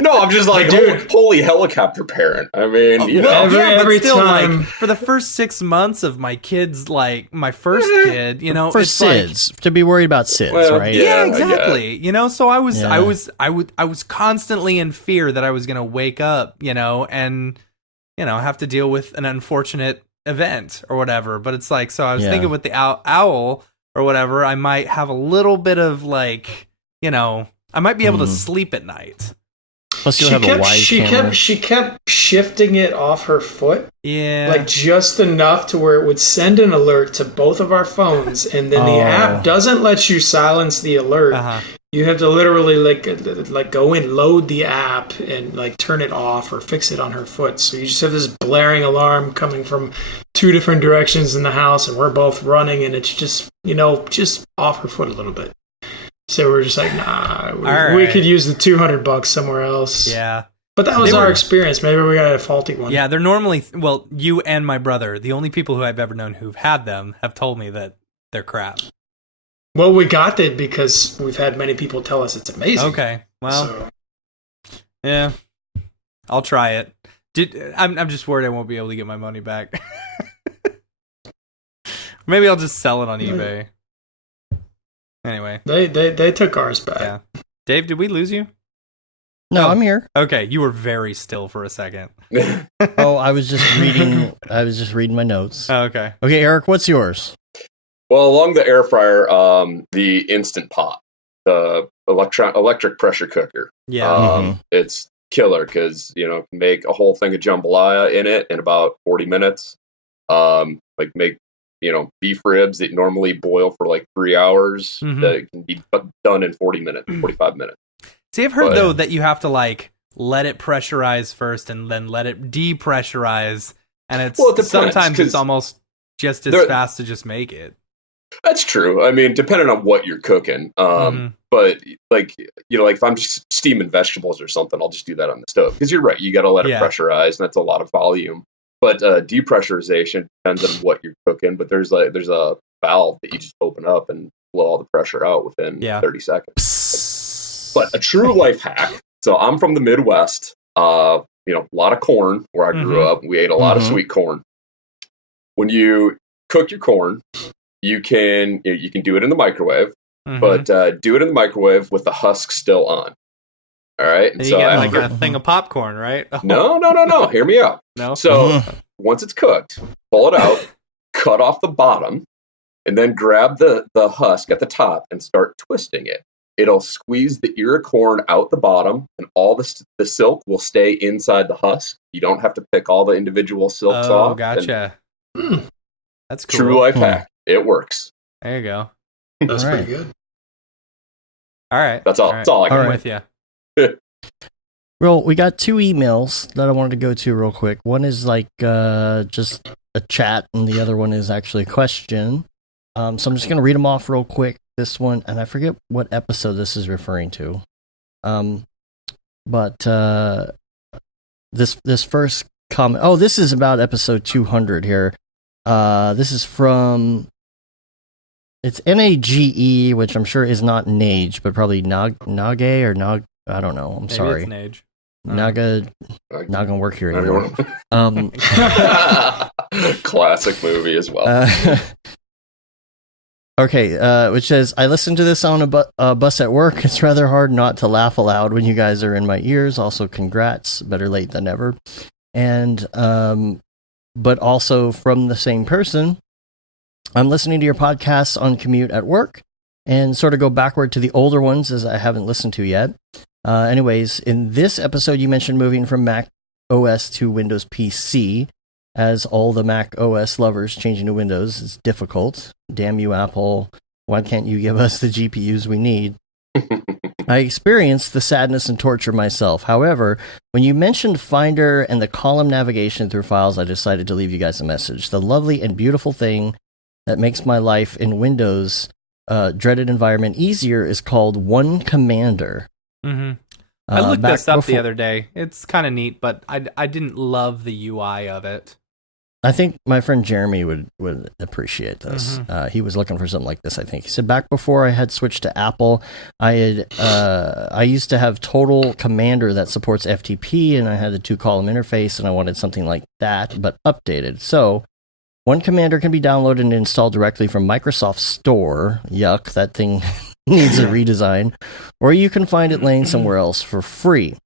No, I'm just like, Dude. holy helicopter parent. I mean, you know. Every but still, time- like, for the first 6 months of my kids, like my first kid, you know, For it's like, SIDS, to be worried about SIDS, Well, right? yeah, Yeah, exactly. You know, so I was Yeah. constantly in fear that I was gonna wake up, you know, and have to deal with an unfortunate event or whatever. But it's like, so I was Yeah. thinking with the owl or whatever, I might have a little bit of like, I might be able to sleep at night. Plus, you'll have a wise camera. She kept shifting it off her foot, Yeah, like just enough to where it would send an alert to both of our phones, and then the app doesn't let you silence the alert. You have to literally like go in, load the app, and like turn it off or fix it on her foot. So you just have this blaring alarm coming from 2 different directions in the house, and we're both running, and it's just just off her foot a little bit. So we're just like, nah, we could use the $200 somewhere else. yeah. But that was our experience. Maybe we got a faulty one. Yeah, they're normally, well, you and my brother, the only people who I've ever known who've had them, have told me that they're crap. Well, we got it because we've had many people tell us it's amazing. Okay, well, So, yeah, I'll try it. I'm just worried I won't be able to get my money back. Maybe I'll just sell it on eBay. Anyway, they took ours back. yeah. Dave, did we lose you? No, I'm here. Okay, you were very still for a second. Oh, I was just reading my notes. Oh, okay. Okay, Eric, what's yours? Well, along the air fryer, the Instant Pot, the electric pressure cooker. Yeah. It's killer because can make a whole thing of jambalaya in it in about 40 minutes. Like make beef ribs that normally boil for like 3 hours that can be done in 40 minutes, 45 minutes. See, I've heard though that you have to like let it pressurize first and then let it depressurize, and it depends, sometimes it's almost just as fast to just make it. That's true. I mean, depending on what you're cooking. But like if I'm just steaming vegetables or something, I'll just do that on the stove. Because you're right, you got to let it pressurize, and that's a lot of volume. But depressurization depends on what you're cooking. But there's a valve that you just open up and blow all the pressure out within 30 seconds. But a true life hack. So I'm from the Midwest. A lot of corn where I grew up. We ate a lot of sweet corn. When you cook your corn, you can do it in the microwave, but do it in the microwave with the husk still on. All right. And you get like a thing of popcorn, right? No. Hear me out. No. So once it's cooked, pull it out, cut off the bottom, and then grab the husk at the top and start twisting it. It'll squeeze the ear of corn out the bottom, and all the silk will stay inside the husk. You don't have to pick all the individual silks off. Oh, gotcha. That's cool. True life hack. It works. There you go. That's pretty good. All right. That's all. That's all I can. I'm with you. Well, we got 2 emails that I wanted to go to real quick. One is like just a chat, and the other one is actually a question. So I'm just going to read them off real quick. This one, and I forget what episode this is referring to. But this first comment. Oh, this is about episode 200 here. This is from. It's Nage, which I'm sure is not Nage, but probably Nage or Nog. I don't know. I'm sorry. Maybe it's Nage. Naga, not gonna work here anymore. Classic movie as well. Okay, which says, I listened to this on a bus at work. It's rather hard not to laugh aloud when you guys are in my ears. Also, congrats. Better late than never. And, but also from the same person, I'm listening to your podcasts on commute at work and sort of go backward to the older ones as I haven't listened to yet. Anyways, in this episode, you mentioned moving from Mac OS to Windows PC. As all the Mac OS lovers changing to Windows is difficult. Damn you, Apple. Why can't you give us the GPUs we need? I experienced the sadness and torture myself. However, when you mentioned Finder and the column navigation through files, I decided to leave you guys a message. The lovely and beautiful thing that makes my life in Windows dreaded environment easier is called One Commander. I looked this up the other day. It's kind of neat, but I didn't love the UI of it. I think my friend Jeremy would appreciate this. He was looking for something like this. I think he said back before I had switched to Apple, I used to have Total Commander that supports FTP, and I had the 2-column interface, and I wanted something like that but updated. So one commander can be downloaded and installed directly from Microsoft Store. Yuck, that thing needs a redesign. Or you can find it laying somewhere else for free.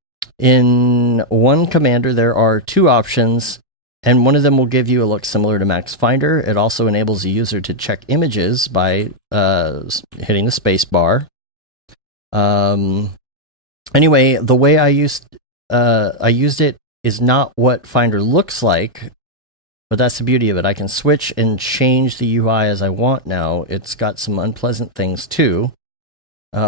In one commander, there are 2 options, and one of them will give you a look similar to Max Finder. It also enables the user to check images by hitting the space bar. Anyway, the way I used it is not what Finder looks like, but that's the beauty of it. I can switch and change the UI as I want now. It's got some unpleasant things too.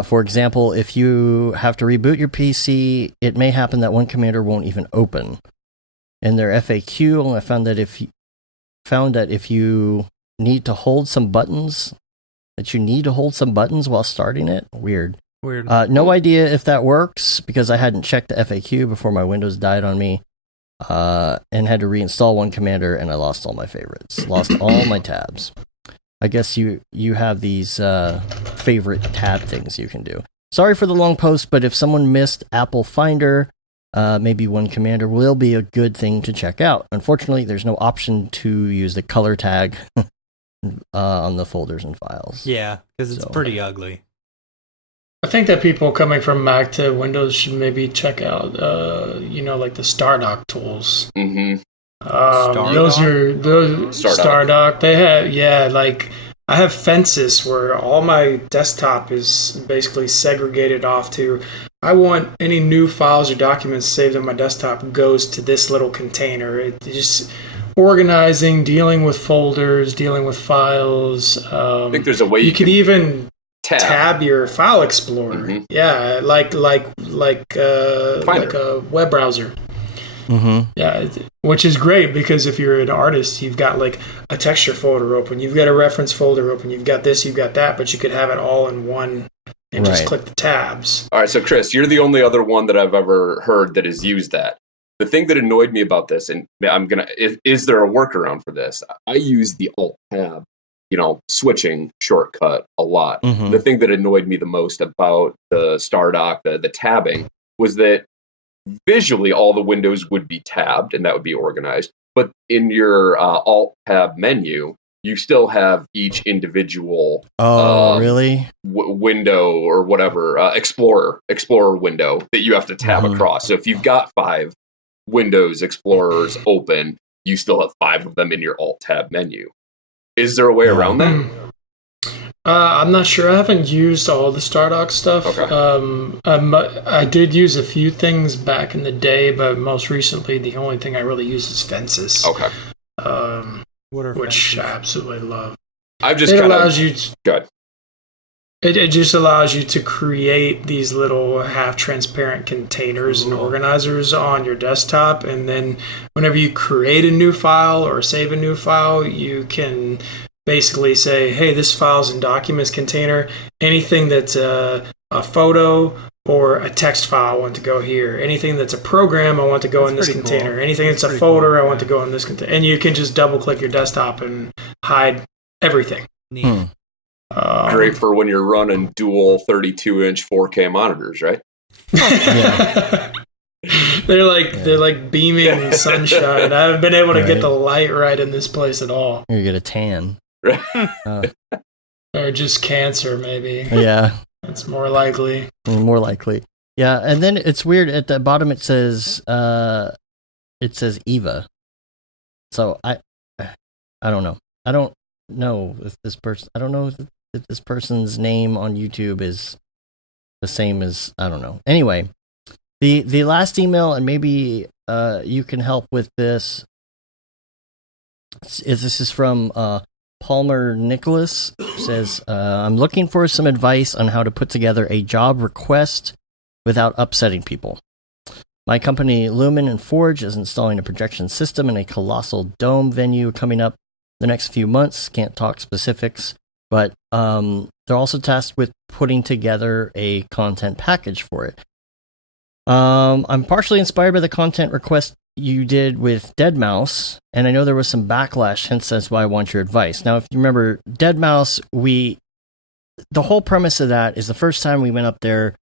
For example, if you have to reboot your PC, it may happen that one commander won't even open. In their FAQ, I found that if you need to hold some buttons, while starting it. Weird. No idea if that works because I hadn't checked the FAQ before my Windows died on me, and had to reinstall one commander, and I lost all my favorites, lost all my tabs. I guess you have these favorite tab things you can do. Sorry for the long post, but if someone missed Apple Finder, maybe one commander will be a good thing to check out. Unfortunately, there's no option to use the color tag on the folders and files. Yeah, because it's pretty ugly. I think that people coming from Mac to Windows should maybe check out, like the StarDock tools. Mm-hmm. Those StarDock. They have, I have fences where all my desktop is basically segregated off to, I want any new files or documents saved on my desktop goes to this little container. It's just organizing, dealing with folders, dealing with files. I think there's a way you could even tab your file explorer. Mm-hmm. Yeah, like a web browser. Mm-hmm. Yeah, which is great because if you're an artist, you've got like a texture folder open, you've got a reference folder open, you've got this, you've got that, but you could have it all in one and just click the tabs. All right, so Chris, you're the only other one that I've ever heard that has used that. The thing that annoyed me about this, and is there a workaround for this? I use the Alt-Tab, switching shortcut a lot. Mm-hmm. The thing that annoyed me the most about the StarDock, the tabbing, was that visually all the windows would be tabbed and that would be organized. But in your Alt-Tab menu, you still have each individual really? Window or whatever, Explorer window that you have to tab across. So if you've got 5 Windows Explorers open, you still have 5 of them in your Alt-Tab menu. Is there a way around that? I'm not sure. I haven't used all the StarDock stuff. Okay. I did use a few things back in the day, but most recently, the only thing I really use is fences. Okay. Which I absolutely love. Good. It just allows you to create these little half-transparent containers and organizers on your desktop, and then whenever you create a new file or save a new file, you can basically say, hey, this file's in documents container. Anything that's a photo or a text file, I want to go here. Anything that's a program, I want to go in this container. Cool. Anything that's a folder, I want to go in this container. And you can just double-click your desktop and hide everything. Neat. Great for when you're running dual 32-inch 4K monitors, right? They're like beaming sunshine. I haven't been able to get the light right in this place at all. You get a tan. Or just cancer, maybe. Yeah. That's more likely. More likely. Yeah, and then it's weird. At the bottom it says Eva. So I don't know. I don't know if this person. I don't know if this person's name on YouTube is the same as, I don't know. Anyway, the last email, and maybe you can help with this. This is from Palmer Nicholas. Says, I'm looking for some advice on how to put together a job request without upsetting people. My company Lumen and Forge is installing a projection system in a colossal dome venue coming up the next few months. Can't talk specifics, but they're also tasked with putting together a content package for it. I'm partially inspired by the content request you did with Dead Mouse, and I know there was some backlash, hence that's why I want your advice. Now, if you remember Dead Mouse, the whole premise of that is the first time we went up there,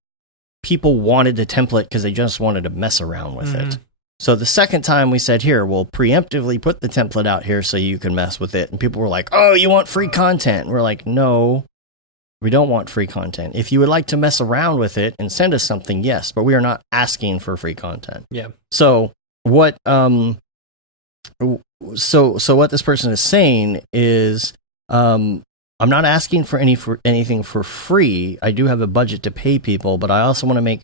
people wanted the template because they just wanted to mess around with it. So the second time we said, here, we'll preemptively put the template out here so you can mess with it. And people were like, oh, you want free content? And we're like, no, we don't want free content. If you would like to mess around with it and send us something, yes, but we are not asking for free content. Yeah. So what so what this person is saying is I'm not asking for anything for free. I do have a budget to pay people, but I also want to make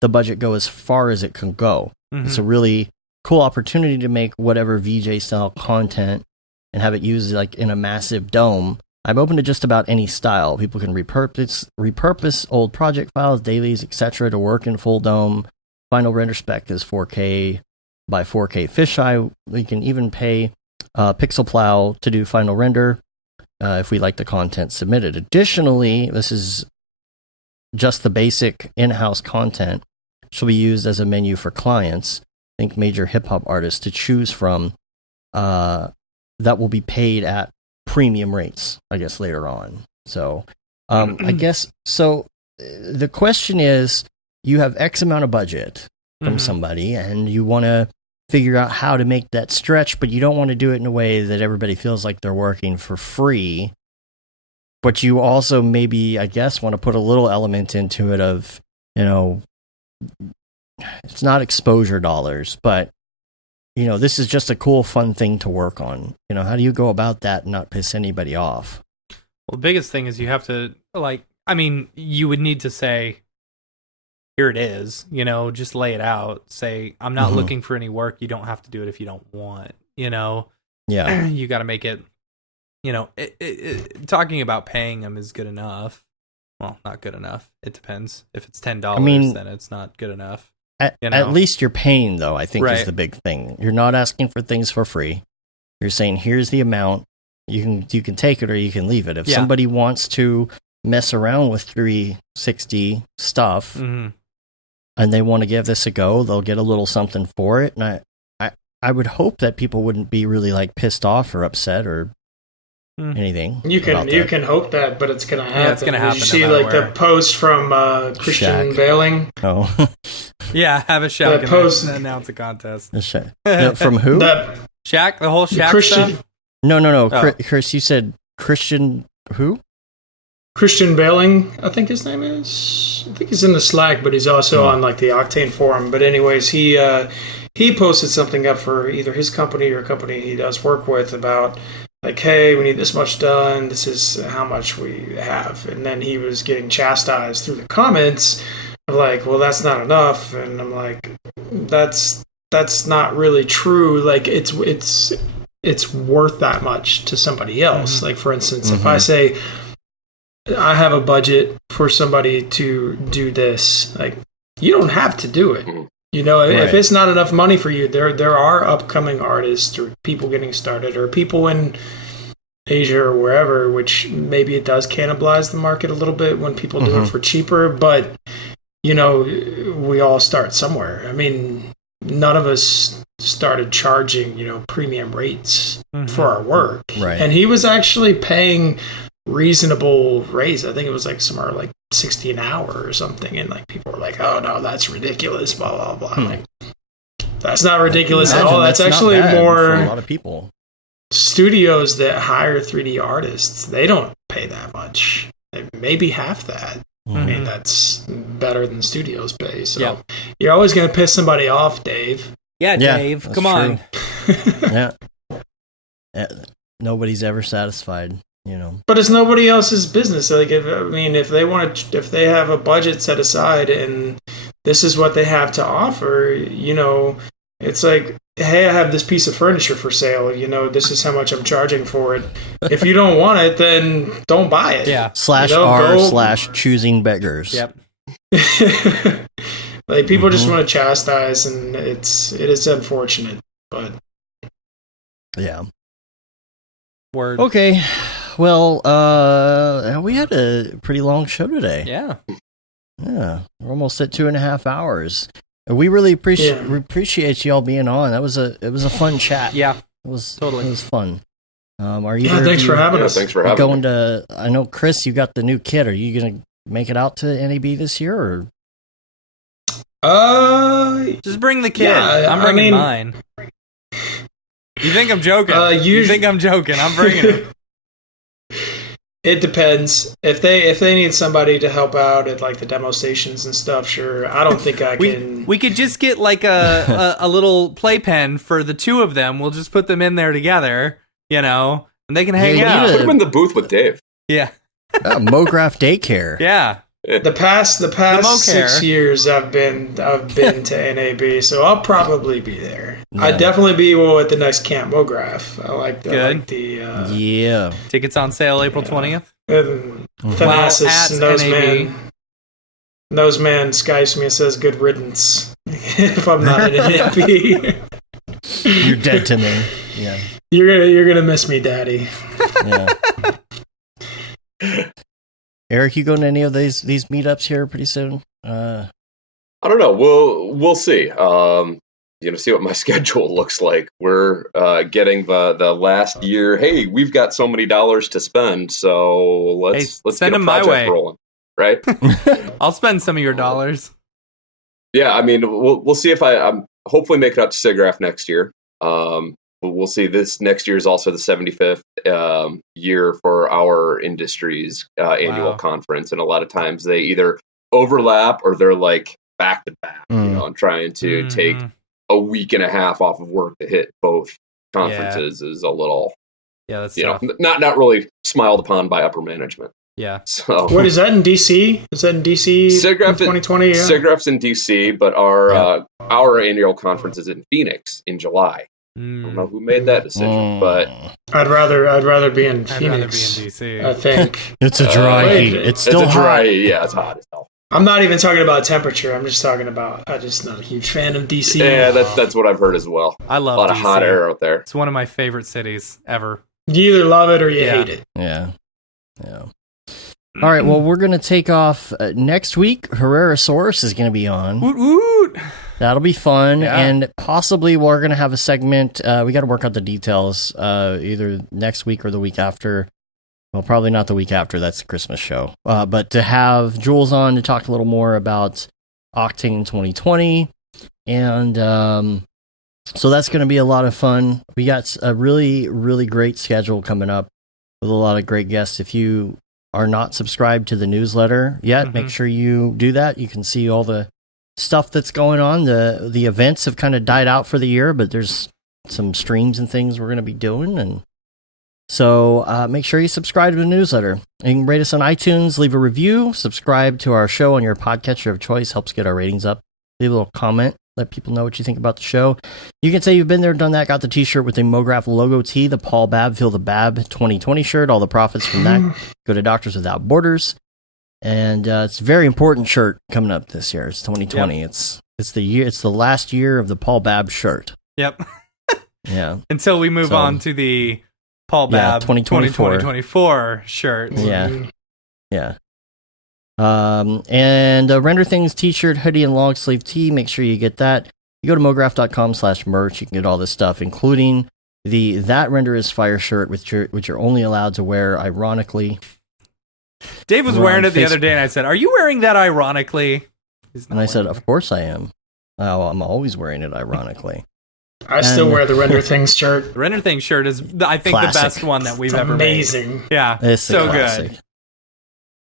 the budget go as far as it can go. It's a really cool opportunity to make whatever VJ style content and have it used like in a massive dome. I'm open to just about any style. People can repurpose old project files, dailies, etc. to work in full dome. Final render spec is 4K by 4K fisheye. We can even pay Pixelplow to do final render if we like the content submitted. Additionally, this is just the basic in-house content. Should be used as a menu for clients. Think major hip-hop artists to choose from that will be paid at premium rates, I guess, later on. So I guess, so the question is, you have X amount of budget from somebody, and you want to figure out how to make that stretch, but you don't want to do it in a way that everybody feels like they're working for free. But you also maybe, I guess, want to put a little element into it of, it's not exposure dollars, but this is just a cool, fun thing to work on. How do you go about that and not piss anybody off? Well, the biggest thing is you have to, you would need to say, here it is, just lay it out. Say, I'm not looking for any work. You don't have to do it if you don't want, Yeah. You got to make it, talking about paying them is good enough. Well, not good enough. It depends. If it's $10, then it's not good enough. At least you're paying, though, I think Right. is the big thing. You're not asking for things for free. You're saying, here's the amount. You can take it or you can leave it. If somebody wants to mess around with 360 stuff and they want to give this a go, they'll get a little something for it. And I would hope that people wouldn't be really like pissed off or upset or anything. You can hope that, but it's gonna happen. Yeah, it's gonna happen. You see, no matter like where. the post from Christian Shaq. Bailing. Oh, Yeah, have a Shaq That post- and announce a contest. No, from who? That Shaq, the whole Shaq Christian stuff. No. Oh. Chris, you said Christian who? Christian Bailing, I think his name is. I think he's in the Slack, but he's also on like the Octane forum. But anyways, he posted something up for either his company or a company he does work with about like, hey, we need this much done. This is how much we have. And then he was getting chastised through the comments of like, well, that's not enough. And I'm like, that's not really true. Like it's worth that much to somebody else. Like for instance, if I say I have a budget for somebody to do this, like you don't have to do it. If it's not enough money for you, there are upcoming artists or people getting started or people in Asia or wherever, which maybe it does cannibalize the market a little bit when people do it for cheaper. But, we all start somewhere. I mean, none of us started charging, premium rates for our work. Right. And he was actually paying reasonable rates. I think it was like somewhere like 60 an hour or something, and like people were like, oh no, that's ridiculous, blah blah blah. Like, that's not ridiculous at all. That's actually not bad more for a lot of people. Studios that hire 3D artists, they don't pay that much. Maybe half that. I mean, that's better than studios pay. So you're always going to piss somebody off, Dave. Yeah, Dave, that's come on. Yeah. Nobody's ever satisfied. But it's nobody else's business. Like, if they have a budget set aside and this is what they have to offer, it's like, hey, I have this piece of furniture for sale. This is how much I'm charging for it. If you don't want it, then don't buy it. Yeah. /r/choosing beggars. Yep. Like people just want to chastise, and it is unfortunate, but yeah. Word. Okay. Well, we had a pretty long show today. Yeah. Yeah, we're almost at 2.5 hours. We really appreciate you all being on. It was a fun chat. Yeah, it was totally. It was fun. Thanks for having us. Thanks for having me. I know, Chris, you got the new kit. Are you gonna make it out to NAB this year, or? Just bring the kit. I'm bringing mine. You think I'm joking? You think I'm joking? I'm bringing it. It depends. If they need somebody to help out at like the demo stations and stuff, sure. I don't think I can. We could just get like a little playpen for the two of them. We'll just put them in there together, and they can hang out. Put them in the booth with Dave. Yeah. Mograph daycare. Yeah. The past 6 years I've been to NAB, so I'll probably be there. Yeah. I'd definitely be at the next Camp Mograph. I like the yeah. Tickets on sale April 20th. Thanasis and those man Skypes me and says good riddance if I'm not at NAB. You're dead to me. Yeah. You're gonna miss me, Daddy. Yeah. Eric, you going to any of these meetups here pretty soon? I don't know. We'll see. See what my schedule looks like. We're getting the last year. Hey, we've got so many dollars to spend, so let's send get a them my project way. rolling, right? I'll spend some of your dollars. Yeah, I mean, we'll see if I'm hopefully make it up to SIGGRAPH next year. We'll see. This next year is also the 75th year for our industry's annual conference, and a lot of times they either overlap or they're like back to back. And trying to take a week and a half off of work to hit both conferences is a little, that's not really smiled upon by upper management. Yeah. So what is that in DC? Is that in DC? SIGGRAPH in 2020. Yeah. SIGGRAPH's in DC, but our annual conference is in Phoenix in July. I don't know who made that decision, but I'd rather be in Phoenix. I'd rather be in DC. I think it's a dry heat. It's still hot. hot. Yeah, it's hot as hell. I'm not even talking about temperature. I'm just talking about. I'm just not a huge fan of DC. Yeah, that's what I've heard as well. I love a lot DC. of hot air out there. It's one of my favorite cities ever. You either love it or you hate it. Yeah. All right, well, we're going to take off next week. Herrerasaurus is going to be on. Woot woot! That'll be fun, and possibly we're going to have a segment. We got to work out the details either next week or the week after. Well, probably not the week after. That's the Christmas show. But to have Jules on to talk a little more about Octane 2020. And so that's going to be a lot of fun. We got a really, really great schedule coming up with a lot of great guests. If you are not subscribed to the newsletter yet, make sure you do that. You can see all the stuff that's going on. The events have kind of died out for the year, but there's some streams and things we're going to be doing. And so make sure you subscribe to the newsletter. You can rate us on iTunes, leave a review, subscribe to our show on your podcatcher of choice, helps get our ratings up. Leave a little comment, let people know what you think about the show. You can say you've been there, done that, got the t-shirt with the Mograph logo tee, the Paul Babb, Feel the Bab 2020 shirt. All the profits from that go to Doctors Without Borders. And it's a very important shirt coming up this year. It's 2020. Yep. It's the year. It's the last year of the Paul Babb shirt. Yep. Yeah. Until we move on to the Paul Babb 2024 shirt. Yeah. Yeah. And Render Things t-shirt, hoodie, and long sleeve tee. Make sure you get that. You go to mograph.com/merch. You can get all this stuff, including the That Render is Fire shirt, which you're only allowed to wear ironically. Dave was wearing it the other day, and I said, "Are you wearing that ironically?" And I said, "Of course I am. Oh, I'm always wearing it ironically." I still wear the Render Things shirt. The Render Things shirt is, I think, the best one that we've ever made. Amazing. Yeah, it's so good.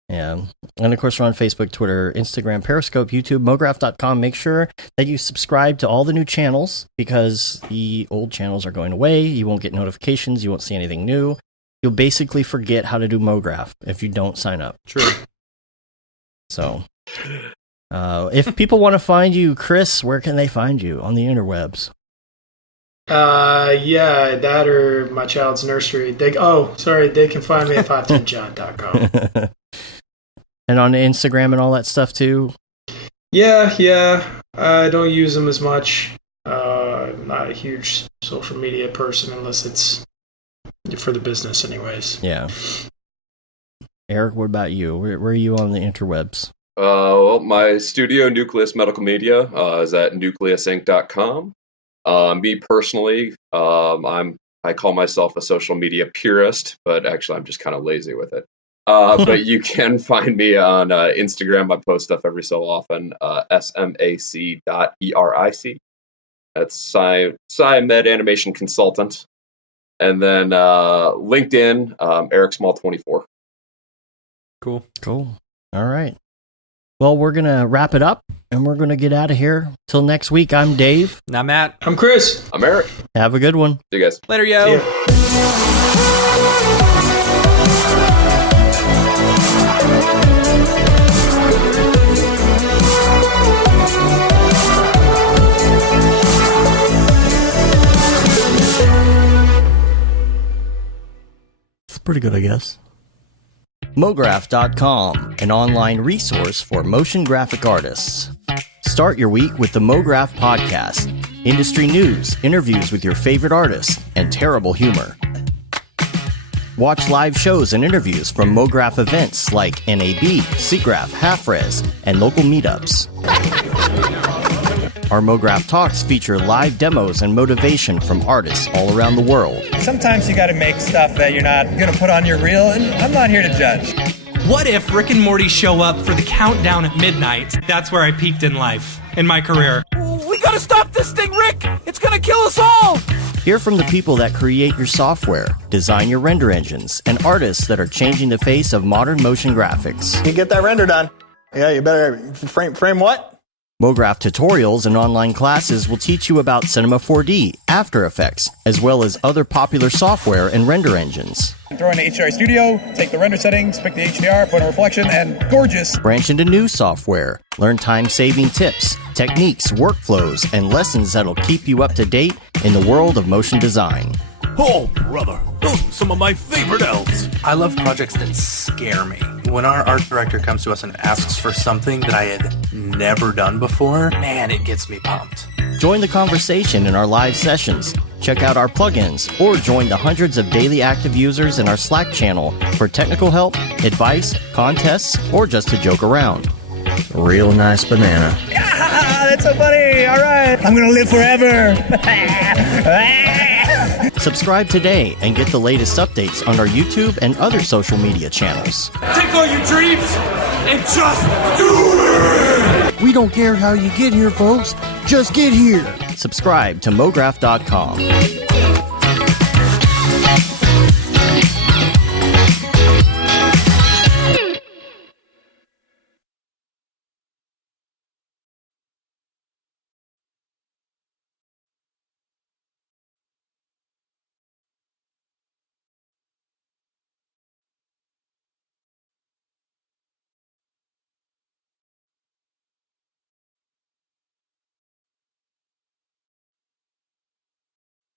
Yeah. And of course, we're on Facebook, Twitter, Instagram, Periscope, YouTube, mograph.com. Make sure that you subscribe to all the new channels because the old channels are going away. You won't get notifications. You won't see anything new. You'll basically forget how to do Mograph if you don't sign up. True. So, if people want to find you, Chris, where can they find you on the interwebs? Yeah, that or my child's nursery. They can find me at 510john.com. And on Instagram and all that stuff too? Yeah. I don't use them as much. I'm not a huge social media person unless it's for the business anyways. Yeah. Eric, what about you? Where are you on the interwebs? Well, my studio, Nucleus Medical Media, is at nucleusinc.com. Me personally, I call myself a social media purist, but actually I'm just kind of lazy with it. But you can find me on Instagram. I post stuff every so often, smac.eric. That's SciMed Animation Consultant. And then LinkedIn, Eric Small 24. Cool. Cool. All right. Well, we're going to wrap it up, and we're going to get out of here. Till next week, I'm Dave. Now, Matt. I'm Chris. I'm Eric. Have a good one. See you guys. Later, yo. See ya. It's pretty good, I guess. Mograph.com, an online resource for motion graphic artists. Start your week with the Mograph podcast. Industry news, interviews with your favorite artists, and terrible humor. Watch live shows and interviews from Mograph events like NAB, SIGGRAPH, Half-Res, and local meetups. Our Mograph Talks feature live demos and motivation from artists all around the world. Sometimes you gotta make stuff that you're not gonna put on your reel, and I'm not here to judge. What if Rick and Morty show up for the countdown at midnight? That's where I peaked in life, in my career. We gotta stop this thing, Rick! It's gonna kill us all! Hear from the people that create your software, design your render engines, and artists that are changing the face of modern motion graphics. You get that render done. Yeah, you better frame what? Mograph tutorials and online classes will teach you about Cinema 4D, After Effects, as well as other popular software and render engines. Throw in the HDR Studio, take the render settings, pick the HDR, put in a reflection, and gorgeous. Branch into new software. Learn time-saving tips, techniques, workflows, and lessons that'll keep you up to date in the world of motion design. Oh, brother, those are some of my favorite elves. I love projects that scare me. When our art director comes to us and asks for something that I had never done before, man, it gets me pumped. Join the conversation in our live sessions. Check out our plugins or join the hundreds of daily active users in our Slack channel for technical help, advice, contests, or just to joke around. Real nice banana. Ah, that's so funny. All right. I'm gonna live forever. Subscribe today and get the latest updates on our YouTube and other social media channels. Take all your dreams and just do it! We don't care how you get here, folks. Just get here. Subscribe to Mograph.com.